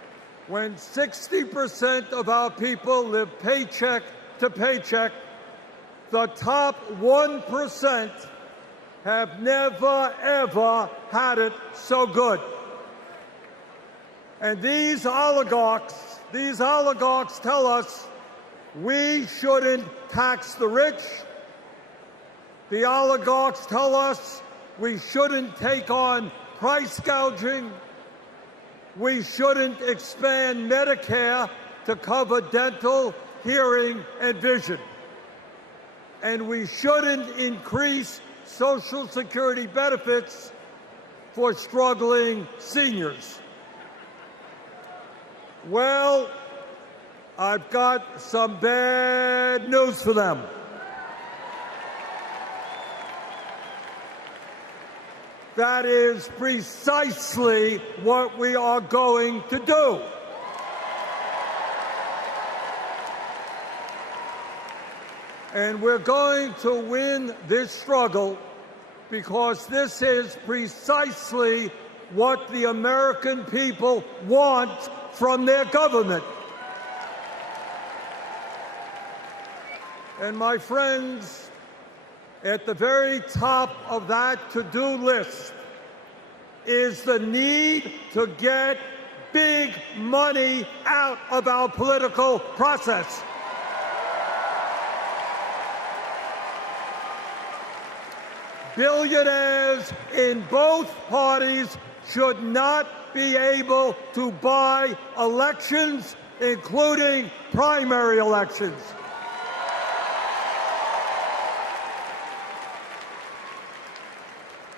when 60% of our people live paycheck to paycheck, the top 1% have never, ever had it so good. And these oligarchs these oligarchs tell us we shouldn't tax the rich. The oligarchs tell us we shouldn't take on price gouging. We shouldn't expand Medicare to cover dental, hearing, and vision. And we shouldn't increase Social Security benefits for struggling seniors. Well, I've got some bad news for them. That is precisely what we are going to do. And we're going to win this struggle because this is precisely what the American people want from their government. And my friends, at the very top of that to-do list is the need to get big money out of our political process. Billionaires in both parties should not be able to buy elections, including primary elections.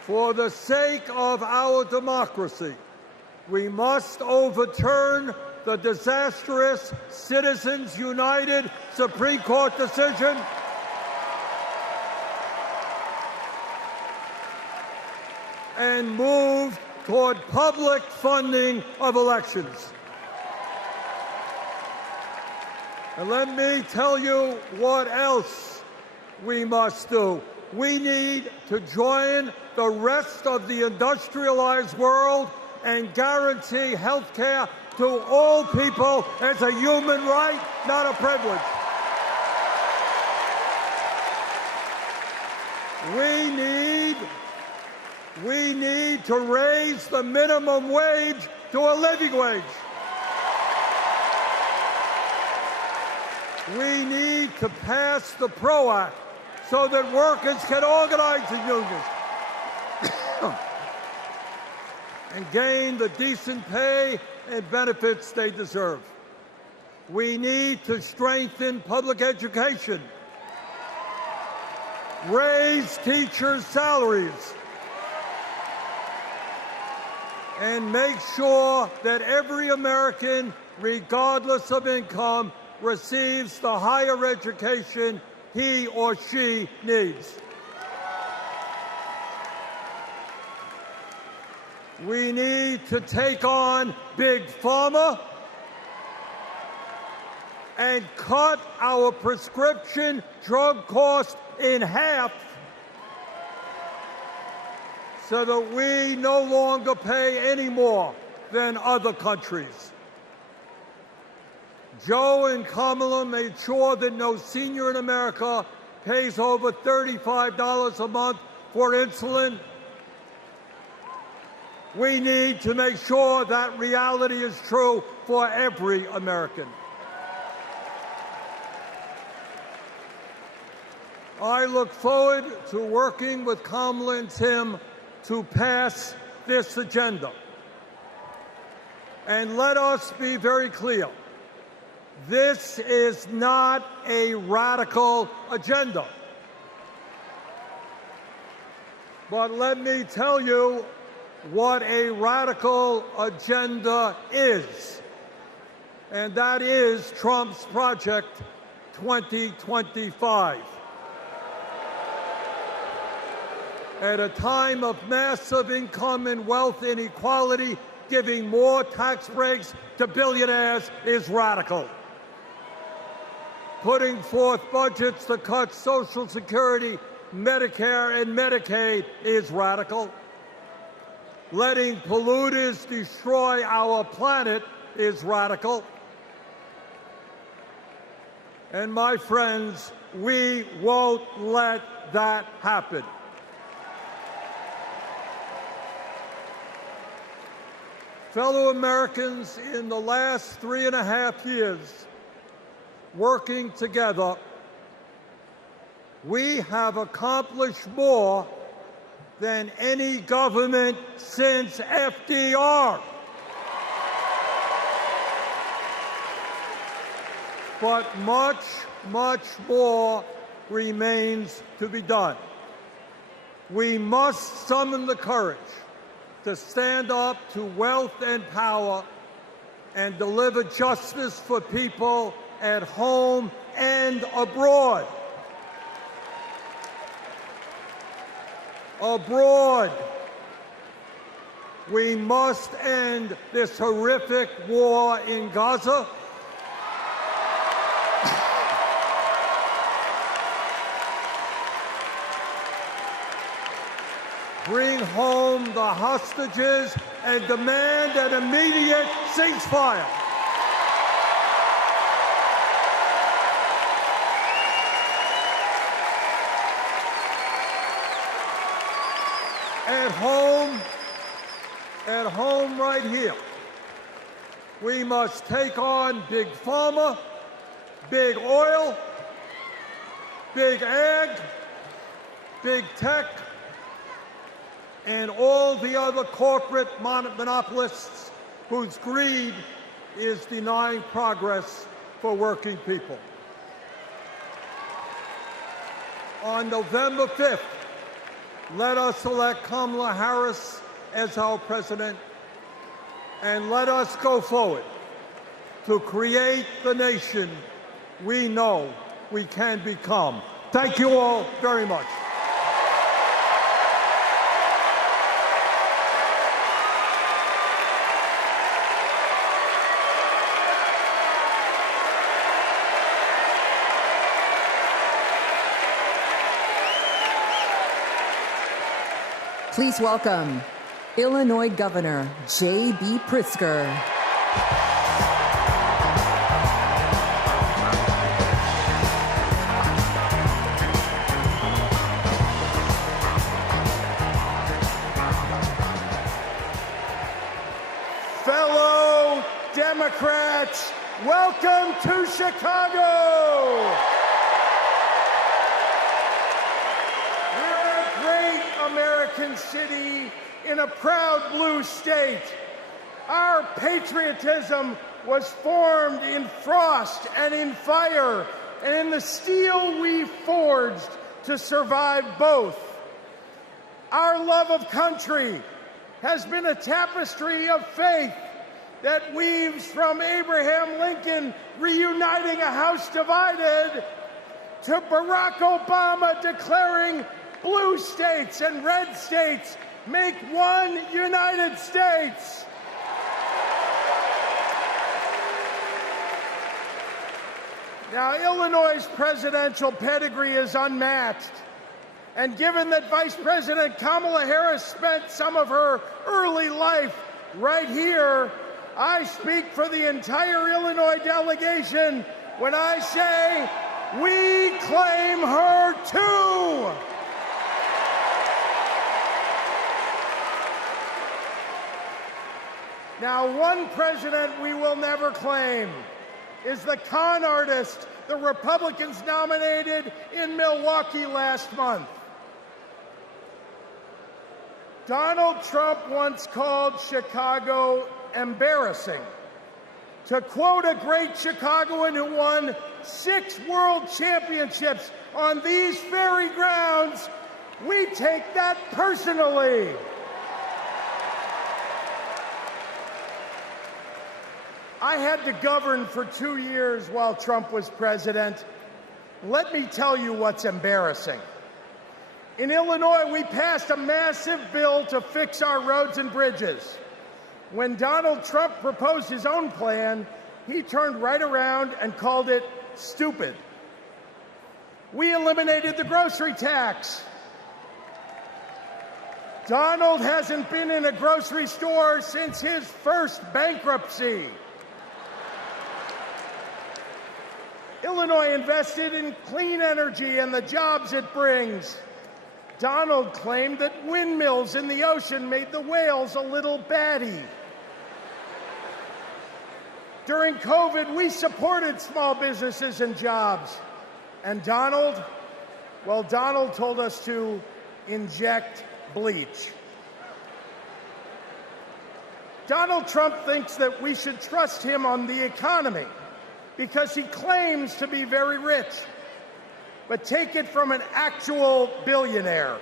For the sake of our democracy, we must overturn the disastrous Citizens United Supreme Court decision and move toward public funding of elections. And let me tell you what else we must do. We need to join the rest of the industrialized world and guarantee health care to all people as a human right, not a privilege. We need to raise the minimum wage to a living wage. We need to pass the PRO Act so that workers can organize in unions and gain the decent pay and benefits they deserve. We need to strengthen public education, raise teachers' salaries, and make sure that every American, regardless of income, receives the higher education he or she needs. We need to take on Big Pharma and cut our prescription drug costs in half so that we no longer pay any more than other countries. Joe and Kamala made sure that no senior in America pays over $35 a month for insulin. We need to make sure that reality is true for every American. I look forward to working with Kamala and Tim to pass this agenda. And let us be very clear. This is not a radical agenda. But let me tell you what a radical agenda is. And that is Trump's Project 2025. At a time of massive income and wealth inequality, giving more tax breaks to billionaires is radical. Putting forth budgets to cut Social Security, Medicare, and Medicaid is radical. Letting polluters destroy our planet is radical. And my friends, we won't let that happen. Fellow Americans, in the last 3.5 years, working together, we have accomplished more than any government since FDR. But much, much more remains to be done. We must summon the courage to stand up to wealth and power and deliver justice for people at home and abroad. Abroad, we must end this horrific war in Gaza. Bring home the hostages and demand an immediate ceasefire. At home right here, we must take on Big Pharma, Big Oil, Big Ag, Big Tech, and all the other corporate monopolists whose greed is denying progress for working people. On November 5th, let us elect Kamala Harris as our president, and let us go forward to create the nation we know we can become. Thank you all very much. Please welcome Illinois Governor J.B. Pritzker. Fellow Democrats, welcome to Chicago. American city in a proud blue state. Our patriotism was formed in frost and in fire, and in the steel we forged to survive both. Our love of country has been a tapestry of faith that weaves from Abraham Lincoln reuniting a house divided to Barack Obama declaring blue states and red states make one United States. Now, Illinois' presidential pedigree is unmatched. And given that Vice President Kamala Harris spent some of her early life right here, I speak for the entire Illinois delegation when I say we claim her too. Now, one president we will never claim is the con artist the Republicans nominated in Milwaukee last month. Donald Trump once called Chicago embarrassing. To quote a great Chicagoan who won 6 world championships on these very grounds, we take that personally. I had to govern for 2 years while Trump was president. Let me tell you what's embarrassing. In Illinois, we passed a massive bill to fix our roads and bridges. When Donald Trump proposed his own plan, he turned right around and called it stupid. We eliminated the grocery tax. Donald hasn't been in a grocery store since his first bankruptcy. Illinois invested in clean energy and the jobs it brings. Donald claimed that windmills in the ocean made the whales a little batty. During COVID, we supported small businesses and jobs. And Donald, well, Donald told us to inject bleach. Donald Trump thinks that we should trust him on the economy because he claims to be very rich. But take it from an actual billionaire.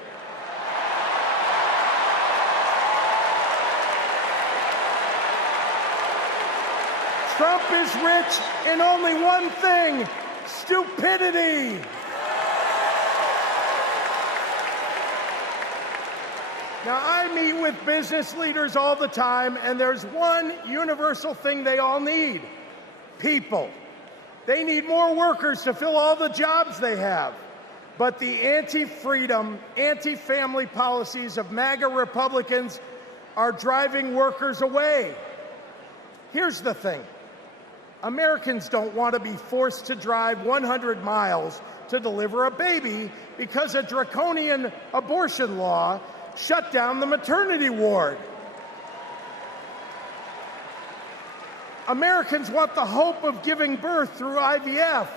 Trump is rich in only one thing: stupidity. Now, I meet with business leaders all the time, and there's one universal thing they all need: people. They need more workers to fill all the jobs they have. But the anti-freedom, anti-family policies of MAGA Republicans are driving workers away. Here's the thing. Americans don't want to be forced to drive 100 miles to deliver a baby because a draconian abortion law shut down the maternity ward. Americans want the hope of giving birth through IVF,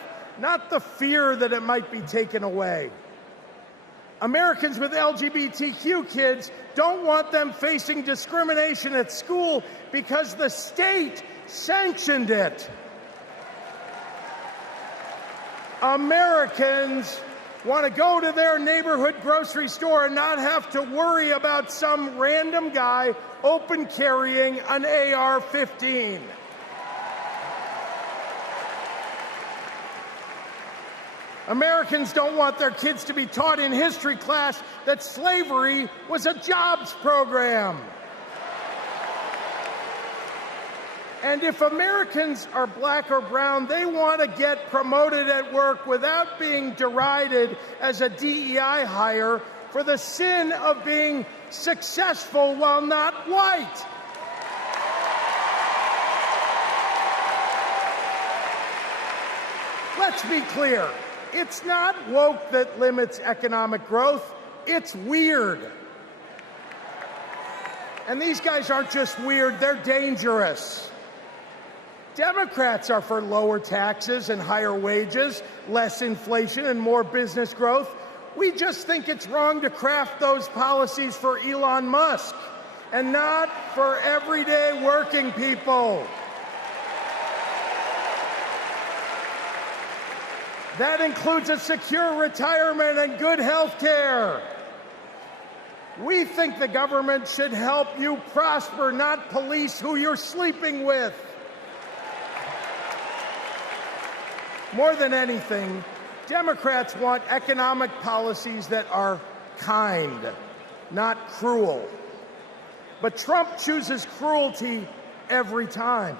not the fear that it might be taken away. Americans with LGBTQ kids don't want them facing discrimination at school because the state sanctioned it. Americans want to go to their neighborhood grocery store and not have to worry about some random guy open carrying an AR-15. Americans don't want their kids to be taught in history class that slavery was a jobs program. And if Americans are black or brown, they want to get promoted at work without being derided as a DEI hire for the sin of being successful while not white. Let's be clear. It's not woke that limits economic growth. It's weird. And these guys aren't just weird, they're dangerous. Democrats are for lower taxes and higher wages, less inflation and more business growth. We just think it's wrong to craft those policies for Elon Musk and not for everyday working people. That includes a secure retirement and good health care. We think the government should help you prosper, not police who you're sleeping with. More than anything, Democrats want economic policies that are kind, not cruel. But Trump chooses cruelty every time.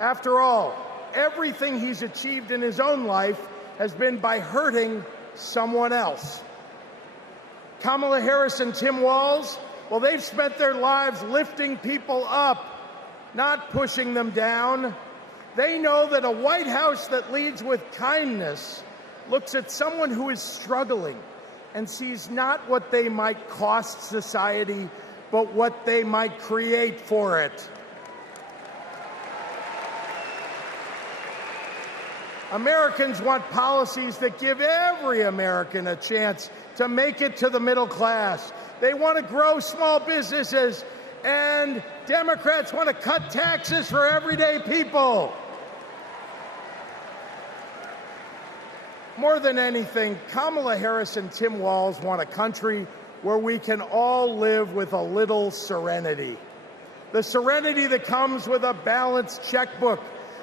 After all, everything he's achieved in his own life has been by hurting someone else. Kamala Harris and Tim Walz, well, they've spent their lives lifting people up, not pushing them down. They know that a White House that leads with kindness looks at someone who is struggling and sees not what they might cost society, but what they might create for it. Americans want policies that give every American a chance to make it to the middle class. They want to grow small businesses, and Democrats want to cut taxes for everyday people. More than anything, Kamala Harris and Tim Walz want a country where we can all live with a little serenity. The serenity that comes with a balanced checkbook,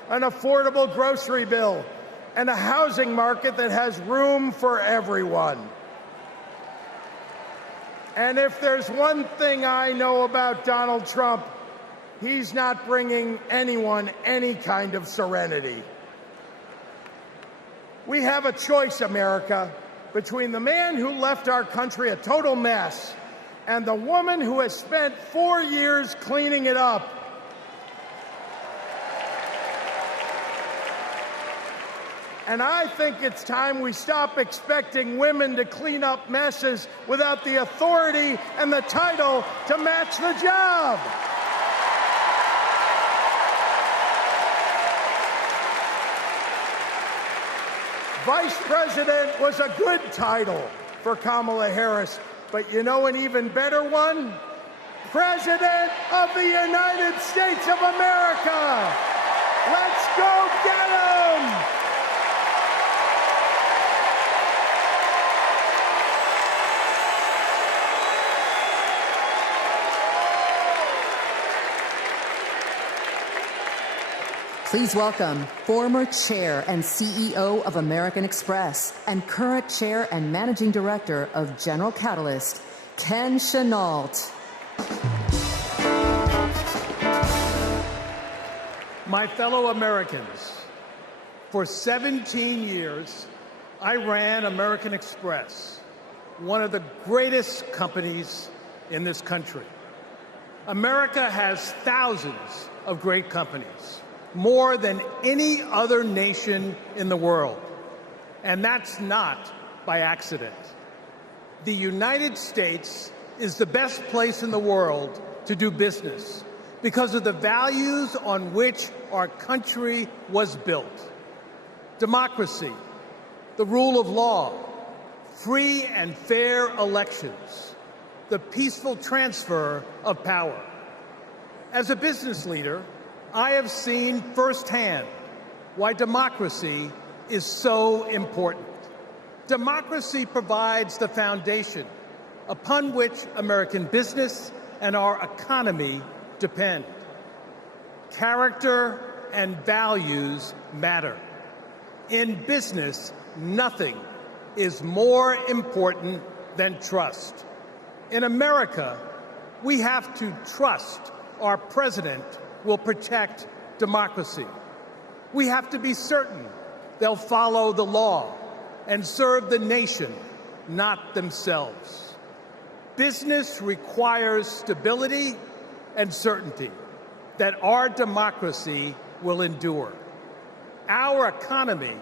an affordable grocery bill, and a housing market that has room for everyone. And if there's one thing I know about Donald Trump, he's not bringing anyone any kind of serenity. We have a choice, America, between the man who left our country a total mess and the woman who has spent 4 years cleaning it up. And I think it's time we stop expecting women to clean up messes without the authority and the title to match the job. Vice President was a good title for Kamala Harris, but you know an even better one? President of the United States of America! Let's go get 'em! Please welcome former chair and CEO of American Express and current chair and managing director of General Catalyst, Ken Chenault. My fellow Americans, for 17 years, I ran American Express, one of the greatest companies in this country. America has thousands of great companies, more than any other nation in the world. And that's not by accident. The United States is the best place in the world to do business because of the values on which our country was built. Democracy, the rule of law, free and fair elections, the peaceful transfer of power. As a business leader, I have seen firsthand why democracy is so important. Democracy provides the foundation upon which American business and our economy depend. Character and values matter. In business, nothing is more important than trust. In America, we have to trust our president will protect democracy. We have to be certain they'll follow the law and serve the nation, not themselves. Business requires stability and certainty that our democracy will endure. Our economy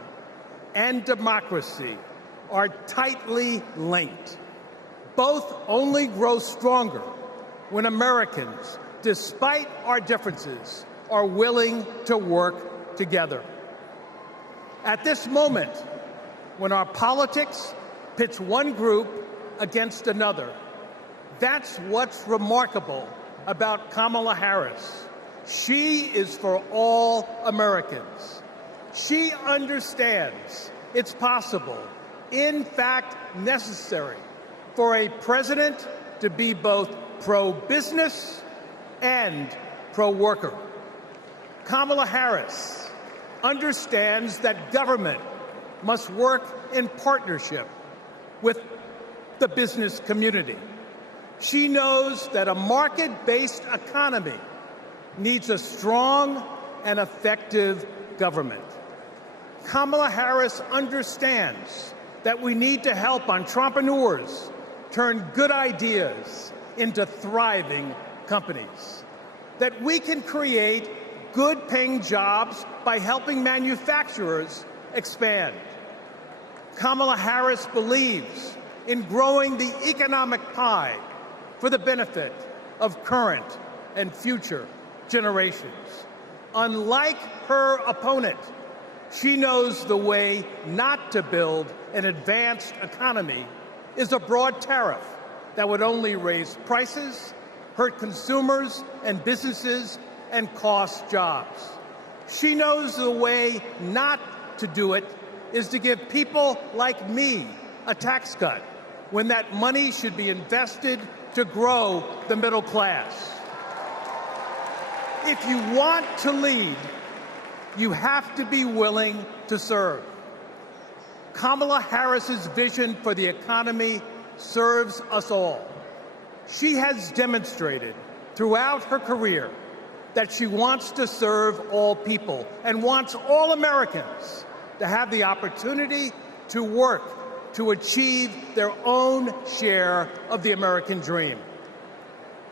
and democracy are tightly linked. Both only grow stronger when Americans, despite our differences, are willing to work together. At this moment, when our politics pits one group against another, that's what's remarkable about Kamala Harris. She is for all Americans. She understands it's possible, in fact necessary, for a president to be both pro-business and pro-worker. Kamala Harris understands that government must work in partnership with the business community. She knows that a market-based economy needs a strong and effective government. Kamala Harris understands that we need to help entrepreneurs turn good ideas into thriving companies, that we can create good-paying jobs by helping manufacturers expand. Kamala Harris believes in growing the economic pie for the benefit of current and future generations. Unlike her opponent, she knows the way not to build an advanced economy is a broad tariff that would only raise prices, hurt consumers and businesses, and cost jobs. She knows the way not to do it is to give people like me a tax cut when that money should be invested to grow the middle class. If you want to lead, you have to be willing to serve. Kamala Harris's vision for the economy serves us all. She has demonstrated throughout her career that she wants to serve all people and wants all Americans to have the opportunity to work to achieve their own share of the American dream.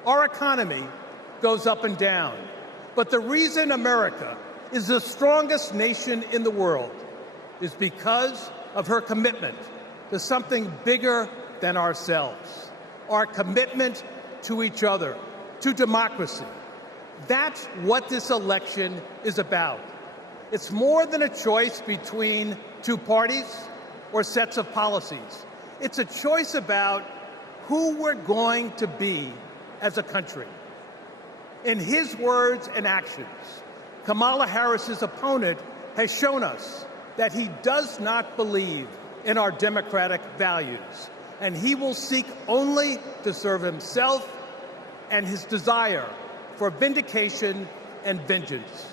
Our economy goes up and down, but the reason America is the strongest nation in the world is because of her commitment to something bigger than ourselves, our commitment to each other, to democracy. That's what this election is about. It's more than a choice between two parties or sets of policies. It's a choice about who we're going to be as a country. In his words and actions, Kamala Harris's opponent has shown us that he does not believe in our democratic values, and he will seek only to serve himself and his desire for vindication and vengeance.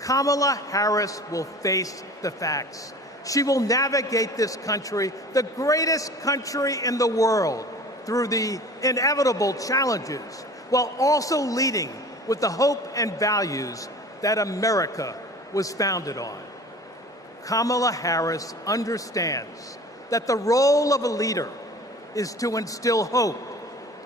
Kamala Harris will face the facts. She will navigate this country, the greatest country in the world, through the inevitable challenges, while also leading with the hope and values that America was founded on. Kamala Harris understands that the role of a leader is to instill hope,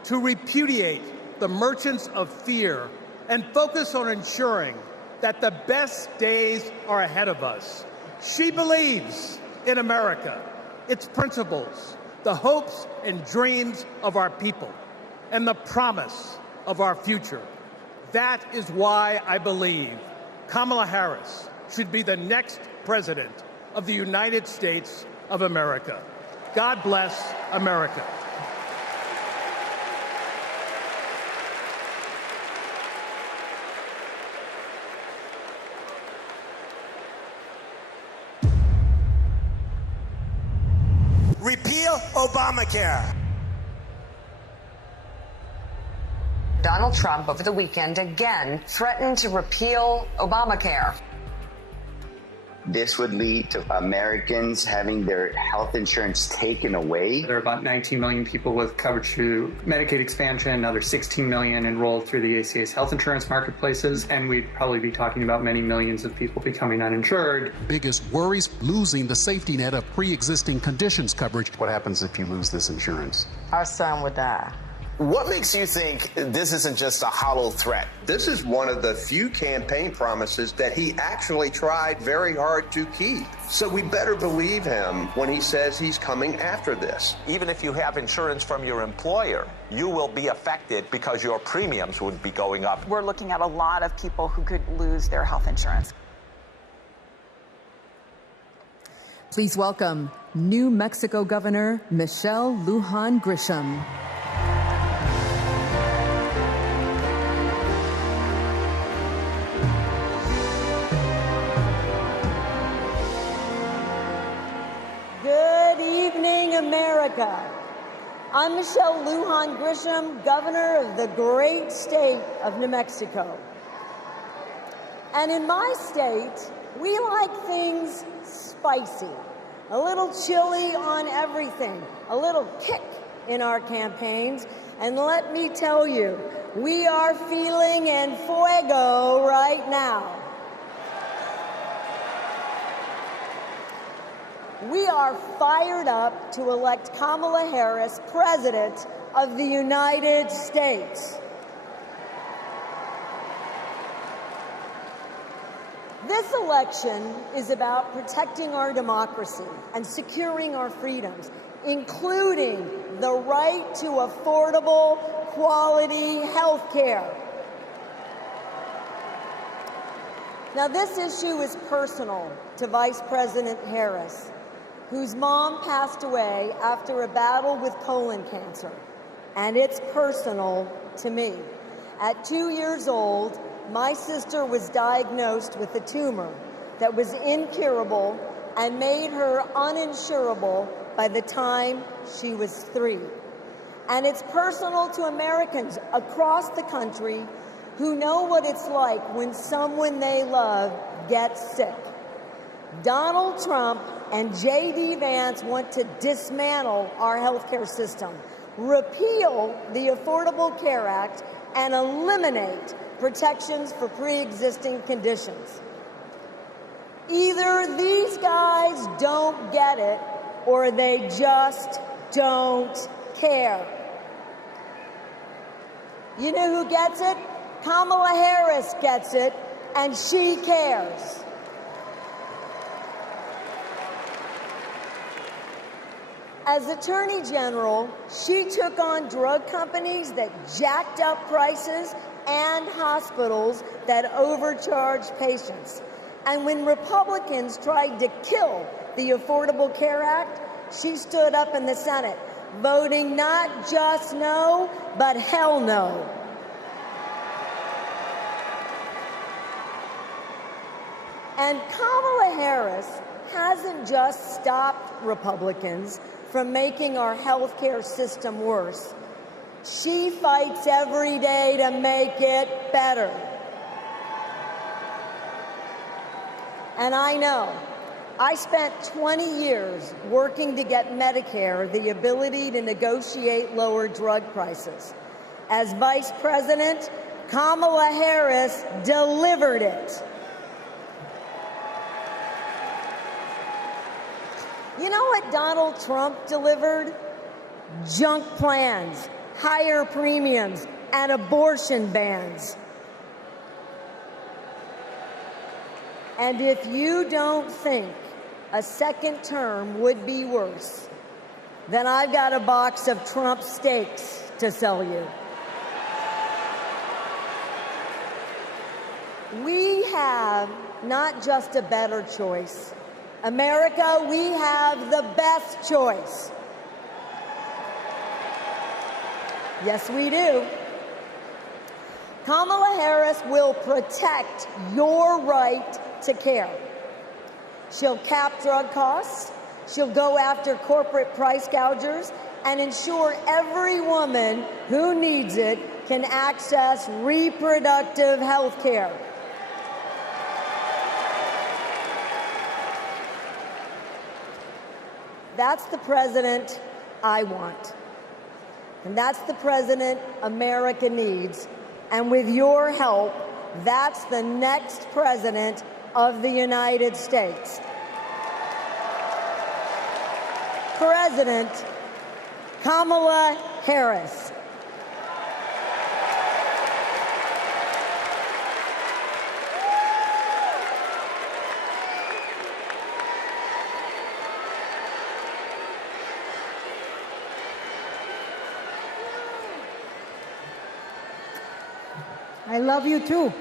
to repudiate the merchants of fear, and focus on ensuring that the best days are ahead of us. She believes in America, its principles, the hopes and dreams of our people, and the promise of our future. That is why I believe Kamala Harris should be the next president of the United States of America. God bless America. Repeal Obamacare. Donald Trump over the weekend again threatened to repeal Obamacare. This would lead to Americans having their health insurance taken away. There are about 19 million people with coverage through Medicaid expansion, another 16 million enrolled through the ACA's health insurance marketplaces, and we'd probably be talking about many millions of people becoming uninsured. Biggest worries, losing the safety net of pre-existing conditions coverage. What happens if you lose this insurance? Our son would die. What makes you think this isn't just a hollow threat? This is one of the few campaign promises that he actually tried very hard to keep. So we better believe him when he says he's coming after this. Even if you have insurance from your employer, you will be affected because your premiums would be going up. We're looking at a lot of people who could lose their health insurance. Please welcome New Mexico Governor Michelle Lujan Grisham. Good evening, America. I'm Michelle Lujan Grisham, Governor of the great state of New Mexico. And in my state, we like things spicy, a little chili on everything, a little kick in our campaigns. And let me tell you, we are feeling en fuego right now. We are fired up to elect Kamala Harris President of the United States. This election is about protecting our democracy and securing our freedoms, including the right to affordable, quality health care. Now, this issue is personal to Vice President Harris, whose mom passed away after a battle with colon cancer. And it's personal to me. At 2 years old, my sister was diagnosed with a tumor that was incurable and made her uninsurable by the time she was 3. And it's personal to Americans across the country who know what it's like when someone they love gets sick. Donald Trump and J.D. Vance want to dismantle our healthcare system, repeal the Affordable Care Act, and eliminate protections for pre-existing conditions. Either these guys don't get it, or they just don't care. You know who gets it? Kamala Harris gets it, and she cares. As Attorney General, she took on drug companies that jacked up prices and hospitals that overcharged patients. And when Republicans tried to kill the Affordable Care Act, she stood up in the Senate, voting not just no, but hell no. And Kamala Harris hasn't just stopped Republicans from making our health care system worse. She fights every day to make it better. And I know, I spent 20 years working to get Medicare the ability to negotiate lower drug prices. As Vice President, Kamala Harris delivered it. You know what Donald Trump delivered? Junk plans, higher premiums, and abortion bans. And if you don't think a second term would be worse, then I've got a box of Trump steaks to sell you. We have not just a better choice. America, we have the best choice. Yes, we do. Kamala Harris will protect your right to care. She'll cap drug costs, she'll go after corporate price gougers, and ensure every woman who needs it can access reproductive health care. That's the president I want. And that's the president America needs. And with your help, that's the next president of the United States. President Kamala Harris. I love you too.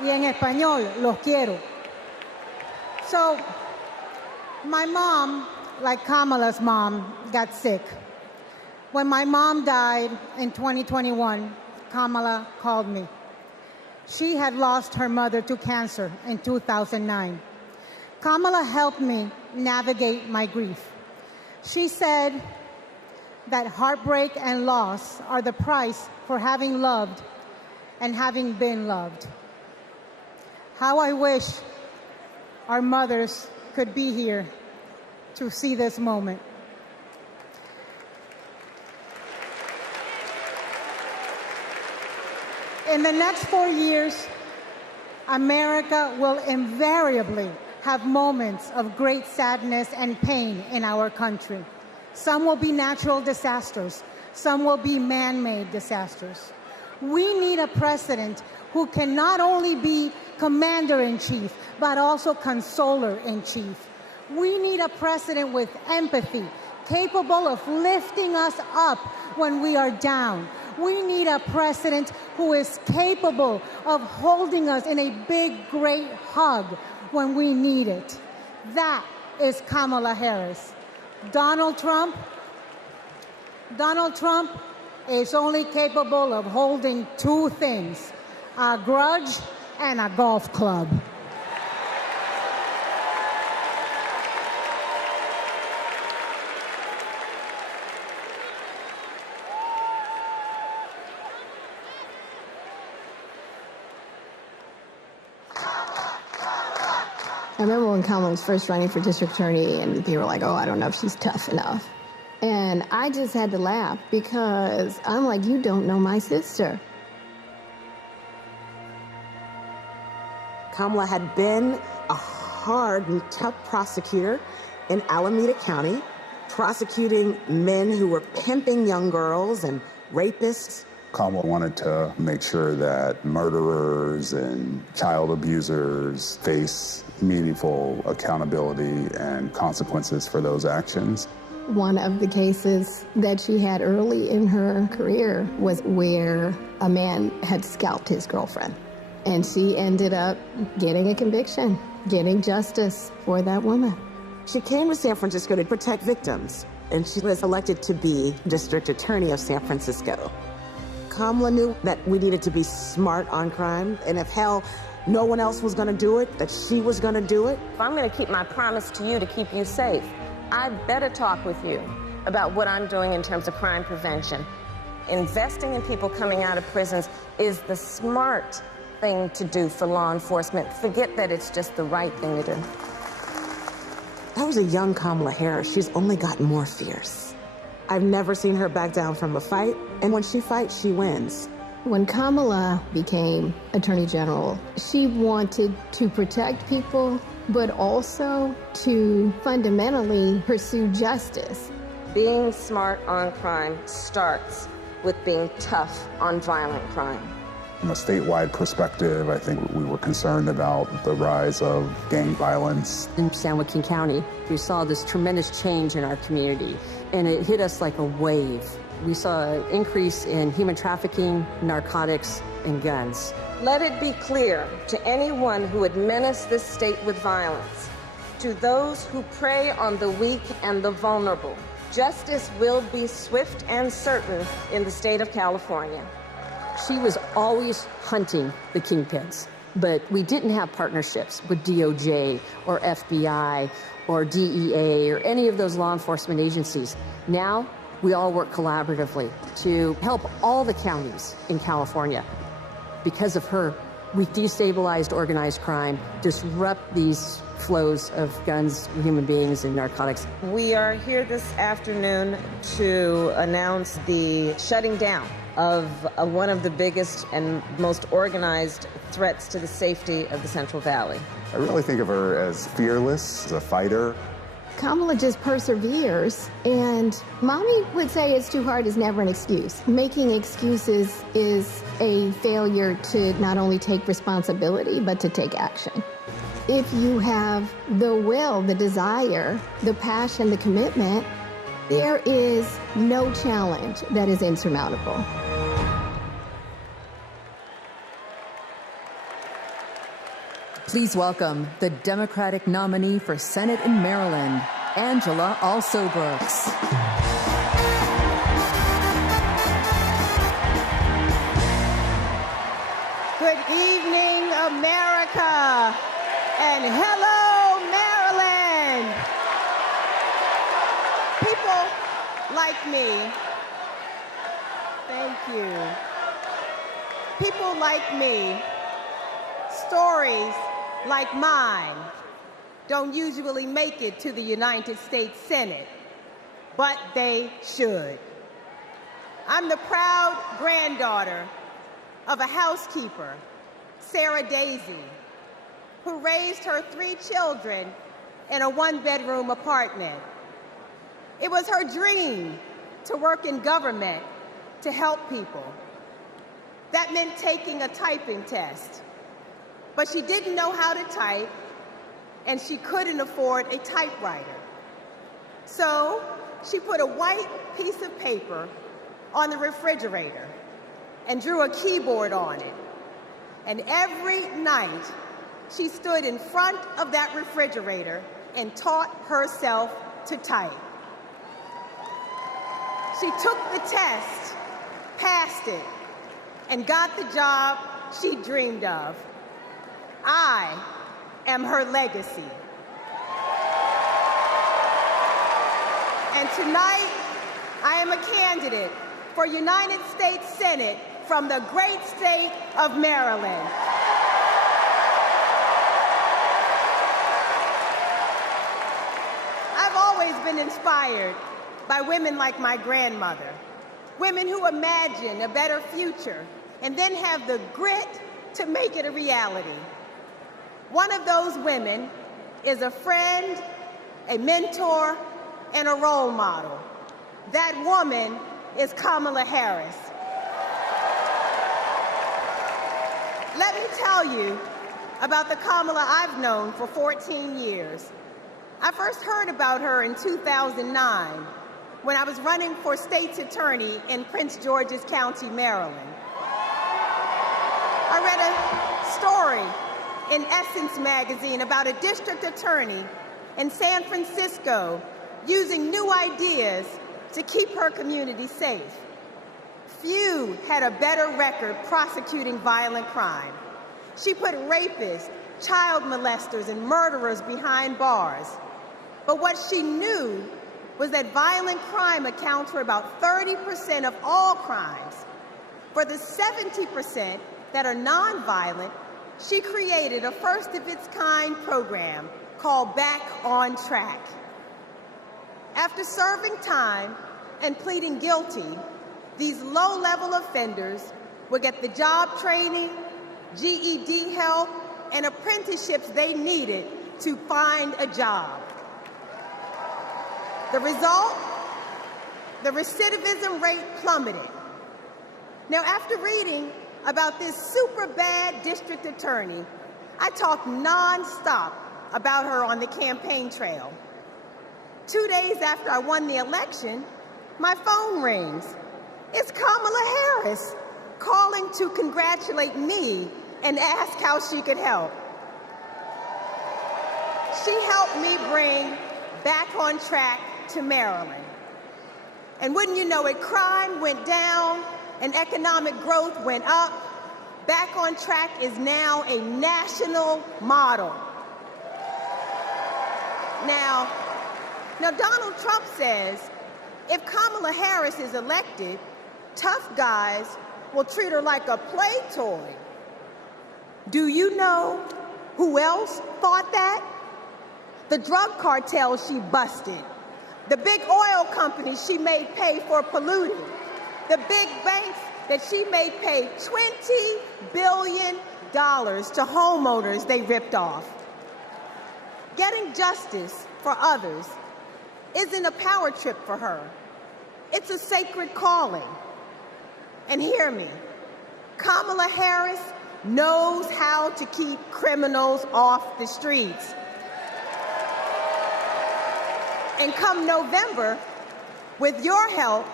Y en español, los quiero. So, my mom, like Kamala's mom, got sick. When my mom died in 2021, Kamala called me. She had lost her mother to cancer in 2009. Kamala helped me navigate my grief. She said that heartbreak and loss are the price for having loved and having been loved. How I wish our mothers could be here to see this moment. In the next 4 years, America will invariably have moments of great sadness and pain in our country. Some will be natural disasters. Some will be man-made disasters. We need a president who can not only be commander-in-chief, but also consoler-in-chief. We need a president with empathy, capable of lifting us up when we are down. We need a president who is capable of holding us in a big, great hug when we need it. That is Kamala Harris. Donald Trump is only capable of holding two things, a grudge and a golf club. I remember when Kamala was first running for district attorney and people were like, oh, I don't know if she's tough enough. And I just had to laugh because I'm like, you don't know my sister. Kamala had been a hard and tough prosecutor in Alameda County, prosecuting men who were pimping young girls and rapists. Kamala wanted to make sure that murderers and child abusers face meaningful accountability and consequences for those actions. One of the cases that she had early in her career was where a man had scalped his girlfriend. And she ended up getting a conviction, getting justice for that woman. She came to San Francisco to protect victims, and she was elected to be district attorney of San Francisco. Kamala knew that we needed to be smart on crime, and if hell, no one else was going to do it, that she was going to do it. If I'm going to keep my promise to you to keep you safe, I better talk with you about what I'm doing in terms of crime prevention. Investing in people coming out of prisons is the smart thing to do for law enforcement. Forget that it's just the right thing to do. That was a young Kamala Harris. She's only gotten more fierce. I've never seen her back down from a fight, and when she fights, she wins. When Kamala became Attorney General, she wanted to protect people, but also to fundamentally pursue justice. Being smart on crime starts with being tough on violent crime. From a statewide perspective, I think we were concerned about the rise of gang violence. In San Joaquin County, we saw this tremendous change in our community, and it hit us like a wave. We saw an increase in human trafficking, narcotics, and guns. Let it be clear to anyone who would menace this state with violence, to those who prey on the weak and the vulnerable, justice will be swift and certain in the state of California. She was always hunting the kingpins, but we didn't have partnerships with DOJ or FBI or DEA or any of those law enforcement agencies. Now, we all work collaboratively to help all the counties in California. Because of her, we destabilized organized crime, disrupt these flows of guns, human beings, and narcotics. We are here this afternoon to announce the shutting down of one of the biggest and most organized threats to the safety of the Central Valley. I really think of her as fearless, as a fighter. Kamala just perseveres, and mommy would say it's too hard is never an excuse. Making excuses is a failure to not only take responsibility, but to take action. If you have the will, the desire, the passion, the commitment, there is no challenge that is insurmountable. Please welcome the Democratic nominee for Senate in Maryland, Angela Alsobrooks. Good evening, America, and hello, Maryland. People like me, thank you. People like me, stories like mine don't usually make it to the United States Senate, but they should. I'm the proud granddaughter of a housekeeper, Sarah Daisy, who raised her 3 children in a 1-bedroom apartment. It was her dream to work in government to help people. That meant taking a typing test. But she didn't know how to type, and she couldn't afford a typewriter. So she put a white piece of paper on the refrigerator and drew a keyboard on it. And every night, she stood in front of that refrigerator and taught herself to type. She took the test, passed it, and got the job she dreamed of. I am her legacy. And tonight, I am a candidate for United States Senate from the great state of Maryland. I've always been inspired by women like my grandmother, women who imagine a better future and then have the grit to make it a reality. One of those women is a friend, a mentor, and a role model. That woman is Kamala Harris. Let me tell you about the Kamala I've known for 14 years. I first heard about her in 2009 when I was running for state's attorney in Prince George's County, Maryland. I read a story in Essence magazine about a district attorney in San Francisco using new ideas to keep her community safe. Few had a better record prosecuting violent crime. She put rapists, child molesters, and murderers behind bars. But what she knew was that violent crime accounts for about 30% of all crimes. For the 70% that are nonviolent, she created a first-of-its-kind program called Back on Track. After serving time and pleading guilty, these low-level offenders will get the job training, GED help, and apprenticeships they needed to find a job. The result? The recidivism rate plummeted. Now, after reading about this super bad district attorney, I talked nonstop about her on the campaign trail. 2 days after I won the election, my phone rings. It's Kamala Harris calling to congratulate me and ask how she could help. She helped me bring Back on Track to Maryland. And wouldn't you know it, crime went down and economic growth went up. Back on Track is now a national model. Now Donald Trump says if Kamala Harris is elected, tough guys will treat her like a play toy. Do you know who else thought that? The drug cartel she busted, the big oil companies she made pay for polluting, the big banks that she made pay $20 billion to homeowners they ripped off. Getting justice for others isn't a power trip for her. It's a sacred calling. And hear me, Kamala Harris knows how to keep criminals off the streets. And come November, with your help,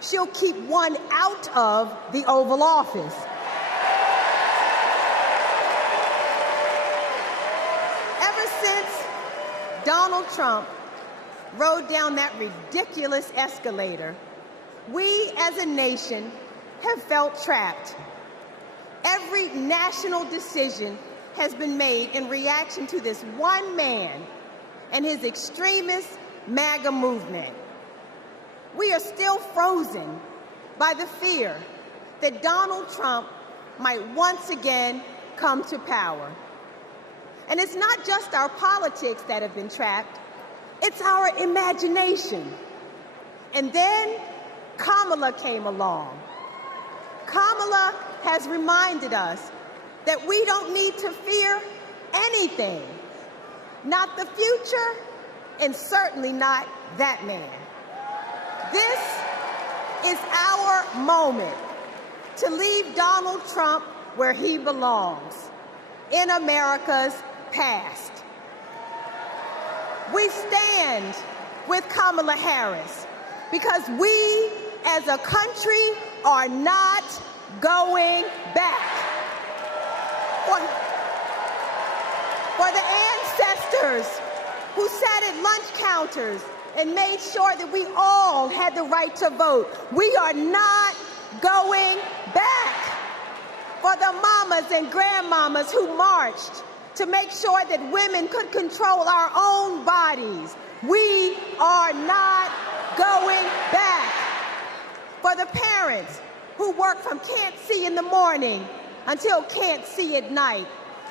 she'll keep one out of the Oval Office. Ever since Donald Trump rode down that ridiculous escalator, we as a nation have felt trapped. Every national decision has been made in reaction to this one man and his extremist MAGA movement. We are still frozen by the fear that Donald Trump might once again come to power. And it's not just our politics that have been trapped, it's our imagination. And then Kamala came along. Kamala has reminded us that we don't need to fear anything, not the future, and certainly not that man. This is our moment to leave Donald Trump where he belongs, in America's past. We stand with Kamala Harris because we as a country are not going back. For the ancestors who sat at lunch counters and made sure that we all had the right to vote, we are not going back. For the mamas and grandmamas who marched to make sure that women could control our own bodies, we are not going back. For the parents who work from can't see in the morning until can't see at night,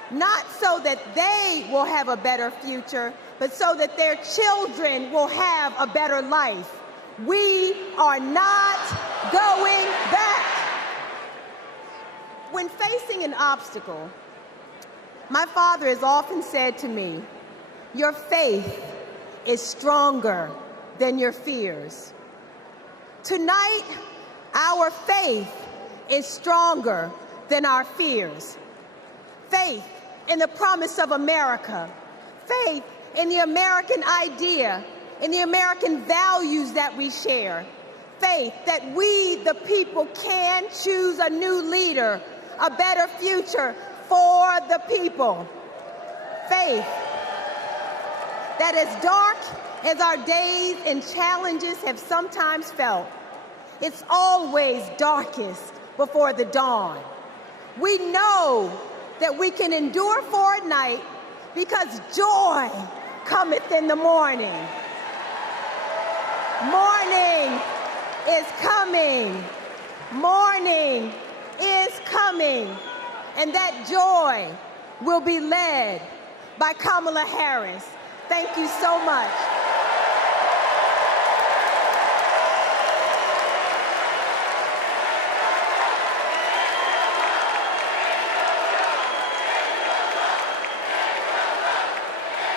not so that they will have a better future, but so that their children will have a better life. We are not going back. When facing an obstacle, my father has often said to me, your faith is stronger than your fears. Tonight, our faith is stronger than our fears. Faith in the promise of America. Faith in the American idea, in the American values that we share. Faith that we, the people, can choose a new leader, a better future for the people. Faith that as dark as our days and challenges have sometimes felt, it's always darkest before the dawn. We know that we can endure for a night because joy cometh in the morning. Morning is coming. Morning is coming. And that joy will be led by Kamala Harris. Thank you so much.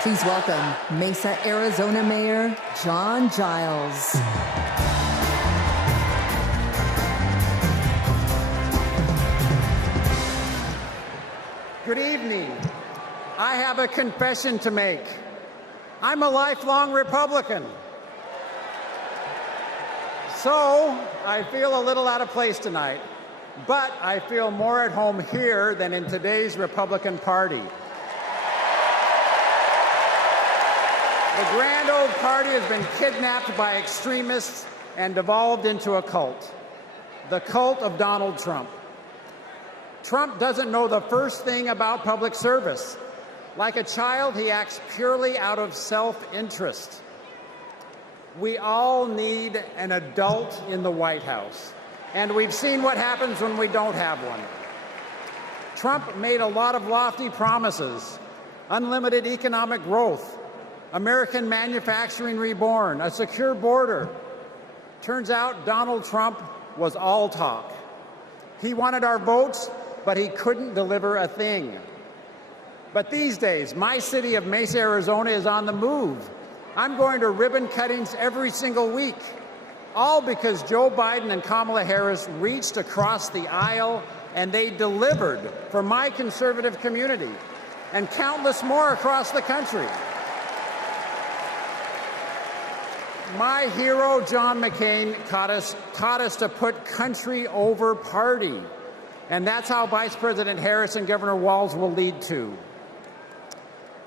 Please welcome Mesa, Arizona Mayor John Giles. Good evening. I have a confession to make. I'm a lifelong Republican. So I feel a little out of place tonight, but I feel more at home here than in today's Republican Party. The grand old party has been kidnapped by extremists and devolved into a cult, the cult of Donald Trump. Trump doesn't know the first thing about public service. Like a child, he acts purely out of self-interest. We all need an adult in the White House, and we've seen what happens when we don't have one. Trump made a lot of lofty promises: unlimited economic growth, American manufacturing reborn, a secure border. Turns out Donald Trump was all talk. He wanted our votes, but he couldn't deliver a thing. But these days, my city of Mesa, Arizona is on the move. I'm going to ribbon cuttings every single week, all because Joe Biden and Kamala Harris reached across the aisle and they delivered for my conservative community and countless more across the country. My hero, John McCain, taught us to put country over party. And that's how Vice President Harris and Governor Walz will lead too.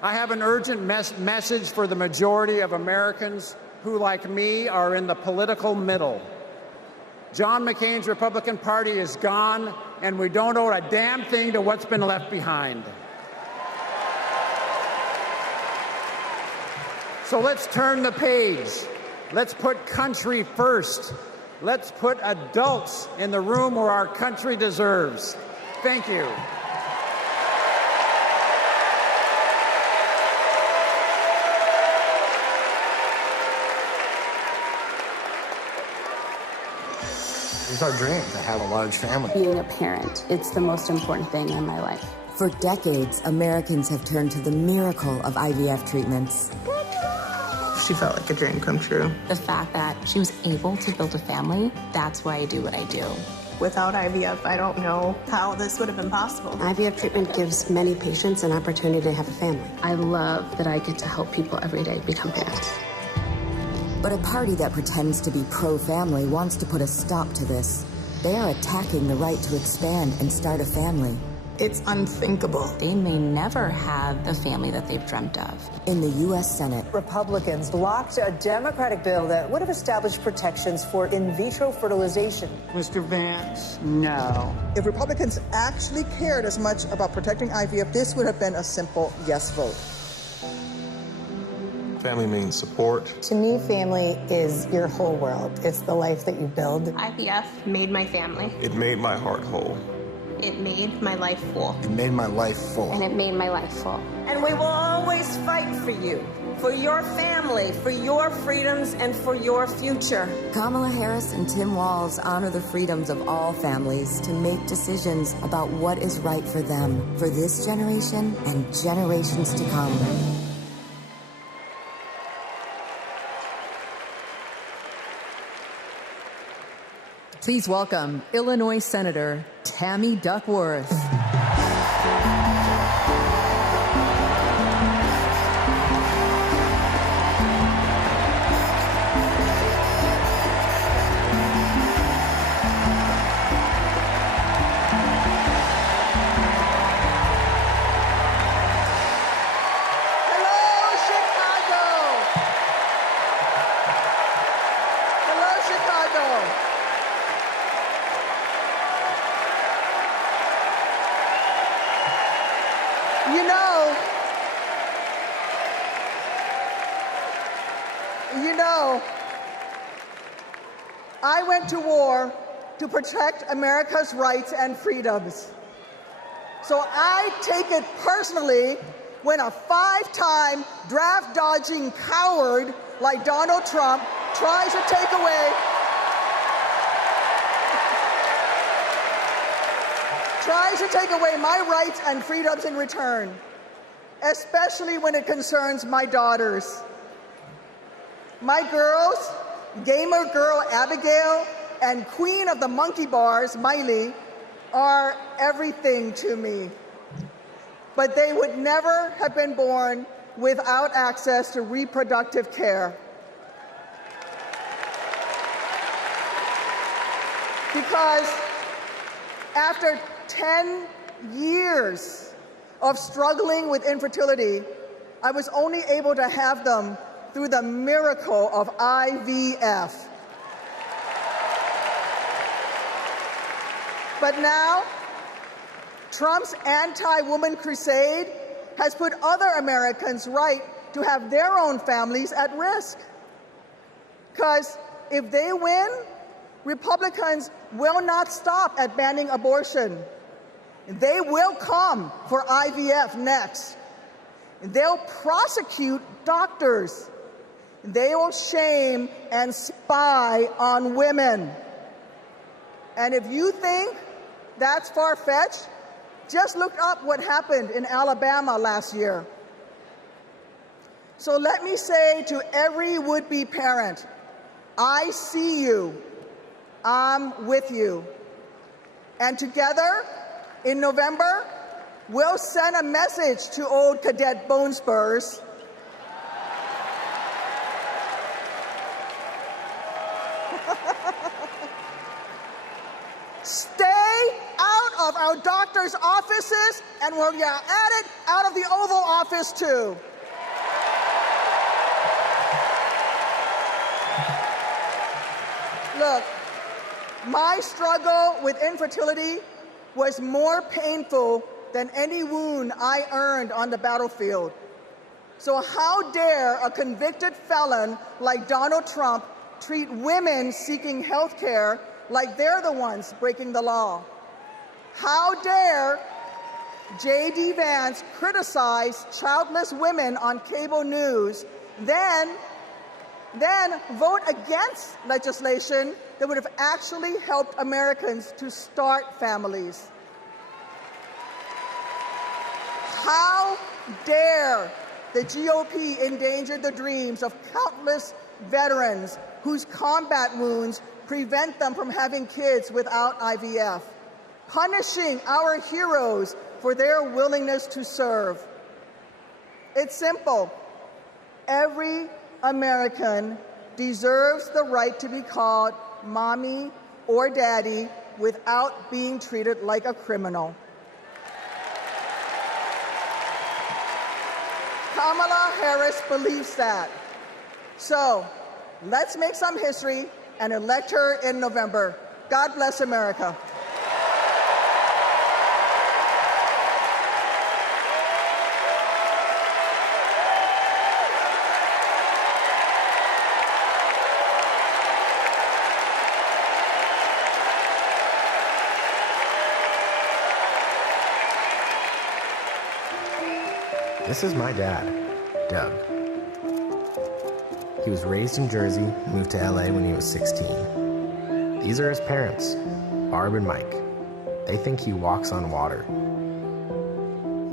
I have an urgent message for the majority of Americans who, like me, are in the political middle. John McCain's Republican Party is gone, and we don't owe a damn thing to what's been left behind. So let's turn the page. Let's put country first. Let's put adults in the room where our country deserves. Thank you. It's our dream to have a large family. Being a parent, it's the most important thing in my life. For decades, Americans have turned to the miracle of IVF treatments. She felt like a dream come true. The fact that she was able to build a family, that's why I do what I do. Without IVF, I don't know how this would have been possible. IVF treatment gives many patients an opportunity to have a family. I love that I get to help people every day become parents. But a party that pretends to be pro-family wants to put a stop to this. They are attacking the right to expand and start a family. It's unthinkable. They may never have the family that they've dreamt of. In the U.S. Senate, Republicans blocked a Democratic bill that would have established protections for in vitro fertilization. Mr. Vance, no. If Republicans actually cared as much about protecting IVF, this would have been a simple yes vote. Family means support. To me, family is your whole world. It's the life that you build. IVF made my family. It made my heart whole. It made my life full. It made my life full. And it made my life full. And we will always fight for you, for your family, for your freedoms, and for your future. Kamala Harris and Tim Walz honor the freedoms of all families to make decisions about what is right for them, for this generation and generations to come. Please welcome Illinois Senator Tammy Duckworth. know, I went to war to protect America's rights and freedoms. So I take it personally when a 5-time draft-dodging coward like Donald Trump tries to take away my rights and freedoms in return, especially when it concerns my daughters. My girls, gamer girl Abigail and queen of the monkey bars, Miley, are everything to me. But they would never have been born without access to reproductive care. Because after 10 years of struggling with infertility, I was only able to have them through the miracle of IVF. But now, Trump's anti-woman crusade has put other Americans' right to have their own families at risk. Because if they win, Republicans will not stop at banning abortion. They will come for IVF next. They'll prosecute doctors. They will shame and spy on women. And if you think that's far-fetched, just look up what happened in Alabama last year. So let me say to every would-be parent, I see you, I'm with you. And together, in November, we'll send a message to old Cadet Bone Spurs. Stay out of our doctors' offices, and when you're at it, out of the Oval Office too. Look, my struggle with infertility was more painful than any wound I earned on the battlefield. So how dare a convicted felon like Donald Trump treat women seeking health care like they're the ones breaking the law? How dare J.D. Vance criticize childless women on cable news, then vote against legislation that would have actually helped Americans to start families? How dare the GOP endanger the dreams of countless veterans whose combat wounds prevent them from having kids without IVF, punishing our heroes for their willingness to serve? It's simple. Every American deserves the right to be called mommy or daddy without being treated like a criminal. Kamala Harris believes that. So let's make some history and elect her in November. God bless America. This is my dad, Doug. He was raised in Jersey, moved to LA when he was 16. These are his parents, Barb and Mike. They think he walks on water.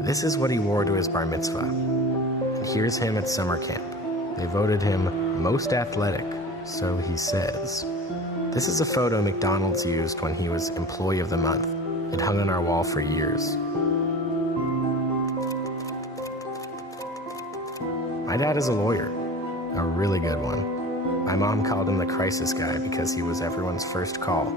This is what he wore to his bar mitzvah. And here's him at summer camp. They voted him most athletic, so he says. This is a photo McDonald's used when he was Employee of the Month. It hung on our wall for years. My dad is a lawyer, a really good one. My mom called him the crisis guy because he was everyone's first call.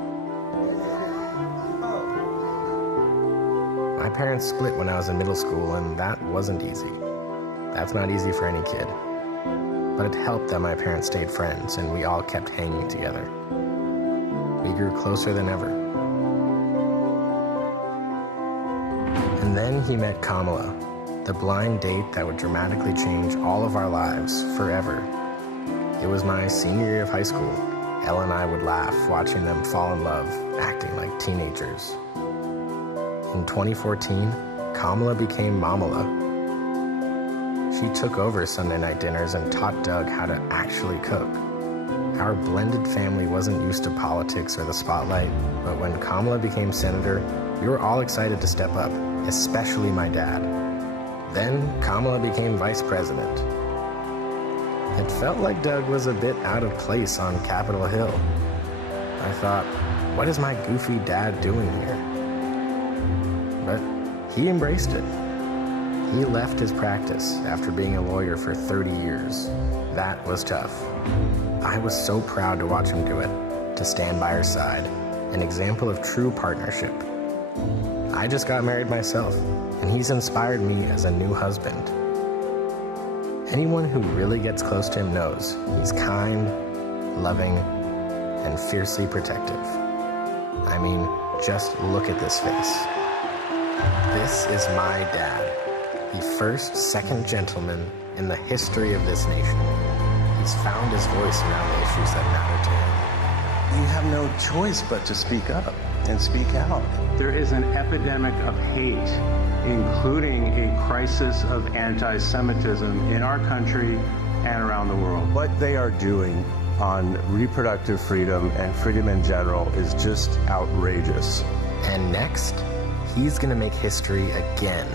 My parents split when I was in middle school, and that wasn't easy. That's not easy for any kid. But it helped that my parents stayed friends, and we all kept hanging together. We grew closer than ever. And then he met Kamala, the blind date that would dramatically change all of our lives forever. It was my senior year of high school. Elle and I would laugh watching them fall in love, acting like teenagers. In 2014, Kamala became Mamala. She took over Sunday night dinners and taught Doug how to actually cook. Our blended family wasn't used to politics or the spotlight, but when Kamala became senator, we were all excited to step up, especially my dad. Then Kamala became vice president. It felt like Doug was a bit out of place on Capitol Hill. I thought, what is my goofy dad doing here? But he embraced it. He left his practice after being a lawyer for 30 years. That was tough. I was so proud to watch him do it, to stand by her side, an example of true partnership. I just got married myself, and he's inspired me as a new husband. Anyone who really gets close to him knows he's kind, loving, and fiercely protective. I mean, just look at this face. This is my dad, the first second gentleman in the history of this nation. He's found his voice around the issues that matter to him. You have no choice but to speak up and speak out. There is an epidemic of hate, including a crisis of anti-Semitism in our country and around the world. What they are doing on reproductive freedom and freedom in general is just outrageous. And next, he's going to make history again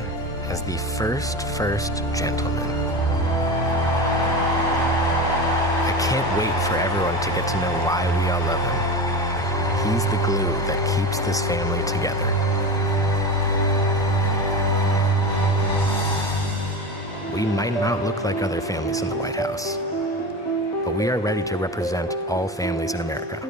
as the first gentleman. I can't wait for everyone to get to know why we all love him. He's the glue that keeps this family together. We might not look like other families in the White House, but we are ready to represent all families in America.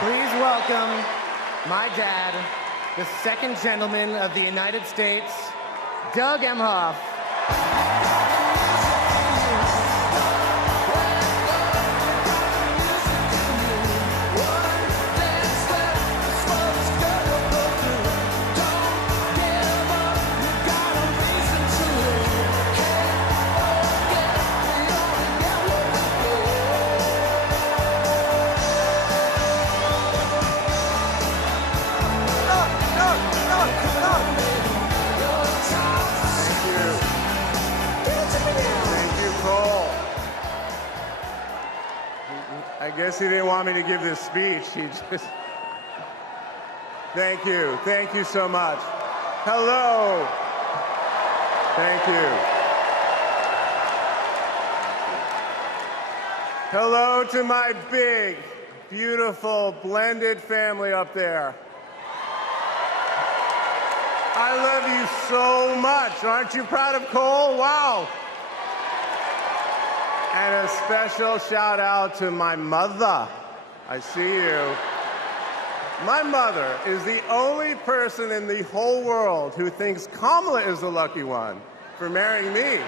Please welcome my dad, the second gentleman of the United States, Doug Emhoff. I guess he didn't want me to give this speech. He just... Thank you so much. Hello. Thank you. Hello to my big, beautiful, blended family up there. I love you so much. Aren't you proud of Cole? Wow. And a special shout out to my mother. I see you. My mother is the only person in the whole world who thinks Kamala is the lucky one for marrying me.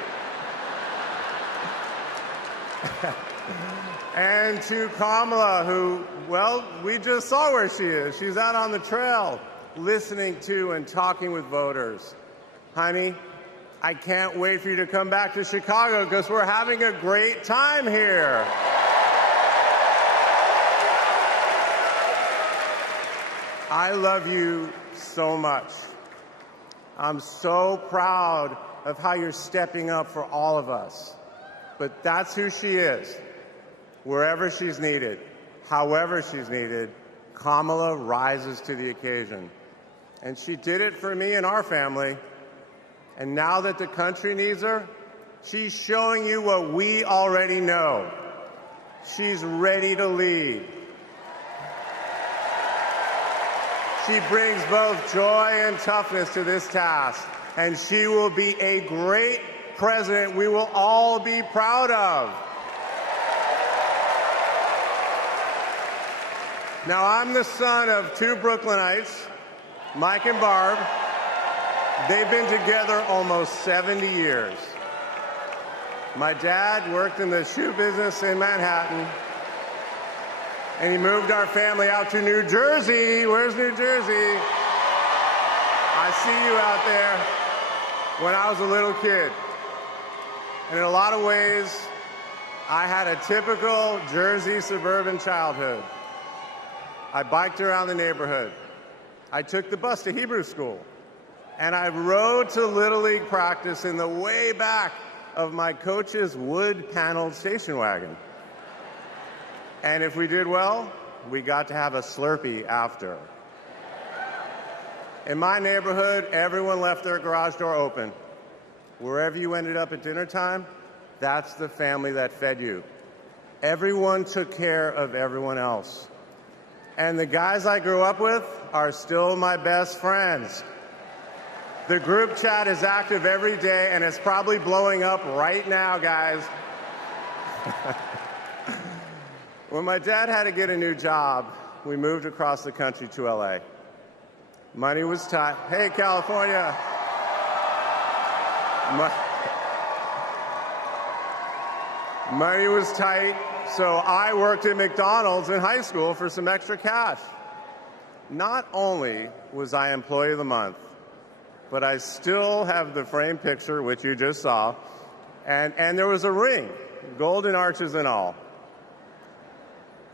And to Kamala, who, well, we just saw where she is. She's out on the trail listening to and talking with voters. Honey, I can't wait for you to come back to Chicago because we're having a great time here. I love you so much. I'm so proud of how you're stepping up for all of us. But that's who she is. Wherever she's needed, however she's needed, Kamala rises to the occasion. And she did it for me and our family. And now that the country needs her, she's showing you what we already know. She's ready to lead. She brings both joy and toughness to this task, and she will be a great president we will all be proud of. Now, I'm the son of two Brooklynites, Mike and Barb. They've been together almost 70 years. My dad worked in the shoe business in Manhattan, and he moved our family out to New Jersey. Where's New Jersey? I see you out there when I was a little kid. And in a lot of ways, I had a typical Jersey suburban childhood. I biked around the neighborhood. I took the bus to Hebrew school. And I rode to Little League practice in the way back of my coach's wood-paneled station wagon. And if we did well, we got to have a Slurpee after. In my neighborhood, everyone left their garage door open. Wherever you ended up at dinner time, that's the family that fed you. Everyone took care of everyone else. And the guys I grew up with are still my best friends. The group chat is active every day, and it's probably blowing up right now, guys. When my dad had to get a new job, we moved across the country to LA. Money was tight. Hey, California. Money was tight, so I worked at McDonald's in high school for some extra cash. Not only was I Employee of the Month, but I still have the framed picture, which you just saw, and there was a ring, golden arches and all.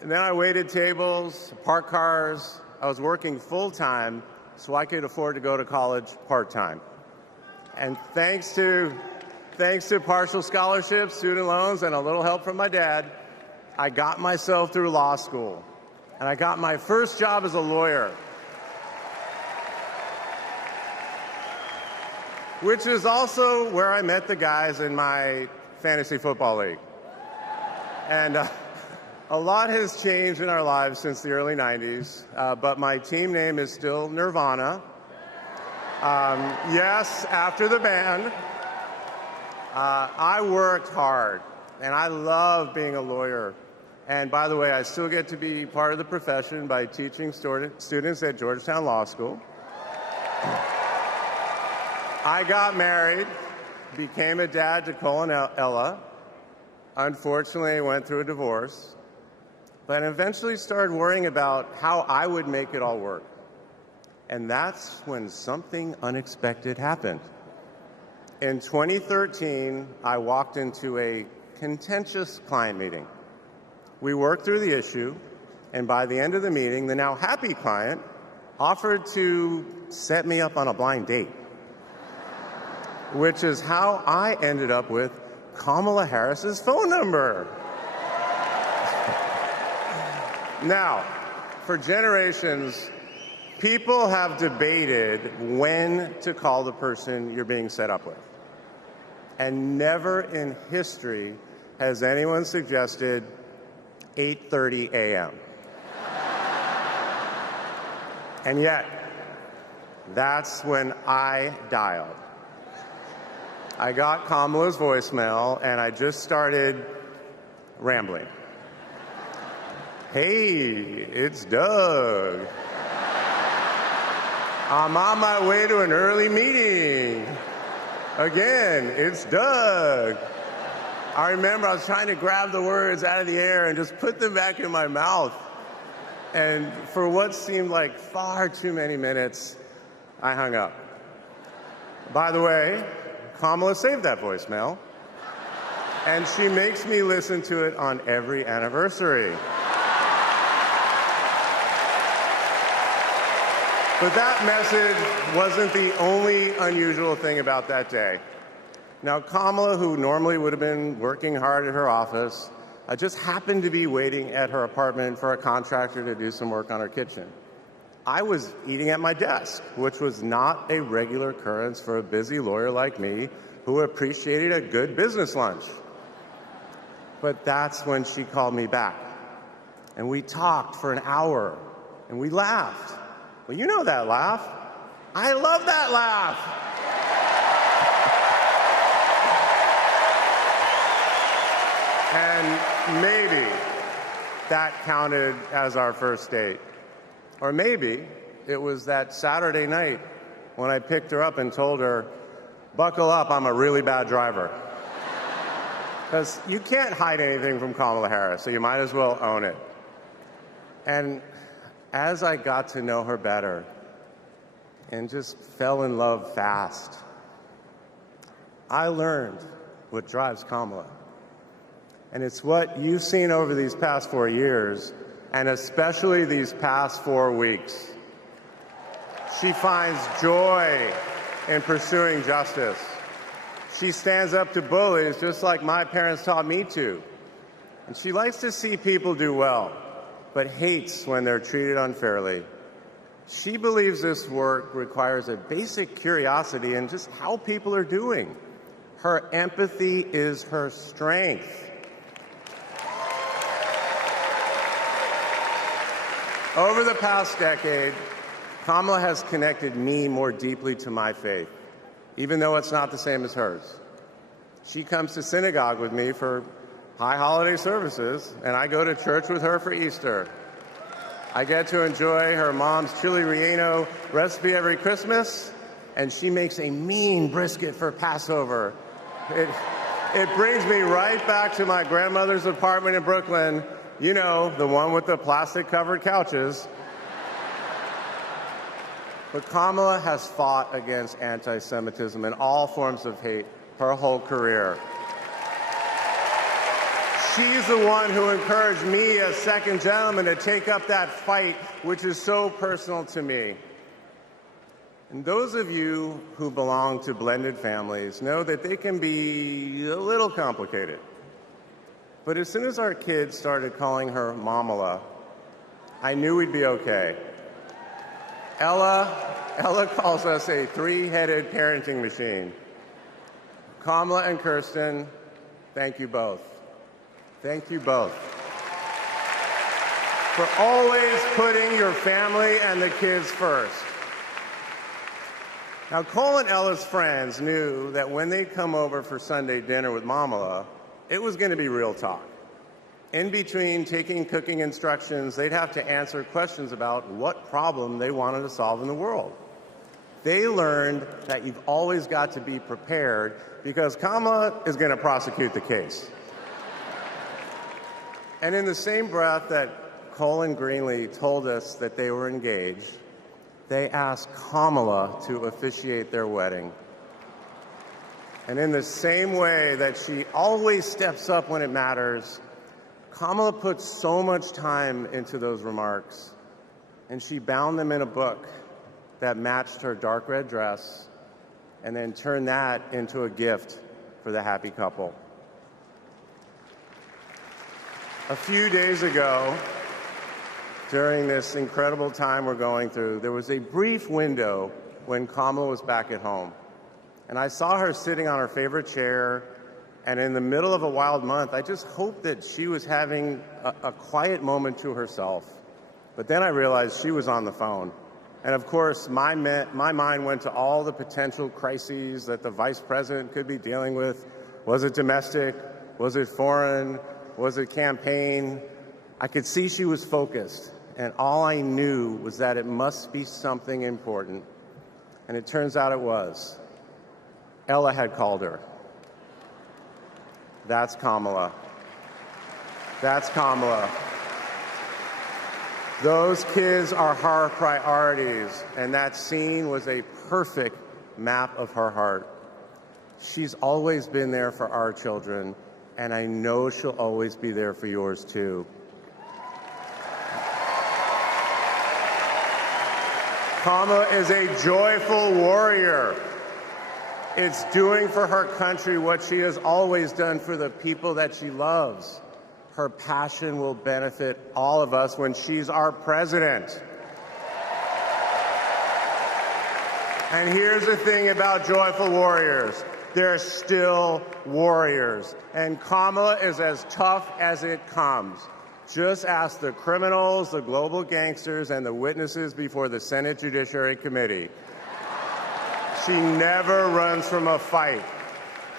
And then I waited tables, parked cars. I was working full-time so I could afford to go to college part-time. And thanks to partial scholarships, student loans, and a little help from my dad, I got myself through law school. And I got my first job as a lawyer, which is also where I met the guys in my fantasy football league. And a lot has changed in our lives since the early 90s, but my team name is still Nirvana. Yes, after the band. I worked hard, and I love being a lawyer. And by the way, I still get to be part of the profession by teaching students at Georgetown Law School. I got married, became a dad to Cole and Ella. Unfortunately, I went through a divorce, but eventually started worrying about how I would make it all work. And that's when something unexpected happened. In 2013, I walked into a contentious client meeting. We worked through the issue, and by the end of the meeting, the now happy client offered to set me up on a blind date, which is how I ended up with Kamala Harris's phone number. Now, for generations, people have debated when to call the person you're being set up with. And never in history has anyone suggested 8:30 a.m. And yet, that's when I dialed. I got Kamala's voicemail, and I just started rambling. Hey, it's Doug. I'm on my way to an early meeting. Again, it's Doug. I remember I was trying to grab the words out of the air and just put them back in my mouth. And for what seemed like far too many minutes, I hung up. By the way, Kamala saved that voicemail, and she makes me listen to it on every anniversary. But that message wasn't the only unusual thing about that day. Now, Kamala, who normally would have been working hard at her office, just happened to be waiting at her apartment for a contractor to do some work on her kitchen. I was eating at my desk, which was not a regular occurrence for a busy lawyer like me who appreciated a good business lunch. But that's when she called me back. And we talked for an hour, and we laughed. Well, you know that laugh. I love that laugh. And maybe that counted as our first date. Or maybe it was that Saturday night when I picked her up and told her, buckle up, I'm a really bad driver. Because you can't hide anything from Kamala Harris, so you might as well own it. And as I got to know her better, and just fell in love fast. I learned what drives Kamala. And it's what you've seen over these past 4 years, and especially these past 4 weeks. She finds joy in pursuing justice. She stands up to bullies just like my parents taught me to. And she likes to see people do well, but hates when they're treated unfairly. She believes this work requires a basic curiosity in just how people are doing. Her empathy is her strength. Over the past decade, Kamala has connected me more deeply to my faith, even though it's not the same as hers. She comes to synagogue with me for high holiday services, and I go to church with her for Easter. I get to enjoy her mom's chili relleno recipe every Christmas, and she makes a mean brisket for Passover. It brings me right back to my grandmother's apartment in Brooklyn. You know, the one with the plastic-covered couches. But Kamala has fought against anti-Semitism and all forms of hate her whole career. She's the one who encouraged me as second gentleman to take up that fight, which is so personal to me. And those of you who belong to blended families know that they can be a little complicated. But as soon as our kids started calling her Mamala, I knew we'd be okay. Ella calls us a three-headed parenting machine. Kamala and Kirsten, thank you both. Thank you both for always putting your family and the kids first. Now, Cole and Ella's friends knew that when they'd come over for Sunday dinner with Mamala, it was going to be real talk. In between taking cooking instructions, they'd have to answer questions about what problem they wanted to solve in the world. They learned that you've always got to be prepared because Kamala is going to prosecute the case. And in the same breath that Cole and Greenlee told us that they were engaged, they asked Kamala to officiate their wedding. And in the same way that she always steps up when it matters, Kamala put so much time into those remarks, and she bound them in a book that matched her dark red dress, and then turned that into a gift for the happy couple. A few days ago, during this incredible time we're going through, there was a brief window when Kamala was back at home. And I saw her sitting on her favorite chair, and in the middle of a wild month, I just hoped that she was having a quiet moment to herself. But then I realized she was on the phone. And of course, my mind went to all the potential crises that the vice president could be dealing with. Was it domestic? Was it foreign? Was it campaign? I could see she was focused, and all I knew was that it must be something important. And it turns out it was. Ella had called her. That's Kamala. That's Kamala. Those kids are her priorities, and that scene was a perfect map of her heart. She's always been there for our children, and I know she'll always be there for yours too. Kamala is a joyful warrior. It's doing for her country what she has always done for the people that she loves. Her passion will benefit all of us when she's our president. And here's the thing about joyful warriors. They're still warriors. And Kamala is as tough as it comes. Just ask the criminals, the global gangsters, and the witnesses before the Senate Judiciary Committee. She never runs from a fight.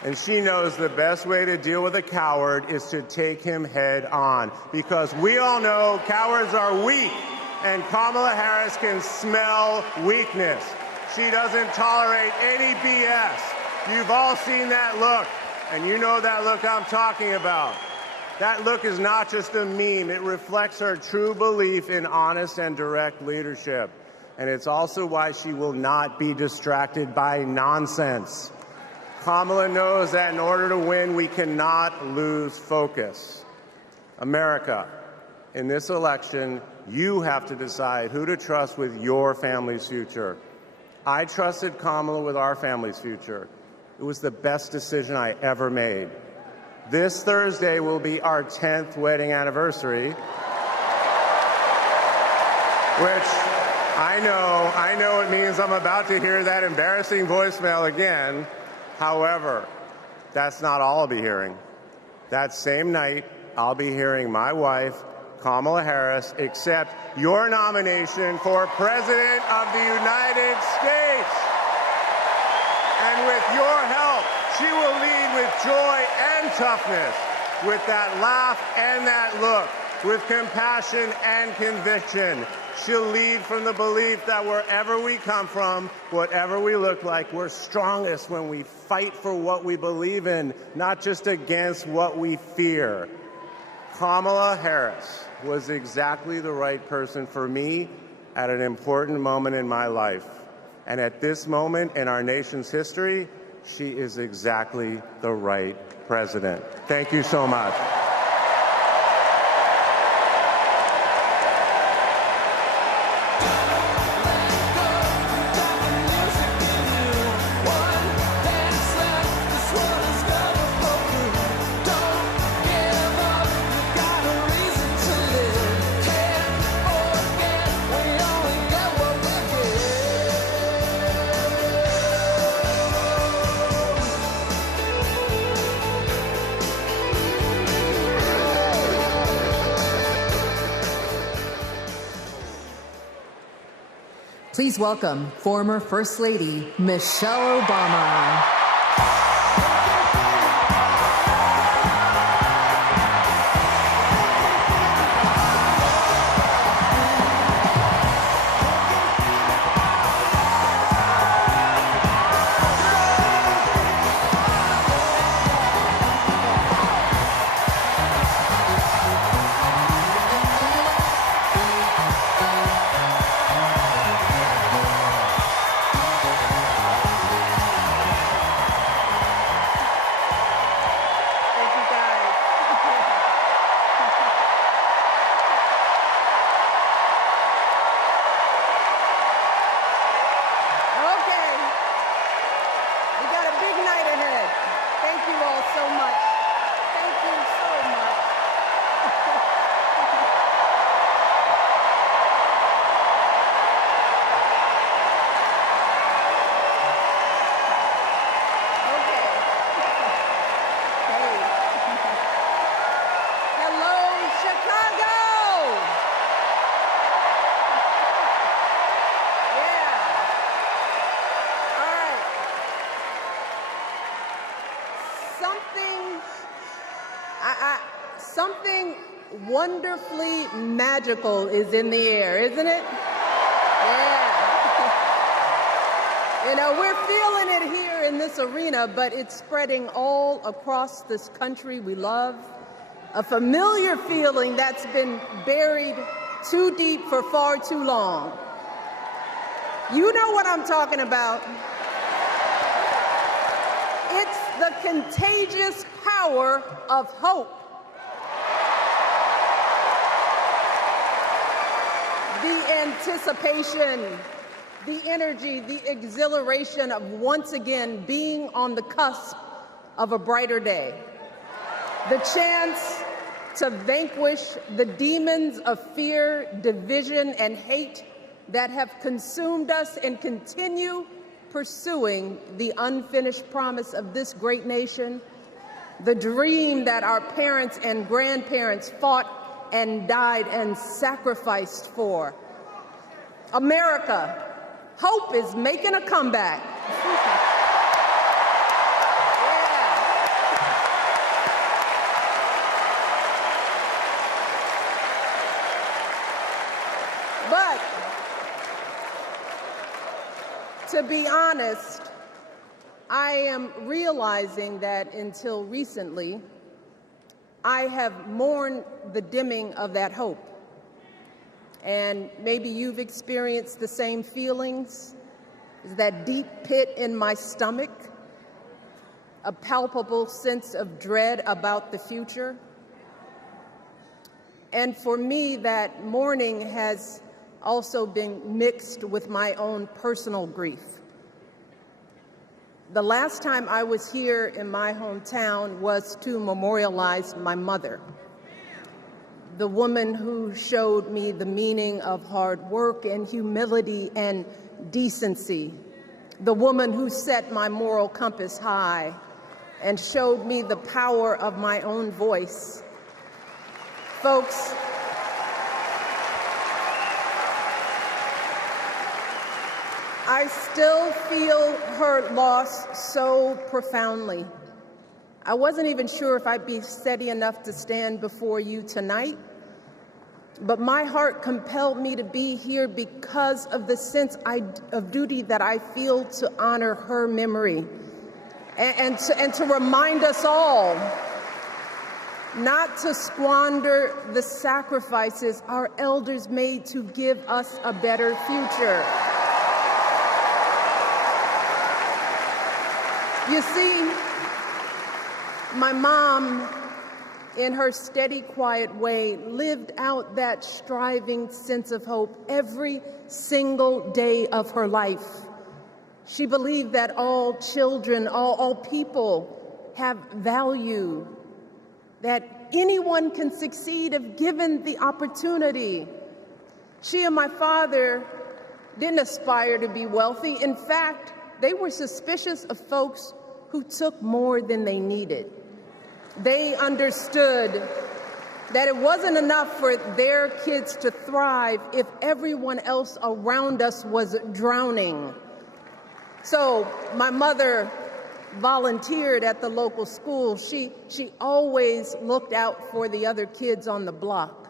And she knows the best way to deal with a coward is to take him head on. Because we all know cowards are weak, and Kamala Harris can smell weakness. She doesn't tolerate any BS. You've all seen that look, and you know that look I'm talking about. That look is not just a meme. It reflects her true belief in honest and direct leadership. And it's also why she will not be distracted by nonsense. Kamala knows that in order to win, we cannot lose focus. America, in this election, you have to decide who to trust with your family's future. I trusted Kamala with our family's future. It was the best decision I ever made. This Thursday will be our 10th wedding anniversary, which I know it means I'm about to hear that embarrassing voicemail again. However, that's not all I'll be hearing. That same night, I'll be hearing my wife, Kamala Harris, accept your nomination for President of the United States. And with your help, she will lead with joy and toughness, with that laugh and that look, with compassion and conviction. She'll lead from the belief that wherever we come from, whatever we look like, we're strongest when we fight for what we believe in, not just against what we fear. Kamala Harris was exactly the right person for me at an important moment in my life. And at this moment in our nation's history, she is exactly the right president. Thank you so much. Please welcome former First Lady Michelle Obama. Something wonderfully magical is in the air, isn't it? Yeah. You know, we're feeling it here in this arena, but it's spreading all across this country we love. A familiar feeling that's been buried too deep for far too long. You know what I'm talking about. It's the contagious power of hope. The anticipation, the energy, the exhilaration of once again being on the cusp of a brighter day. The chance to vanquish the demons of fear, division, and hate that have consumed us and continue pursuing the unfinished promise of this great nation, the dream that our parents and grandparents fought and died and sacrificed for. America, hope is making a comeback. But to be honest, I am realizing that until recently, I have mourned the dimming of that hope. and maybe you've experienced the same feelings, is that deep pit in my stomach, a palpable sense of dread about the future. And for me, that mourning has also been mixed with my own personal grief. The last time I was here in my hometown was to memorialize my mother, the woman who showed me the meaning of hard work and humility and decency, the woman who set my moral compass high and showed me the power of my own voice. Folks, I still feel her loss so profoundly. I wasn't even sure if I'd be steady enough to stand before you tonight, but my heart compelled me to be here because of the sense of duty that I feel to honor her memory and to remind us all not to squander the sacrifices our elders made to give us a better future. You see, my mom, in her steady, quiet way, lived out that striving sense of hope every single day of her life. She believed that all children, all people have value, that anyone can succeed if given the opportunity. She and my father didn't aspire to be wealthy. In fact, they were suspicious of folks who took more than they needed. They understood that it wasn't enough for their kids to thrive if everyone else around us was drowning. So my mother volunteered at the local school. She always looked out for the other kids on the block.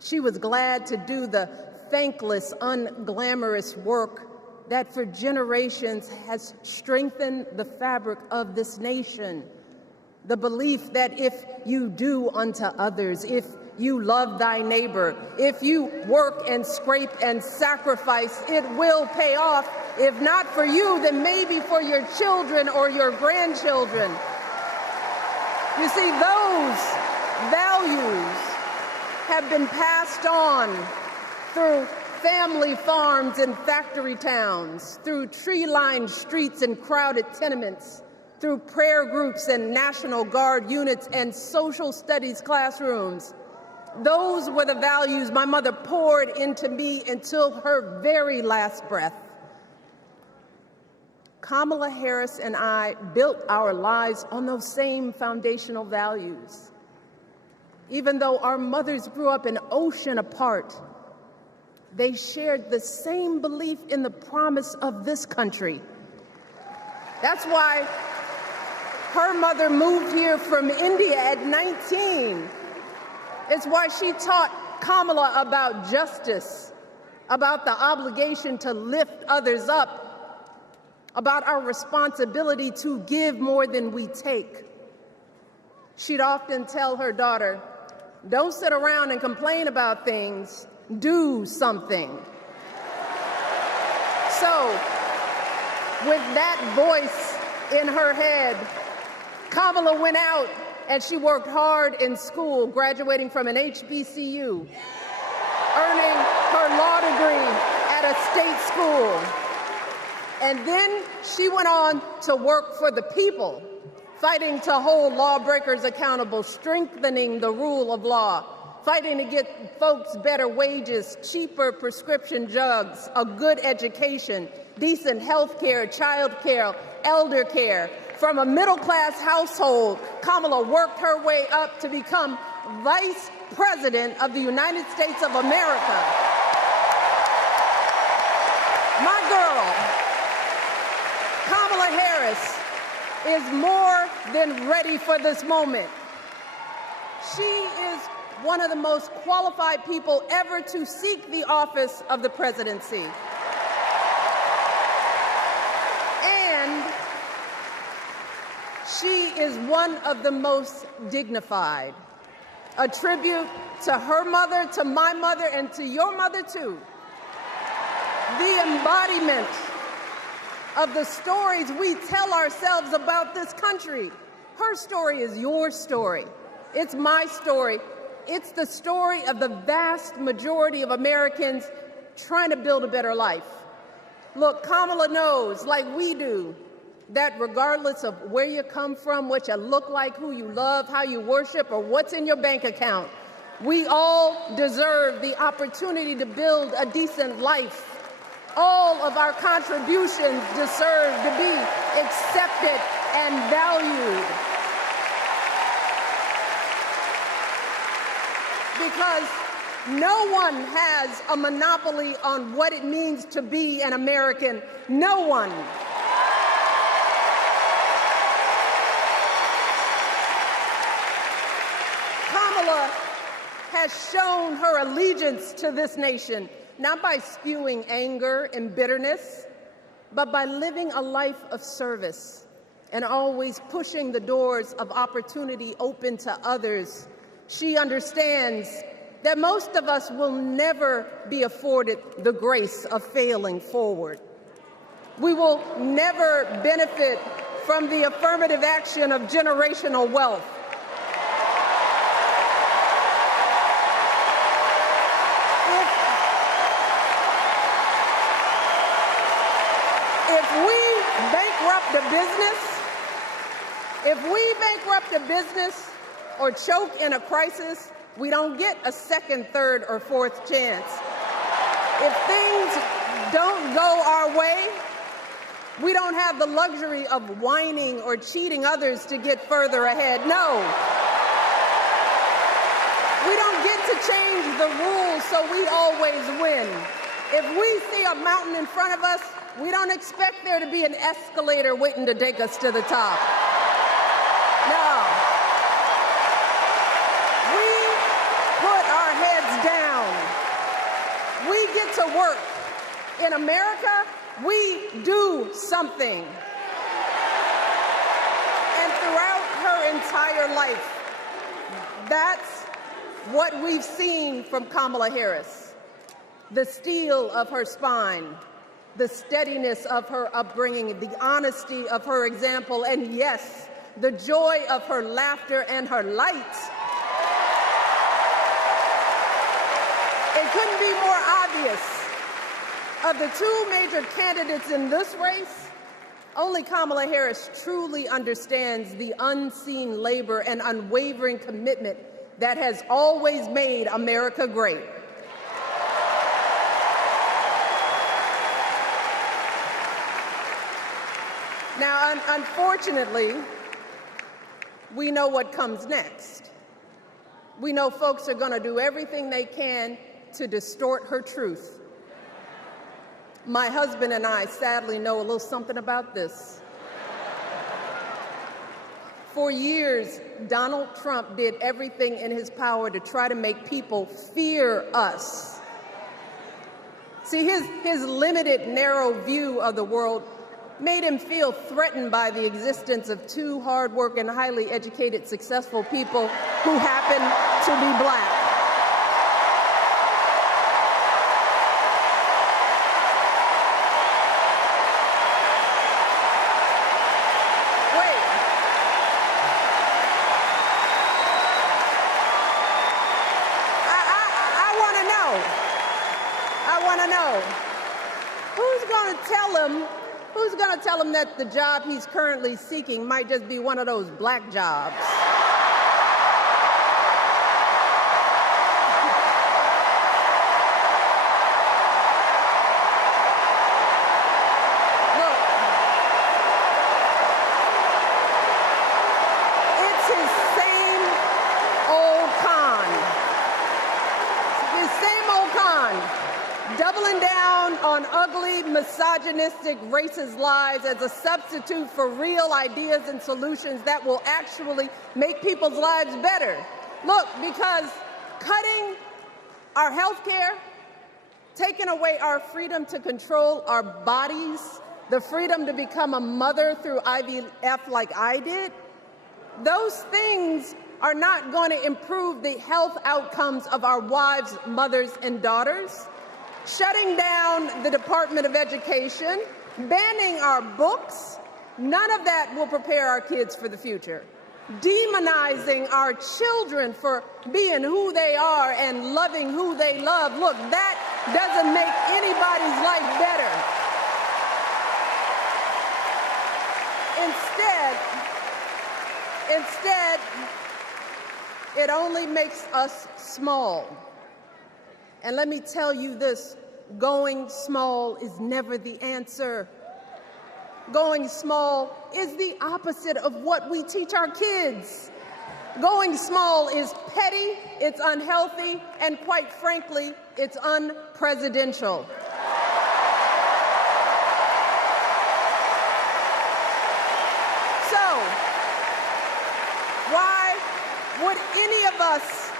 She was glad to do the thankless, unglamorous work that for generations has strengthened the fabric of this nation. The belief that if you do unto others, if you love thy neighbor, if you work and scrape and sacrifice, it will pay off. If not for you, then maybe for your children or your grandchildren. You see, those values have been passed on through family farms and factory towns, through tree-lined streets and crowded tenements, through prayer groups and National Guard units and social studies classrooms. Those were the values my mother poured into me until her very last breath. Kamala Harris and I built our lives on those same foundational values. Even though our mothers grew up an ocean apart, they shared the same belief in the promise of this country. That's why her mother moved here from India at 19. It's why she taught Kamala about justice, about the obligation to lift others up, about our responsibility to give more than we take. She'd often tell her daughter, "Don't sit around and complain about things, do something." So, with that voice in her head, Kamala went out and she worked hard in school, graduating from an HBCU, earning her law degree at a state school. And then she went on to work for the people, fighting to hold lawbreakers accountable, strengthening the rule of law, fighting to get folks better wages, cheaper prescription drugs, a good education, decent health care, child care, elder care. From a middle-class household, Kamala worked her way up to become Vice President of the United States of America. My girl, Kamala Harris, is more than ready for this moment. She is one of the most qualified people ever to seek the office of the presidency. And she is one of the most dignified. a tribute to her mother, to my mother, and to your mother too. The embodiment of the stories we tell ourselves about this country. Her story is your story. It's my story. It's the story of the vast majority of Americans trying to build a better life. Look, Kamala knows, like we do, that regardless of where you come from, what you look like, who you love, how you worship, or what's in your bank account, we all deserve the opportunity to build a decent life. All of our contributions deserve to be accepted and valued. Because no one has a monopoly on what it means to be an American. No one. Kamala has shown her allegiance to this nation, not by spewing anger and bitterness, but by living a life of service and always pushing the doors of opportunity open to others. She understands that most of us will never be afforded the grace of failing forward. We will never benefit from the affirmative action of generational wealth. If we bankrupt a business or choke in a crisis, we don't get a second, third, or fourth chance. If things don't go our way, we don't have the luxury of whining or cheating others to get further ahead. No. We don't get to change the rules so we always win. If we see a mountain in front of us, we don't expect there to be an escalator waiting to take us to the top. No. We put our heads down. We get to work. In America, we do something. And throughout her entire life, that's what we've seen from Kamala Harris. The steel of her spine, the steadiness of her upbringing, the honesty of her example, and yes, the joy of her laughter and her light. It couldn't be more obvious. Of the two major candidates in this race, only Kamala Harris truly understands the unseen labor and unwavering commitment that has always made America great. Now, unfortunately, we know what comes next. We know folks are going to do everything they can to distort her truth. My husband and I sadly know a little something about this. For years, Donald Trump did everything in his power to try to make people fear us. See, his limited, narrow view of the world made him feel threatened by the existence of two hard-working, highly educated, successful people who happen to be black. Who's going to tell him that the job he's currently seeking might just be one of those black jobs? Look, it's his same old con. His same old con. Doubling down on ugly, misogynistic, racist lies as a substitute for real ideas and solutions that will actually make people's lives better. Look, because cutting our health care, taking away our freedom to control our bodies, the freedom to become a mother through IVF like I did, those things are not going to improve the health outcomes of our wives, mothers, and daughters. Shutting down the Department of Education, banning our books, none of that will prepare our kids for the future. Demonizing our children for being who they are and loving who they love, look, that doesn't make anybody's life better. Instead, it only makes us small. And let me tell you this, going small is never the answer. Going small is the opposite of what we teach our kids. Going small is petty, it's unhealthy, and quite frankly, it's unpresidential. So, why would any of us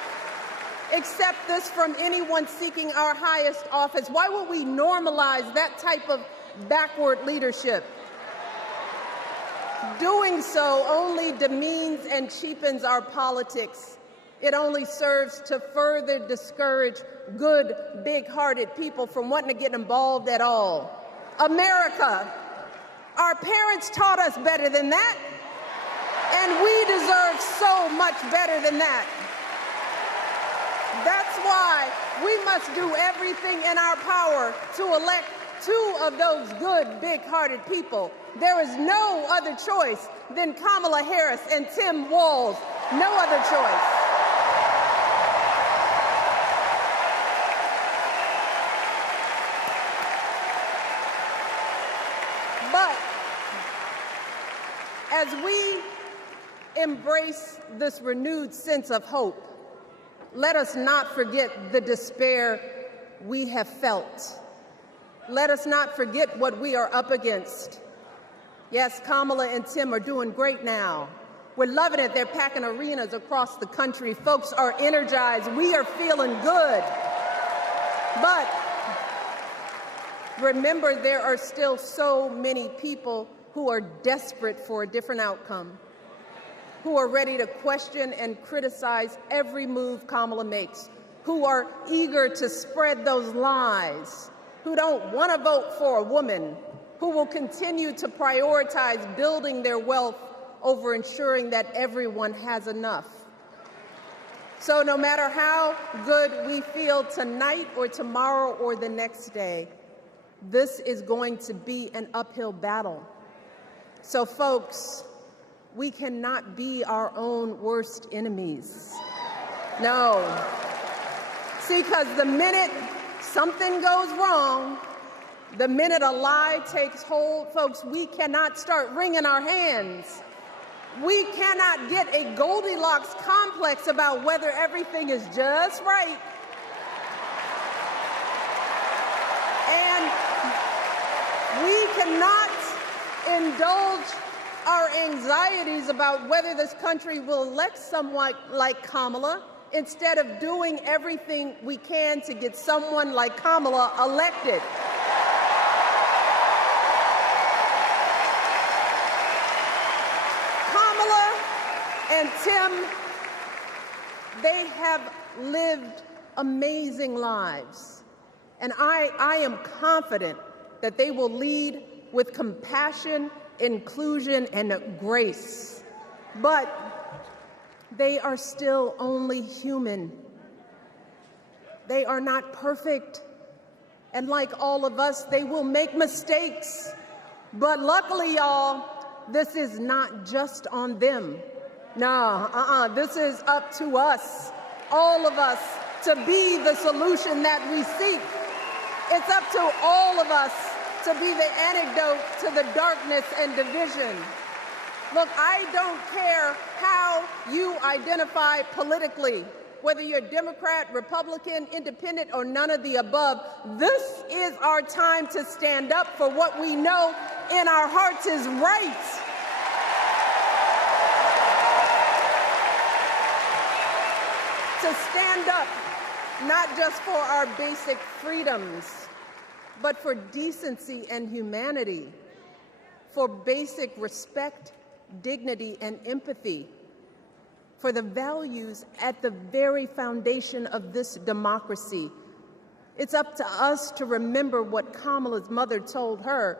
accept this from anyone seeking our highest office? Why would we normalize that type of backward leadership? Doing so only demeans and cheapens our politics. It only serves to further discourage good, big-hearted people from wanting to get involved at all. America, our parents taught us better than that, and we deserve so much better than that. That's why we must do everything in our power to elect two of those good, big-hearted people. There is no other choice than Kamala Harris and Tim Walz. No other choice. But as we embrace this renewed sense of hope, let us not forget the despair we have felt. Let us not forget what we are up against. Yes, Kamala and Tim are doing great now. We're loving it. They're packing arenas across the country. Folks are energized. We are feeling good. But remember, there are still so many people who are desperate for a different outcome, who are ready to question and criticize every move Kamala makes, who are eager to spread those lies, who don't want to vote for a woman, who will continue to prioritize building their wealth over ensuring that everyone has enough. So no matter how good we feel tonight or tomorrow or the next day, this is going to be an uphill battle. So folks, we cannot be our own worst enemies. No. See, because the minute something goes wrong, the minute a lie takes hold, folks, we cannot start wringing our hands. We cannot get a Goldilocks complex about whether everything is just right. And we cannot indulge our anxieties about whether this country will elect someone like Kamala instead of doing everything we can to get someone like Kamala elected. Kamala and Tim, they have lived amazing lives. And I am confident that they will lead with compassion, inclusion, and grace. But they are still only human. They are not perfect. And like all of us, they will make mistakes. But luckily, y'all, this is not just on them. No, this is up to us, all of us, to be the solution that we seek. It's up to all of us to be the antidote to the darkness and division. Look, I don't care how you identify politically, whether you're Democrat, Republican, Independent, or none of the above. This is our time to stand up for what we know in our hearts is right. To stand up, not just for our basic freedoms, but for decency and humanity, for basic respect, dignity, and empathy, for the values at the very foundation of this democracy. It's up to us to remember what Kamala's mother told her.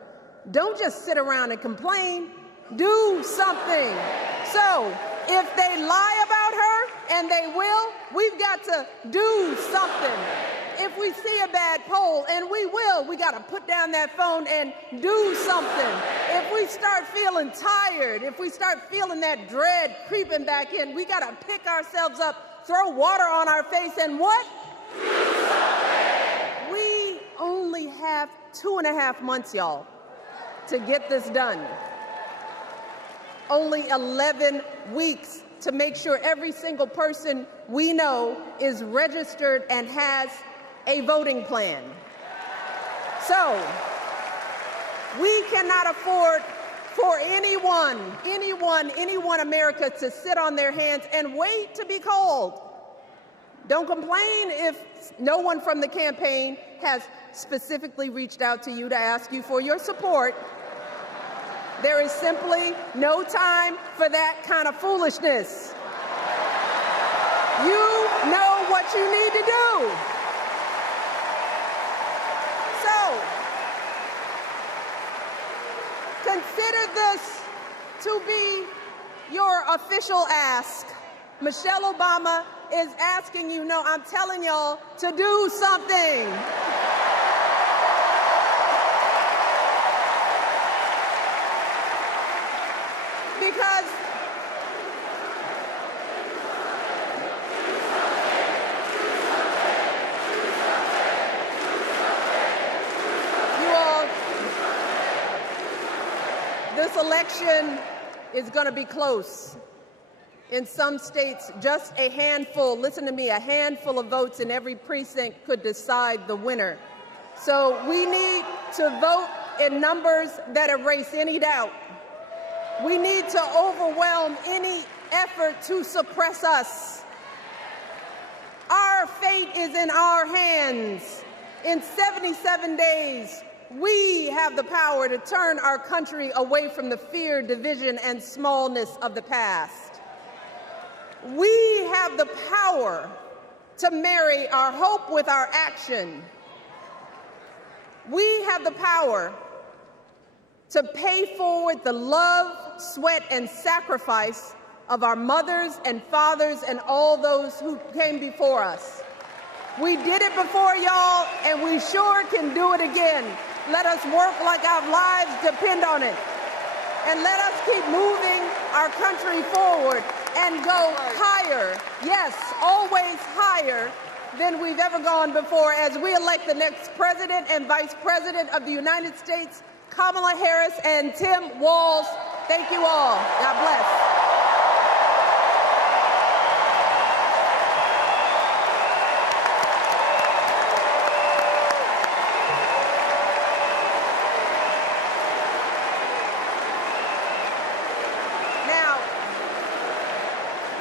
Don't just sit around and complain, do something. So if they lie about her, and they will, we've got to do something. If we see a bad poll, and we will, we got to put down that phone and do something. If we start feeling tired, if we start feeling that dread creeping back in, we got to pick ourselves up, throw water on our face, and what? We only have 2.5 months, y'all, to get this done. Only 11 weeks to make sure every single person we know is registered and has a voting plan. So we cannot afford for anyone America to sit on their hands and wait to be called. Don't complain if no one from the campaign has specifically reached out to you to ask you for your support. There is simply no time for that kind of foolishness. You know what you need to do. So, consider this to be your official ask. Michelle Obama is asking you, no, I'm telling y'all to do something. Because you all, this election is going to be close. In some states, just a handful, listen to me, a handful of votes in every precinct could decide the winner. So we need to vote in numbers that erase any doubt. We need to overwhelm any effort to suppress us. Our fate is in our hands. In 77 days, we have the power to turn our country away from the fear, division, and smallness of the past. We have the power to marry our hope with our action. We have the power to pay forward the love, sweat, and sacrifice of our mothers and fathers and all those who came before us. We did it before, y'all, and we sure can do it again. Let us work like our lives depend on it. And let us keep moving our country forward and go higher, yes, always higher than we've ever gone before as we elect the next President and Vice President of the United States, Kamala Harris and Tim Walz. Thank you all. God bless. Now,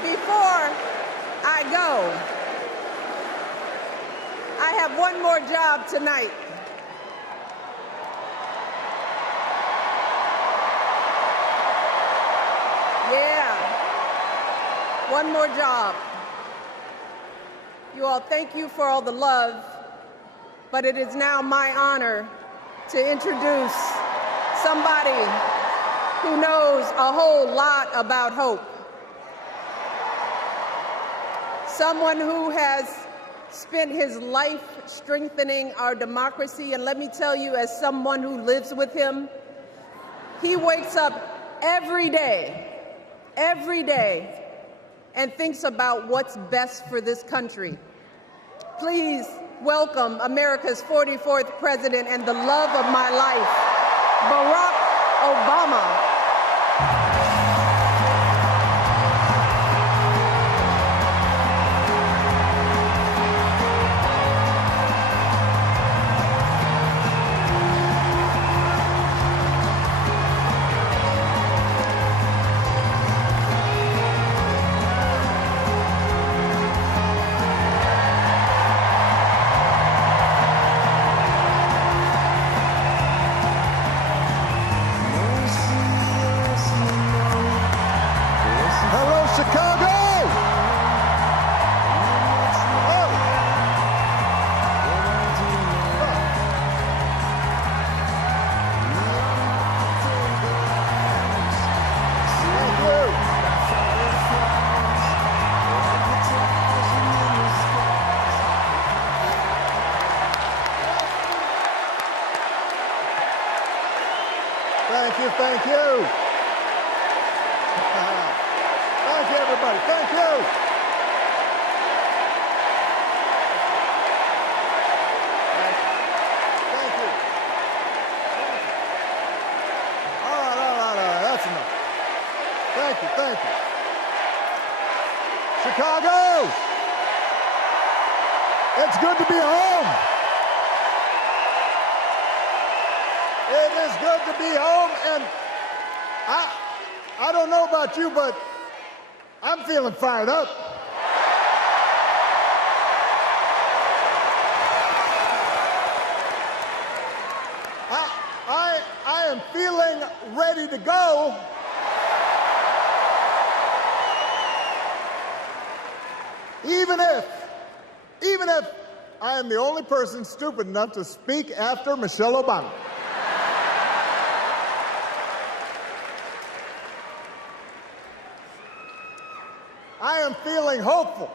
before I go, I have one more job tonight. One more job. You all, thank you for all the love, but it is now my honor to introduce somebody who knows a whole lot about hope. Someone who has spent his life strengthening our democracy, and let me tell you, as someone who lives with him, he wakes up every day, and thinks about what's best for this country. Please welcome America's 44th president and the love of my life, Barack Obama. Thank you, thank you. Thank you, everybody. Thank you. Thank you. All right. That's enough. Thank you. Chicago, it's good to be home. It is good to be home, and I don't know about you, but I'm feeling fired up. I am feeling ready to go. Even if I am the only person stupid enough to speak after Michelle Obama. I am feeling hopeful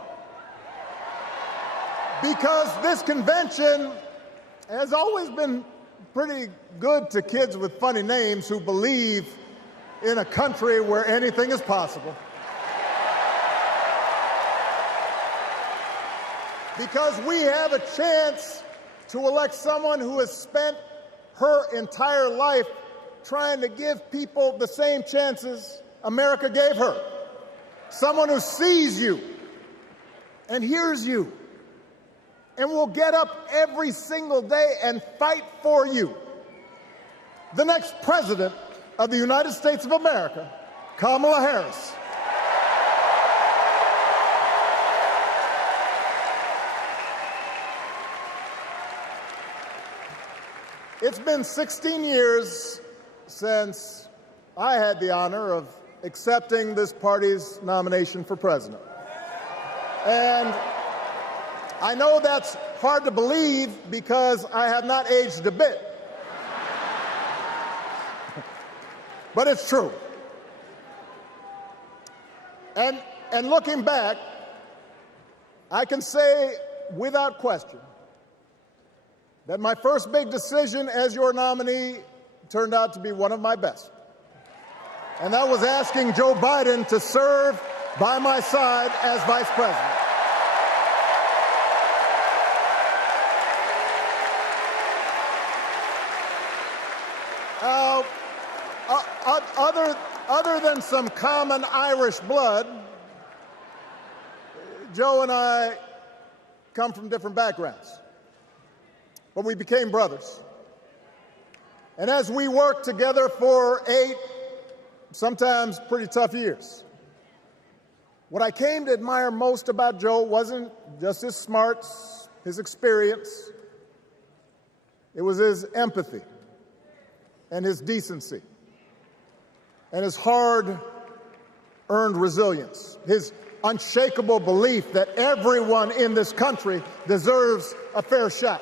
because this convention has always been pretty good to kids with funny names who believe in a country where anything is possible. Because we have a chance to elect someone who has spent her entire life trying to give people the same chances America gave her. Someone who sees you and hears you and will get up every single day and fight for you. The next president of the United States of America, Kamala Harris. It's been 16 years since I had the honor of accepting this party's nomination for president. And I know that's hard to believe because I have not aged a bit. But it's true. And looking back, I can say without question that my first big decision as your nominee turned out to be one of my best. And that was asking Joe Biden to serve by my side as vice president. Other than some common Irish blood, Joe and I come from different backgrounds, but we became brothers. And as we worked together for 8, sometimes pretty tough years, what I came to admire most about Joe wasn't just his smarts, his experience. It was his empathy and his decency and his hard-earned resilience, his unshakable belief that everyone in this country deserves a fair shot.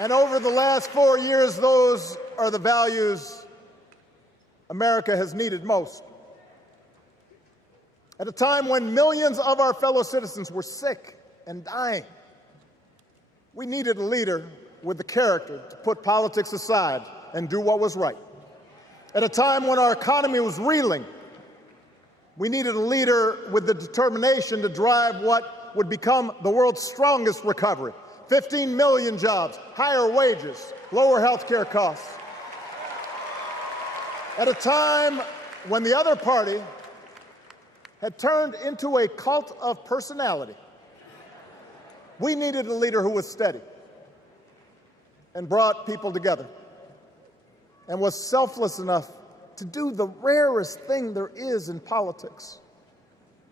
And over the last 4 years, those are the values America has needed most. At a time when millions of our fellow citizens were sick and dying, we needed a leader with the character to put politics aside and do what was right. At a time when our economy was reeling, we needed a leader with the determination to drive what would become the world's strongest recovery. 15 million jobs, higher wages, lower health care costs. At a time when the other party had turned into a cult of personality, we needed a leader who was steady and brought people together and was selfless enough to do the rarest thing there is in politics,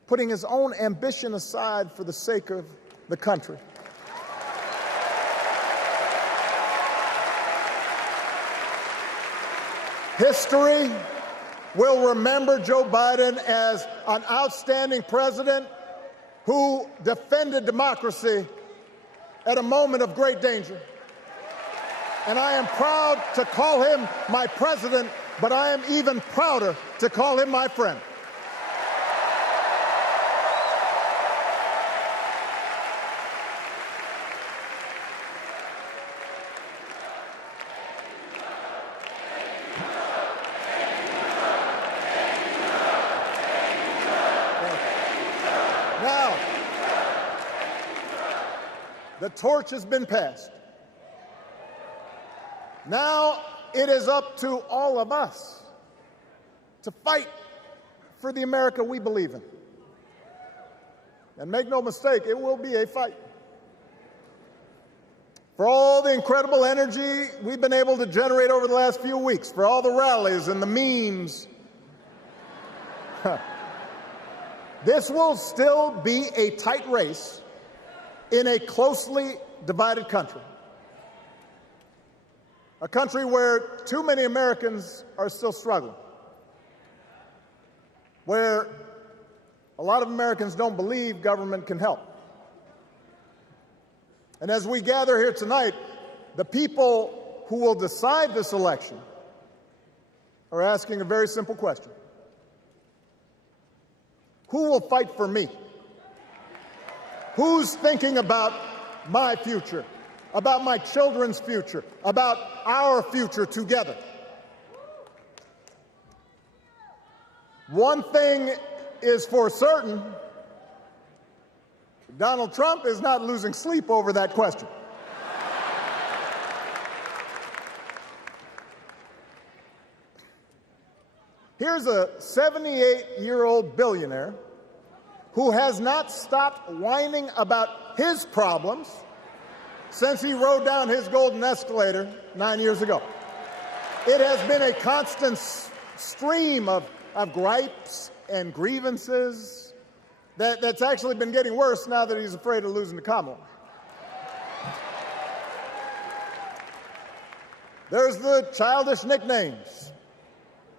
putting his own ambition aside for the sake of the country. History will remember Joe Biden as an outstanding president who defended democracy at a moment of great danger. And I am proud to call him my president, but I am even prouder to call him my friend. The torch has been passed. Now it is up to all of us to fight for the America we believe in. And make no mistake, it will be a fight. For all the incredible energy we've been able to generate over the last few weeks, for all the rallies and the memes, this will still be a tight race in a closely divided country. A country where too many Americans are still struggling. Where a lot of Americans don't believe government can help. And as we gather here tonight, the people who will decide this election are asking a very simple question. Who will fight for me? Who's thinking about my future, about my children's future, about our future together? One thing is for certain, Donald Trump is not losing sleep over that question. Here's a 78-year-old billionaire who has not stopped whining about his problems since he rode down his golden escalator 9 years ago. It has been a constant stream of gripes and grievances that's actually been getting worse now that he's afraid of losing to Kamala. There's the childish nicknames,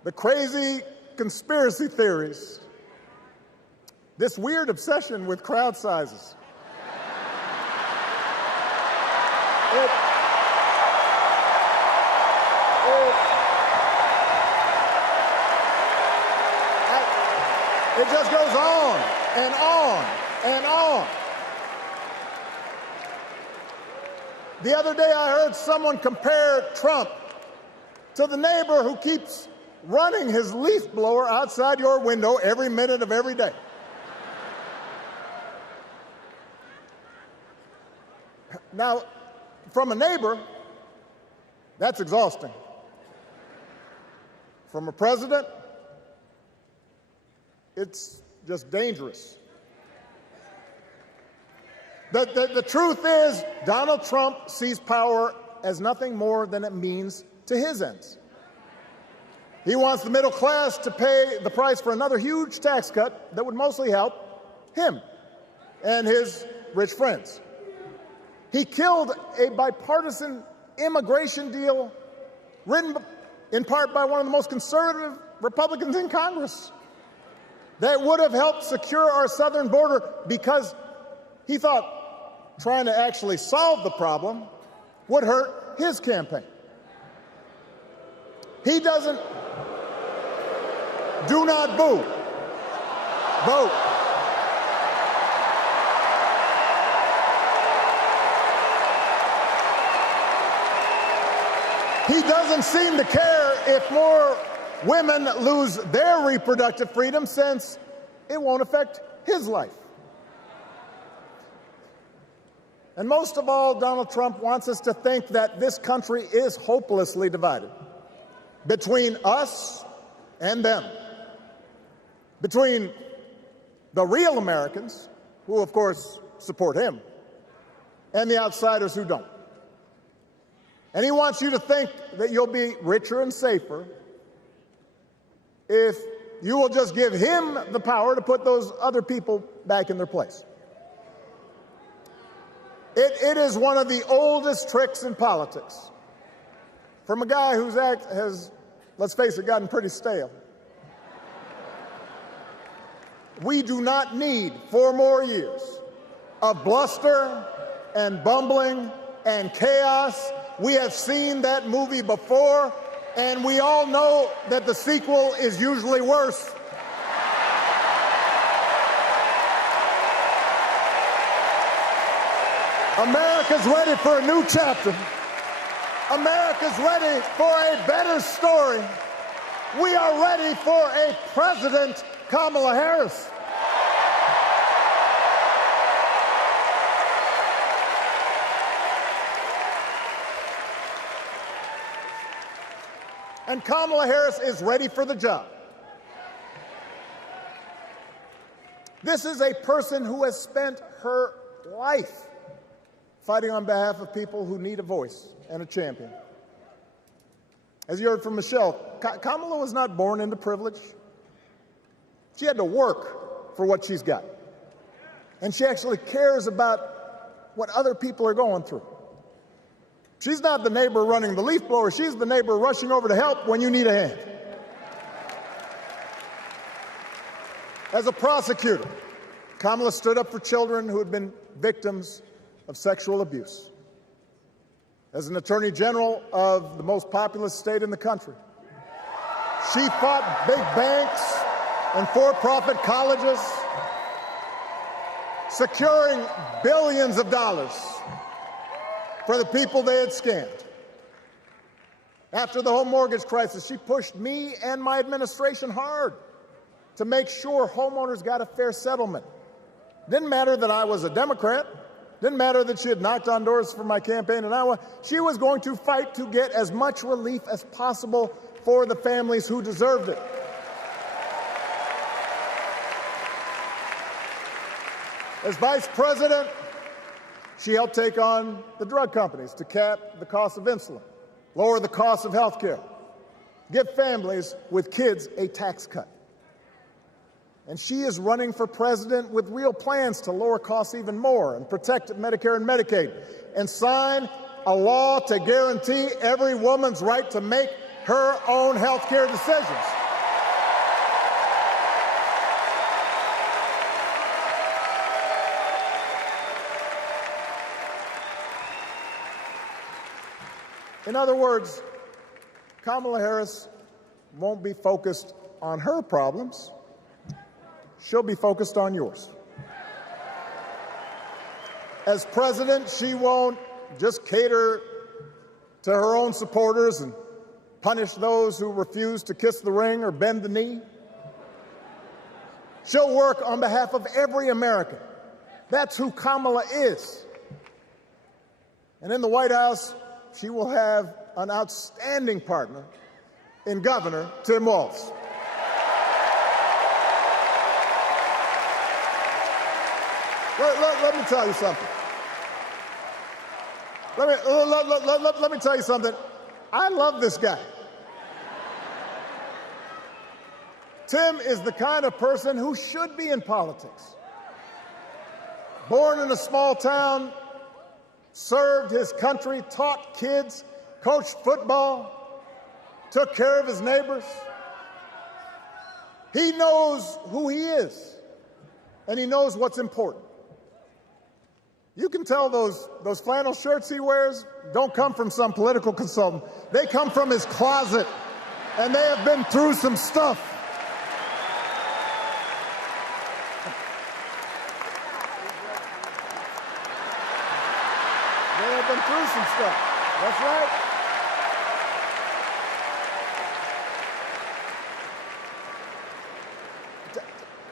the crazy conspiracy theories, this weird obsession with crowd sizes. It just goes on and on and on. The other day I heard someone compare Trump to the neighbor who keeps running his leaf blower outside your window every minute of every day. Now, from a neighbor, that's exhausting. From a president, it's just dangerous. The truth is, Donald Trump sees power as nothing more than it means to his ends. He wants the middle class to pay the price for another huge tax cut that would mostly help him and his rich friends. He killed a bipartisan immigration deal written in part by one of the most conservative Republicans in Congress that would have helped secure our southern border because he thought trying to actually solve the problem would hurt his campaign. He doesn't. Do not boo. Vote. He doesn't seem to care if more women lose their reproductive freedom since it won't affect his life. And most of all, Donald Trump wants us to think that this country is hopelessly divided between us and them, between the real Americans, who of course support him, and the outsiders who don't. And he wants you to think that you'll be richer and safer if you will just give him the power to put those other people back in their place. It is one of the oldest tricks in politics from a guy whose act has, let's face it, gotten pretty stale. We do not need 4 more years of bluster and bumbling and chaos. We have seen that movie before, and we all know that the sequel is usually worse. America's ready for a new chapter. America's ready for a better story. We are ready for a President Kamala Harris. And Kamala Harris is ready for the job. This is a person who has spent her life fighting on behalf of people who need a voice and a champion. As you heard from Michelle, Kamala was not born into privilege. She had to work for what she's got. And she actually cares about what other people are going through. She's not the neighbor running the leaf blower. She's the neighbor rushing over to help when you need a hand. As a prosecutor, Kamala stood up for children who had been victims of sexual abuse. As an attorney general of the most populous state in the country, she fought big banks and for-profit colleges, securing billions of dollars for the people they had scammed. After the home mortgage crisis, she pushed me and my administration hard to make sure homeowners got a fair settlement. Didn't matter that I was a Democrat. Didn't matter that she had knocked on doors for my campaign in Iowa. She was going to fight to get as much relief as possible for the families who deserved it. As vice president, she helped take on the drug companies to cap the cost of insulin, lower the cost of health care, give families with kids a tax cut. And she is running for president with real plans to lower costs even more and protect Medicare and Medicaid and sign a law to guarantee every woman's right to make her own health care decisions. In other words, Kamala Harris won't be focused on her problems. She'll be focused on yours. As president, she won't just cater to her own supporters and punish those who refuse to kiss the ring or bend the knee. She'll work on behalf of every American. That's who Kamala is. And in the White House, she will have an outstanding partner in Governor Tim Walz. Let me tell you something. Let me tell you something. I love this guy. Tim is the kind of person who should be in politics. Born in a small town, served his country, taught kids, coached football, took care of his neighbors. He knows who he is, and he knows what's important. You can tell those flannel shirts he wears don't come from some political consultant. They come from his closet, and they have been through some stuff. They have been through some stuff. That's right.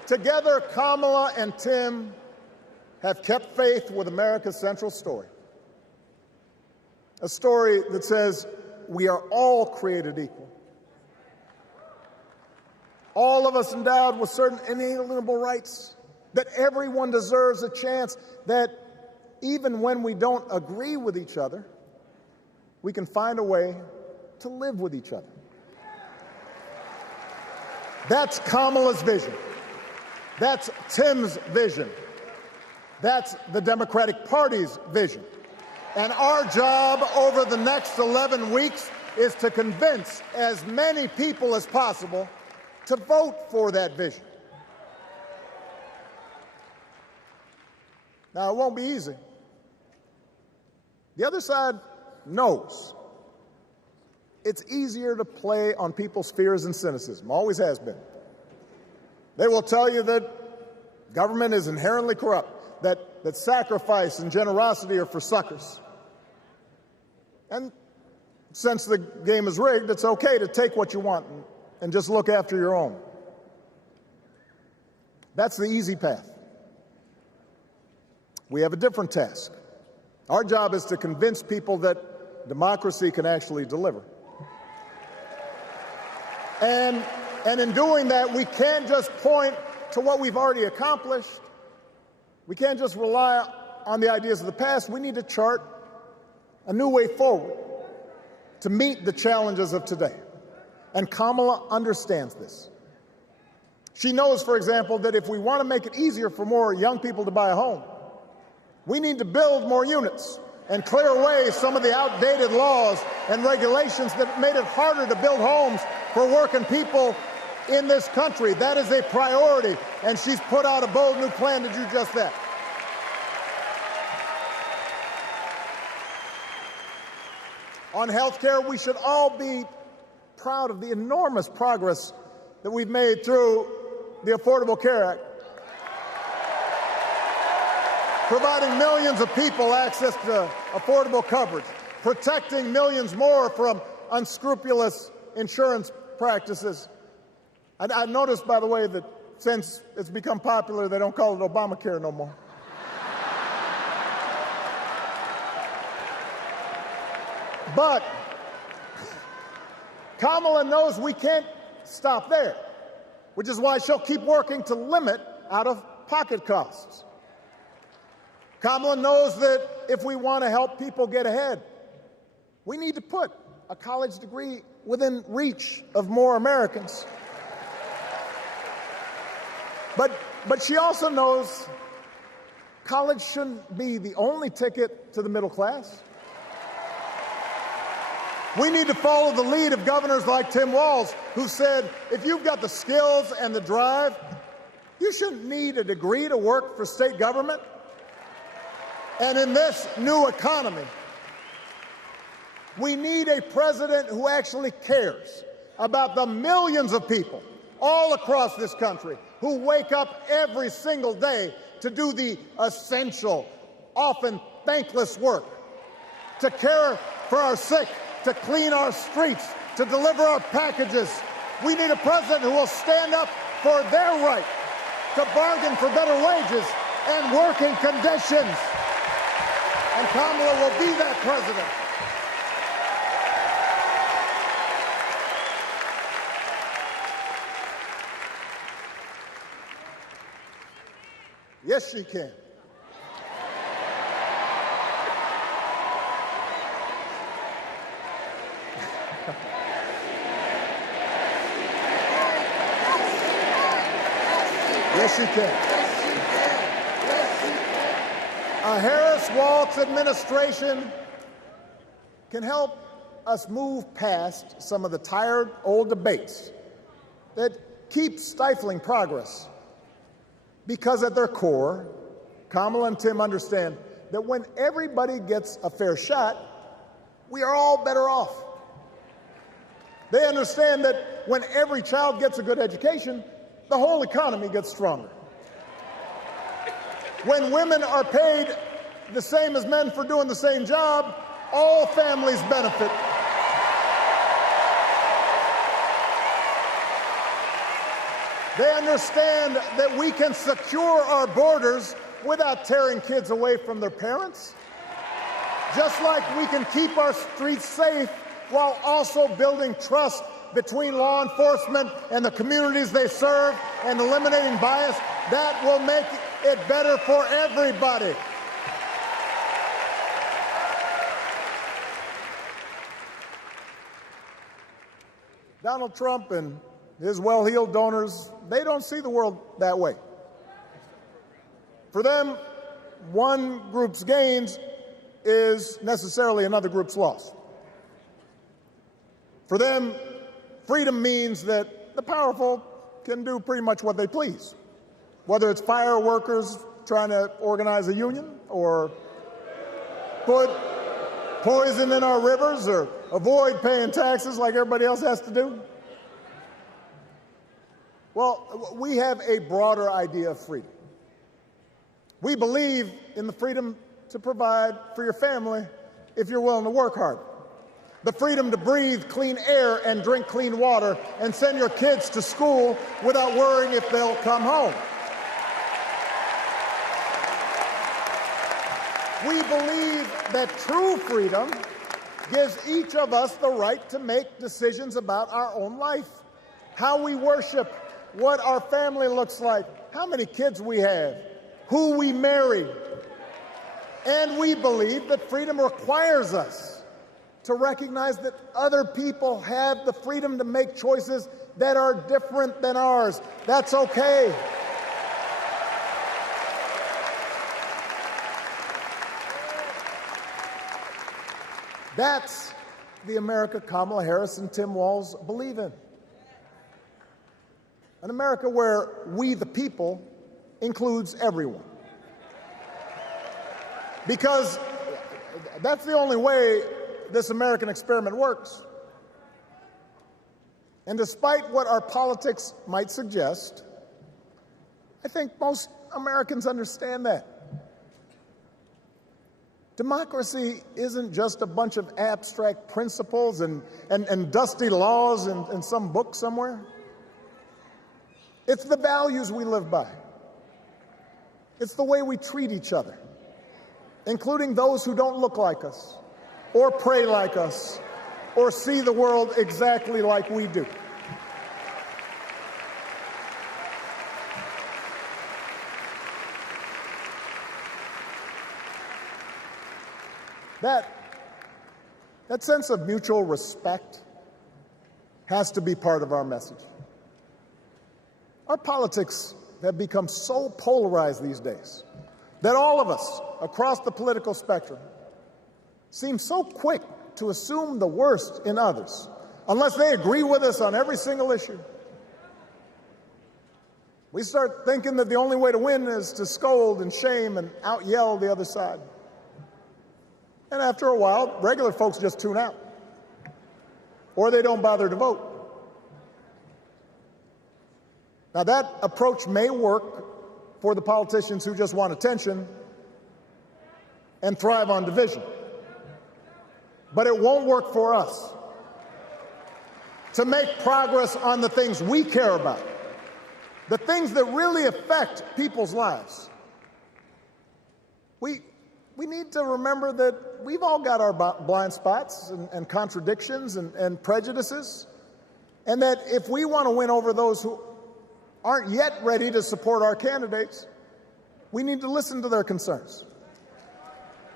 Together, Kamala and Tim have kept faith with America's central story. A story that says we are all created equal. All of us endowed with certain inalienable rights, that everyone deserves a chance, that even when we don't agree with each other, we can find a way to live with each other. That's Kamala's vision. That's Tim's vision. That's the Democratic Party's vision. And our job over the next 11 weeks is to convince as many people as possible to vote for that vision. Now, it won't be easy. The other side knows it's easier to play on people's fears and cynicism, always has been. They will tell you that government is inherently corrupt, that sacrifice and generosity are for suckers. And since the game is rigged, it's okay to take what you want and just look after your own. That's the easy path. We have a different task. Our job is to convince people that democracy can actually deliver. And in doing that, we can't just point to what we've already accomplished. We can't just rely on the ideas of the past. We need to chart a new way forward to meet the challenges of today. And Kamala understands this. She knows, for example, that if we want to make it easier for more young people to buy a home, we need to build more units and clear away some of the outdated laws and regulations that made it harder to build homes for working people in this country. That is a priority, and she's put out a bold new plan to do just that. On health care, we should all be proud of the enormous progress that we've made through the Affordable Care Act, providing millions of people access to affordable coverage, protecting millions more from unscrupulous insurance practices. I noticed, by the way, that since it's become popular, they don't call it Obamacare no more. But Kamala knows we can't stop there, which is why she'll keep working to limit out-of-pocket costs. Kamala knows that if we want to help people get ahead, we need to put a college degree within reach of more Americans. But she also knows college shouldn't be the only ticket to the middle class. We need to follow the lead of governors like Tim Walz, who said, if you've got the skills and the drive, you shouldn't need a degree to work for state government. And in this new economy, we need a president who actually cares about the millions of people all across this country who wake up every single day to do the essential, often thankless work, to care for our sick, to clean our streets, to deliver our packages. We need a president who will stand up for their right to bargain for better wages and working conditions. And Kamala will be that president. Yes, she can. Yes, she can. A Harris-Walz administration can help us move past some of the tired old debates that keep stifling progress. Because at their core, Kamala and Tim understand that when everybody gets a fair shot, we are all better off. They understand that when every child gets a good education, the whole economy gets stronger. When women are paid the same as men for doing the same job, all families benefit. They understand that we can secure our borders without tearing kids away from their parents, just like we can keep our streets safe while also building trust between law enforcement and the communities they serve and eliminating bias. That will make it better for everybody. Donald Trump and his well-heeled donors, they don't see the world that way. For them, one group's gains is necessarily another group's loss. For them, freedom means that the powerful can do pretty much what they please, whether it's fire workers trying to organize a union or put poison in our rivers or avoid paying taxes like everybody else has to do. Well, we have a broader idea of freedom. We believe in the freedom to provide for your family if you're willing to work hard. The freedom to breathe clean air and drink clean water and send your kids to school without worrying if they'll come home. We believe that true freedom gives each of us the right to make decisions about our own life how we worship, what our family looks like, how many kids we have, who we marry. And we believe that freedom requires us to recognize that other people have the freedom to make choices that are different than ours. That's okay. That's the America Kamala Harris and Tim Walz believe in. An America where we, the people, includes everyone. Because that's the only way this American experiment works. And despite what our politics might suggest, I think most Americans understand that. Democracy isn't just a bunch of abstract principles and dusty laws in some book somewhere. It's the values we live by. It's the way we treat each other, including those who don't look like us, or pray like us, or see the world exactly like we do. That sense of mutual respect has to be part of our message. Our politics have become so polarized these days that all of us across the political spectrum seem so quick to assume the worst in others, unless they agree with us on every single issue. We start thinking that the only way to win is to scold and shame and out-yell the other side. And after a while, regular folks just tune out, or they don't bother to vote. Now, that approach may work for the politicians who just want attention and thrive on division, but it won't work for us. To make progress on the things we care about, the things that really affect people's lives, we need to remember that we've all got our blind spots and contradictions and prejudices, and that if we want to win over those who aren't yet ready to support our candidates, we need to listen to their concerns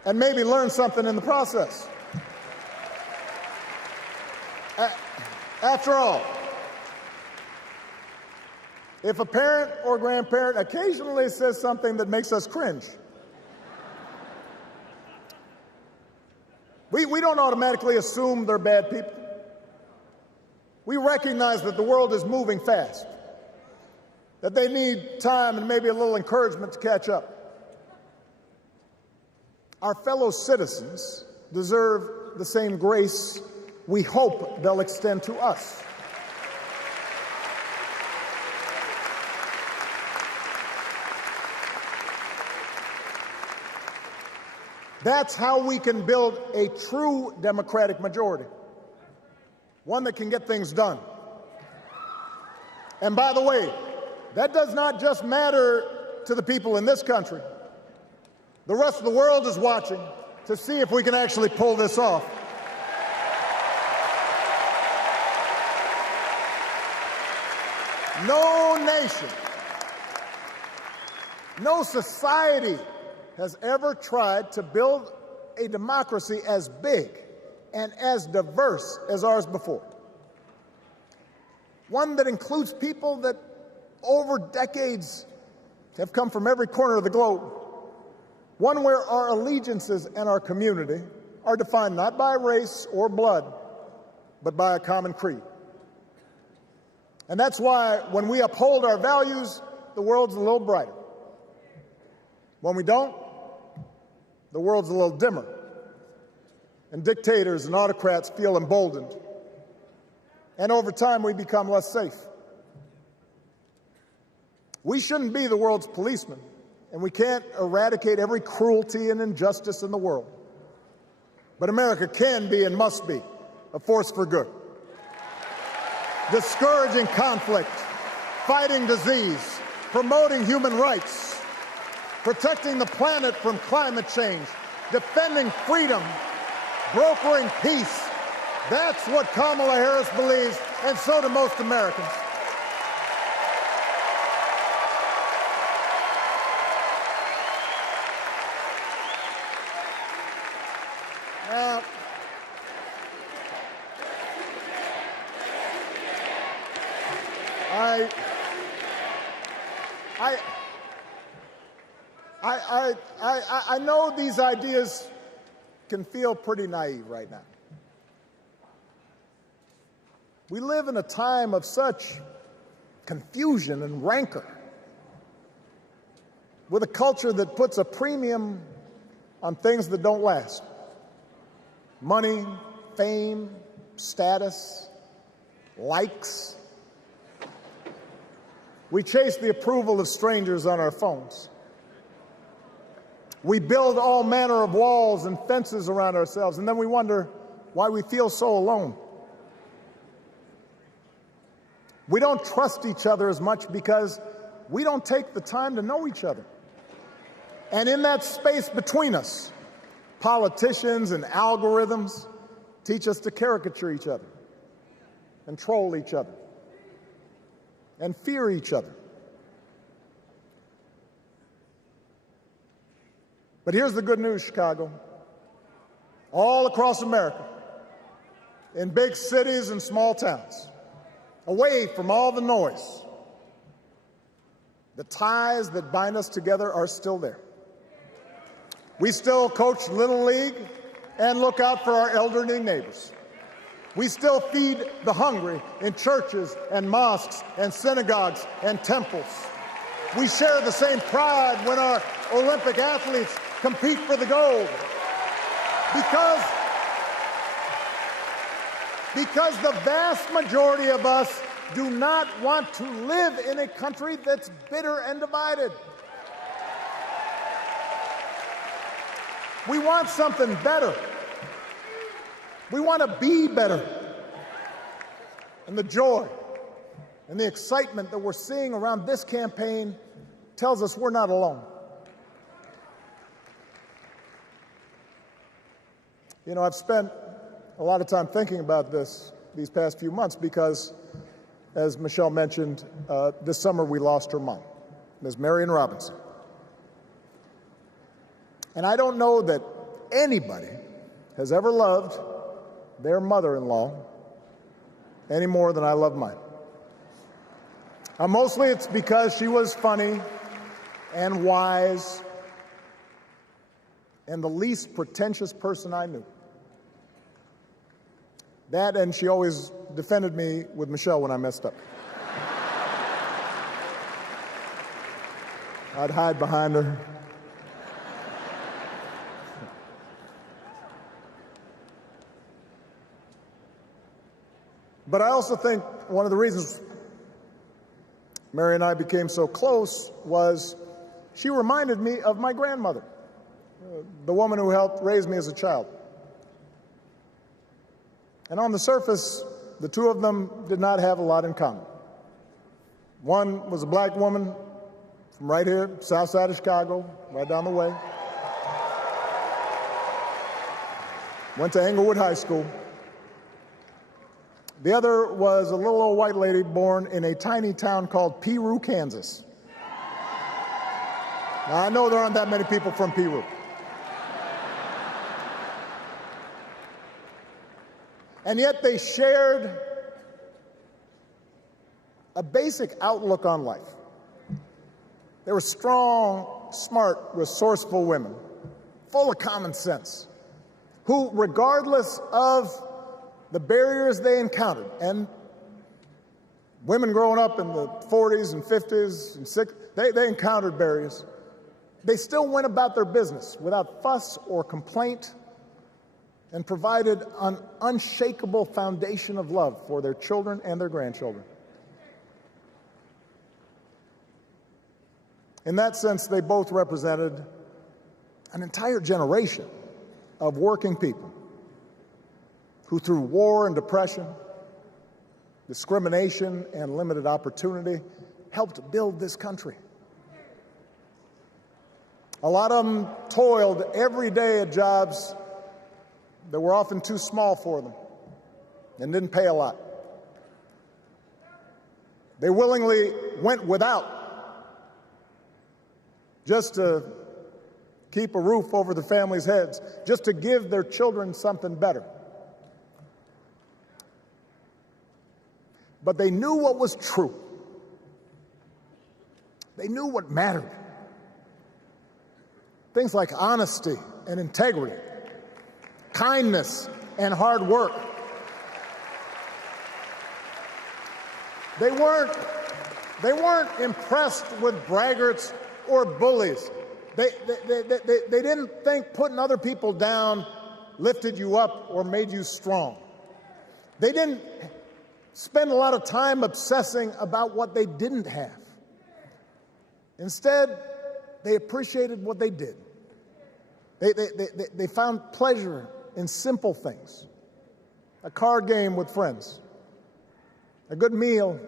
and maybe learn something in the process. After all, if a parent or grandparent occasionally says something that makes us cringe, we don't automatically assume they're bad people. We recognize that the world is moving fast, that they need time and maybe a little encouragement to catch up. Our fellow citizens deserve the same grace we hope they'll extend to us. That's how we can build a true Democratic majority, one that can get things done. And by the way, that does not just matter to the people in this country. The rest of the world is watching to see if we can actually pull this off. No nation, no society has ever tried to build a democracy as big and as diverse as ours before. One that includes people that over decades have come from every corner of the globe. One where our allegiances and our community are defined not by race or blood, but by a common creed. And that's why when we uphold our values, the world's a little brighter. When we don't, the world's a little dimmer, and dictators and autocrats feel emboldened. And over time, we become less safe. We shouldn't be the world's policemen, and we can't eradicate every cruelty and injustice in the world. But America can be and must be a force for good, discouraging conflict, fighting disease, promoting human rights, protecting the planet from climate change, defending freedom, brokering peace. That's what Kamala Harris believes, and so do most Americans. I know these ideas can feel pretty naive right now. We live in a time of such confusion and rancor, with a culture that puts a premium on things that don't last. Money, fame, status, likes. We chase the approval of strangers on our phones. We build all manner of walls and fences around ourselves, and then we wonder why we feel so alone. We don't trust each other as much because we don't take the time to know each other. And in that space between us, politicians and algorithms teach us to caricature each other and troll each other and fear each other. But here's the good news, Chicago. All across America, in big cities and small towns, away from all the noise, the ties that bind us together are still there. We still coach Little League and look out for our elderly neighbors. We still feed the hungry in churches and mosques and synagogues and temples. We share the same pride when our Olympic athletes compete for the gold. Because the vast majority of us do not want to live in a country that's bitter and divided. We want something better. We want to be better. And the joy and the excitement that we're seeing around this campaign tells us we're not alone. You know, I've spent a lot of time thinking about these past few months because, as Michelle mentioned, this summer we lost her mom, Ms. Marion Robinson. And I don't know that anybody has ever loved their mother-in-law any more than I love mine. Mostly it's because she was funny and wise and the least pretentious person I knew. That, and she always defended me with Michelle when I messed up. I'd hide behind her. But I also think one of the reasons Mary and I became so close was she reminded me of my grandmother, the woman who helped raise me as a child. And on the surface, the two of them did not have a lot in common. One was a black woman from right here, south side of Chicago, right down the way. Went to Englewood High School. The other was a little old white lady born in a tiny town called Peru, Kansas. Now, I know there aren't that many people from Peru. And yet they shared a basic outlook on life. They were strong, smart, resourceful women, full of common sense, who, regardless of the barriers they encountered, and women growing up in the 40s and 50s and 60s, they encountered barriers. They still went about their business without fuss or complaint and provided an unshakable foundation of love for their children and their grandchildren. In that sense, they both represented an entire generation of working people who, through war and depression, discrimination and limited opportunity, helped build this country. A lot of them toiled every day at jobs that were often too small for them and didn't pay a lot. They willingly went without just to keep a roof over their families' heads, just to give their children something better. But they knew what was true. They knew what mattered. Things like honesty and integrity, kindness and hard work. They weren't impressed with braggarts or bullies. They didn't think putting other people down lifted you up or made you strong. They didn't spend a lot of time obsessing about what they didn't have. Instead, they appreciated what they did. They found pleasure in simple things. A card game with friends, a good meal,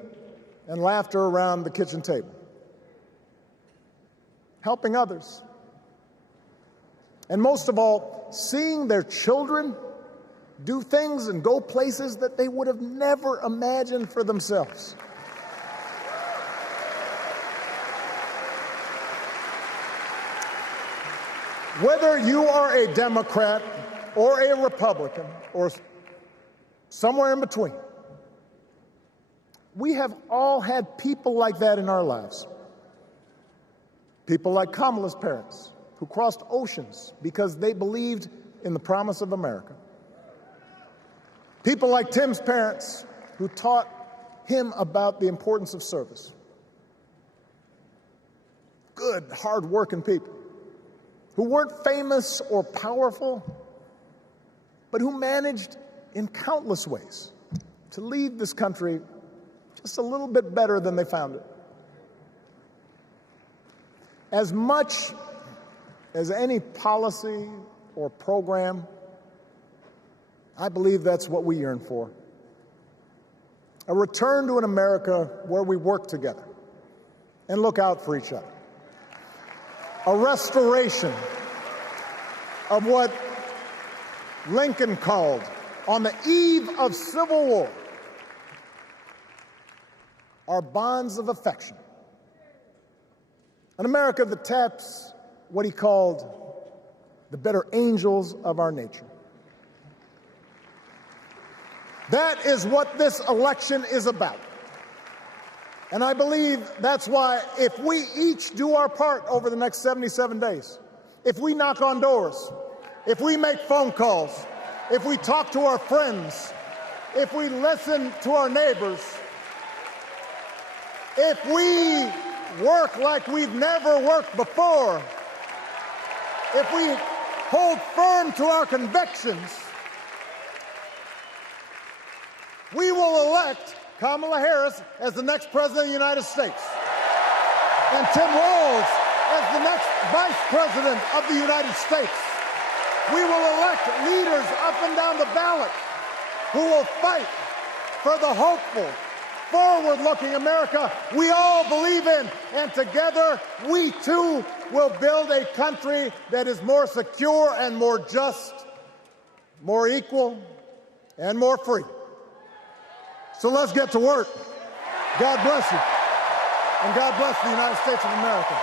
and laughter around the kitchen table. Helping others. And most of all, seeing their children do things and go places that they would have never imagined for themselves. Whether you are a Democrat or a Republican or somewhere in between, we have all had people like that in our lives. People like Kamala's parents, who crossed oceans because they believed in the promise of America. People like Tim's parents, who taught him about the importance of service. Good, hard-working people who weren't famous or powerful, but who managed in countless ways to leave this country just a little bit better than they found it. As much as any policy or program, I believe that's what we yearn for. A return to an America where we work together and look out for each other. A restoration of what Lincoln called, on the eve of Civil War, our bonds of affection. An America that taps what he called the better angels of our nature. That is what this election is about. And I believe that's why, if we each do our part over the next 77 days, if we knock on doors, if we make phone calls, if we talk to our friends, if we listen to our neighbors, if we work like we've never worked before, if we hold firm to our convictions, we will elect Kamala Harris as the next President of the United States, and Tim Walz as the next Vice President of the United States. We will elect leaders up and down the ballot who will fight for the hopeful, forward-looking America we all believe in, and together we too will build a country that is more secure and more just, more equal, and more free. So let's get to work. God bless you, and God bless the United States of America.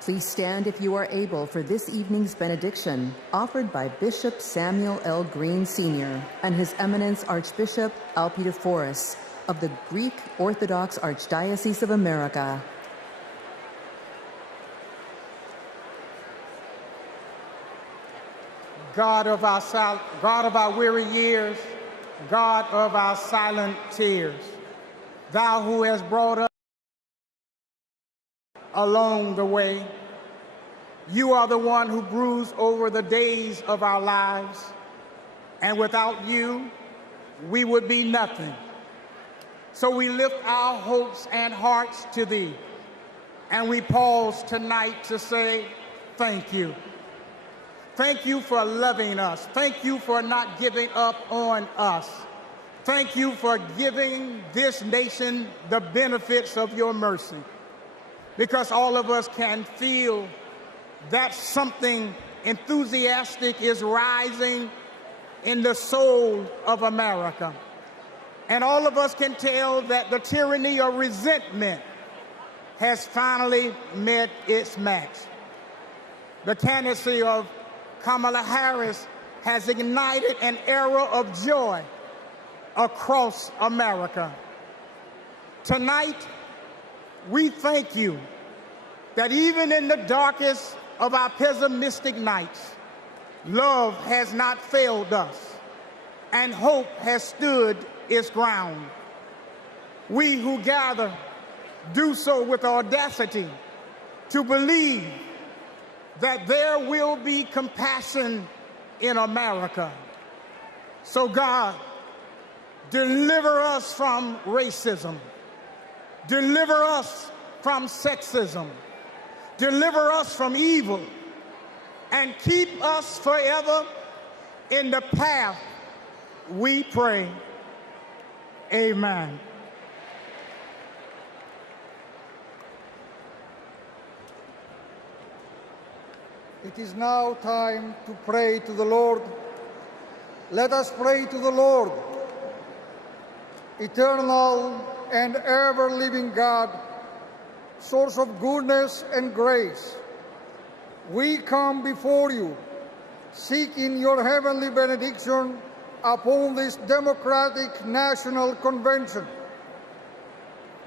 Please stand if you are able for this evening's benediction, offered by Bishop Samuel L. Green Sr. and His Eminence Archbishop Alpeter of the Greek Orthodox Archdiocese of America. God of our weary years, God of our silent tears, thou who hast brought us along the way, you are the one who broods over the days of our lives, and without you, we would be nothing. So we lift our hopes and hearts to thee, and we pause tonight to say thank you. Thank you for loving us. Thank you for not giving up on us. Thank you for giving this nation the benefits of your mercy, because all of us can feel that something enthusiastic is rising in the soul of America. And all of us can tell that the tyranny of resentment has finally met its match. The candidacy of Kamala Harris has ignited an era of joy across America. Tonight, we thank you that even in the darkest of our pessimistic nights, love has not failed us and hope has stood its ground. We who gather do so with audacity to believe that there will be compassion in America. So God, deliver us from racism. Deliver us from sexism. Deliver us from evil. And keep us forever in the path we pray. Amen. It is now time to pray to the Lord. Let us pray to the Lord. Eternal and ever-living God, source of goodness and grace, we come before you, seeking your heavenly benediction upon this democratic national convention.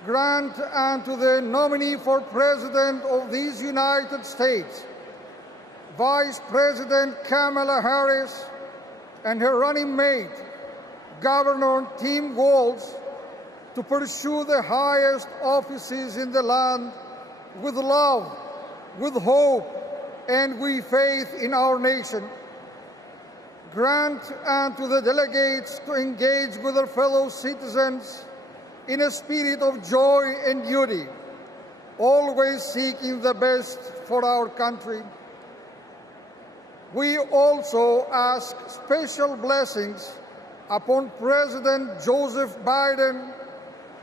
Grant unto the nominee for President of these United States, Vice President Kamala Harris, and her running mate, Governor Tim Walz, to pursue the highest offices in the land with love, with hope, and with faith in our nation. Grant unto the delegates to engage with their fellow citizens in a spirit of joy and duty, always seeking the best for our country. We also ask special blessings upon President Joseph Biden,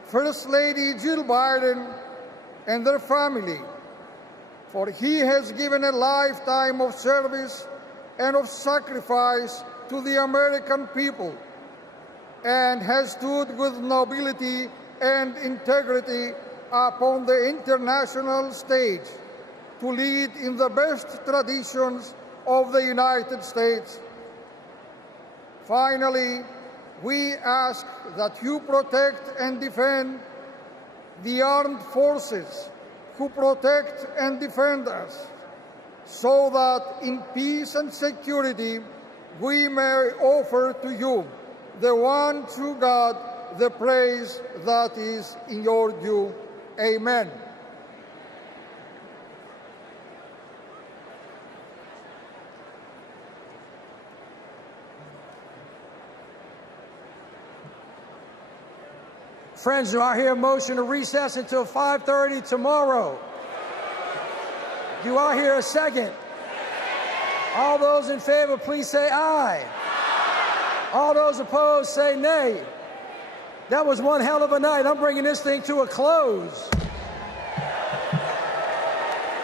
First Lady Jill Biden, and their family, for he has given a lifetime of service and of sacrifice to the American people, and has stood with nobility and integrity upon the international stage to lead in the best traditions of the United States. Finally, we ask that you protect and defend the armed forces who protect and defend us, so that in peace and security we may offer to you, the one true God, the praise that is in your due. Amen. Friends, do I hear a motion to recess until 5:30 tomorrow? Do I hear a second? All those in favor, please say aye. All those opposed, say nay. That was one hell of a night. I'm bringing this thing to a close.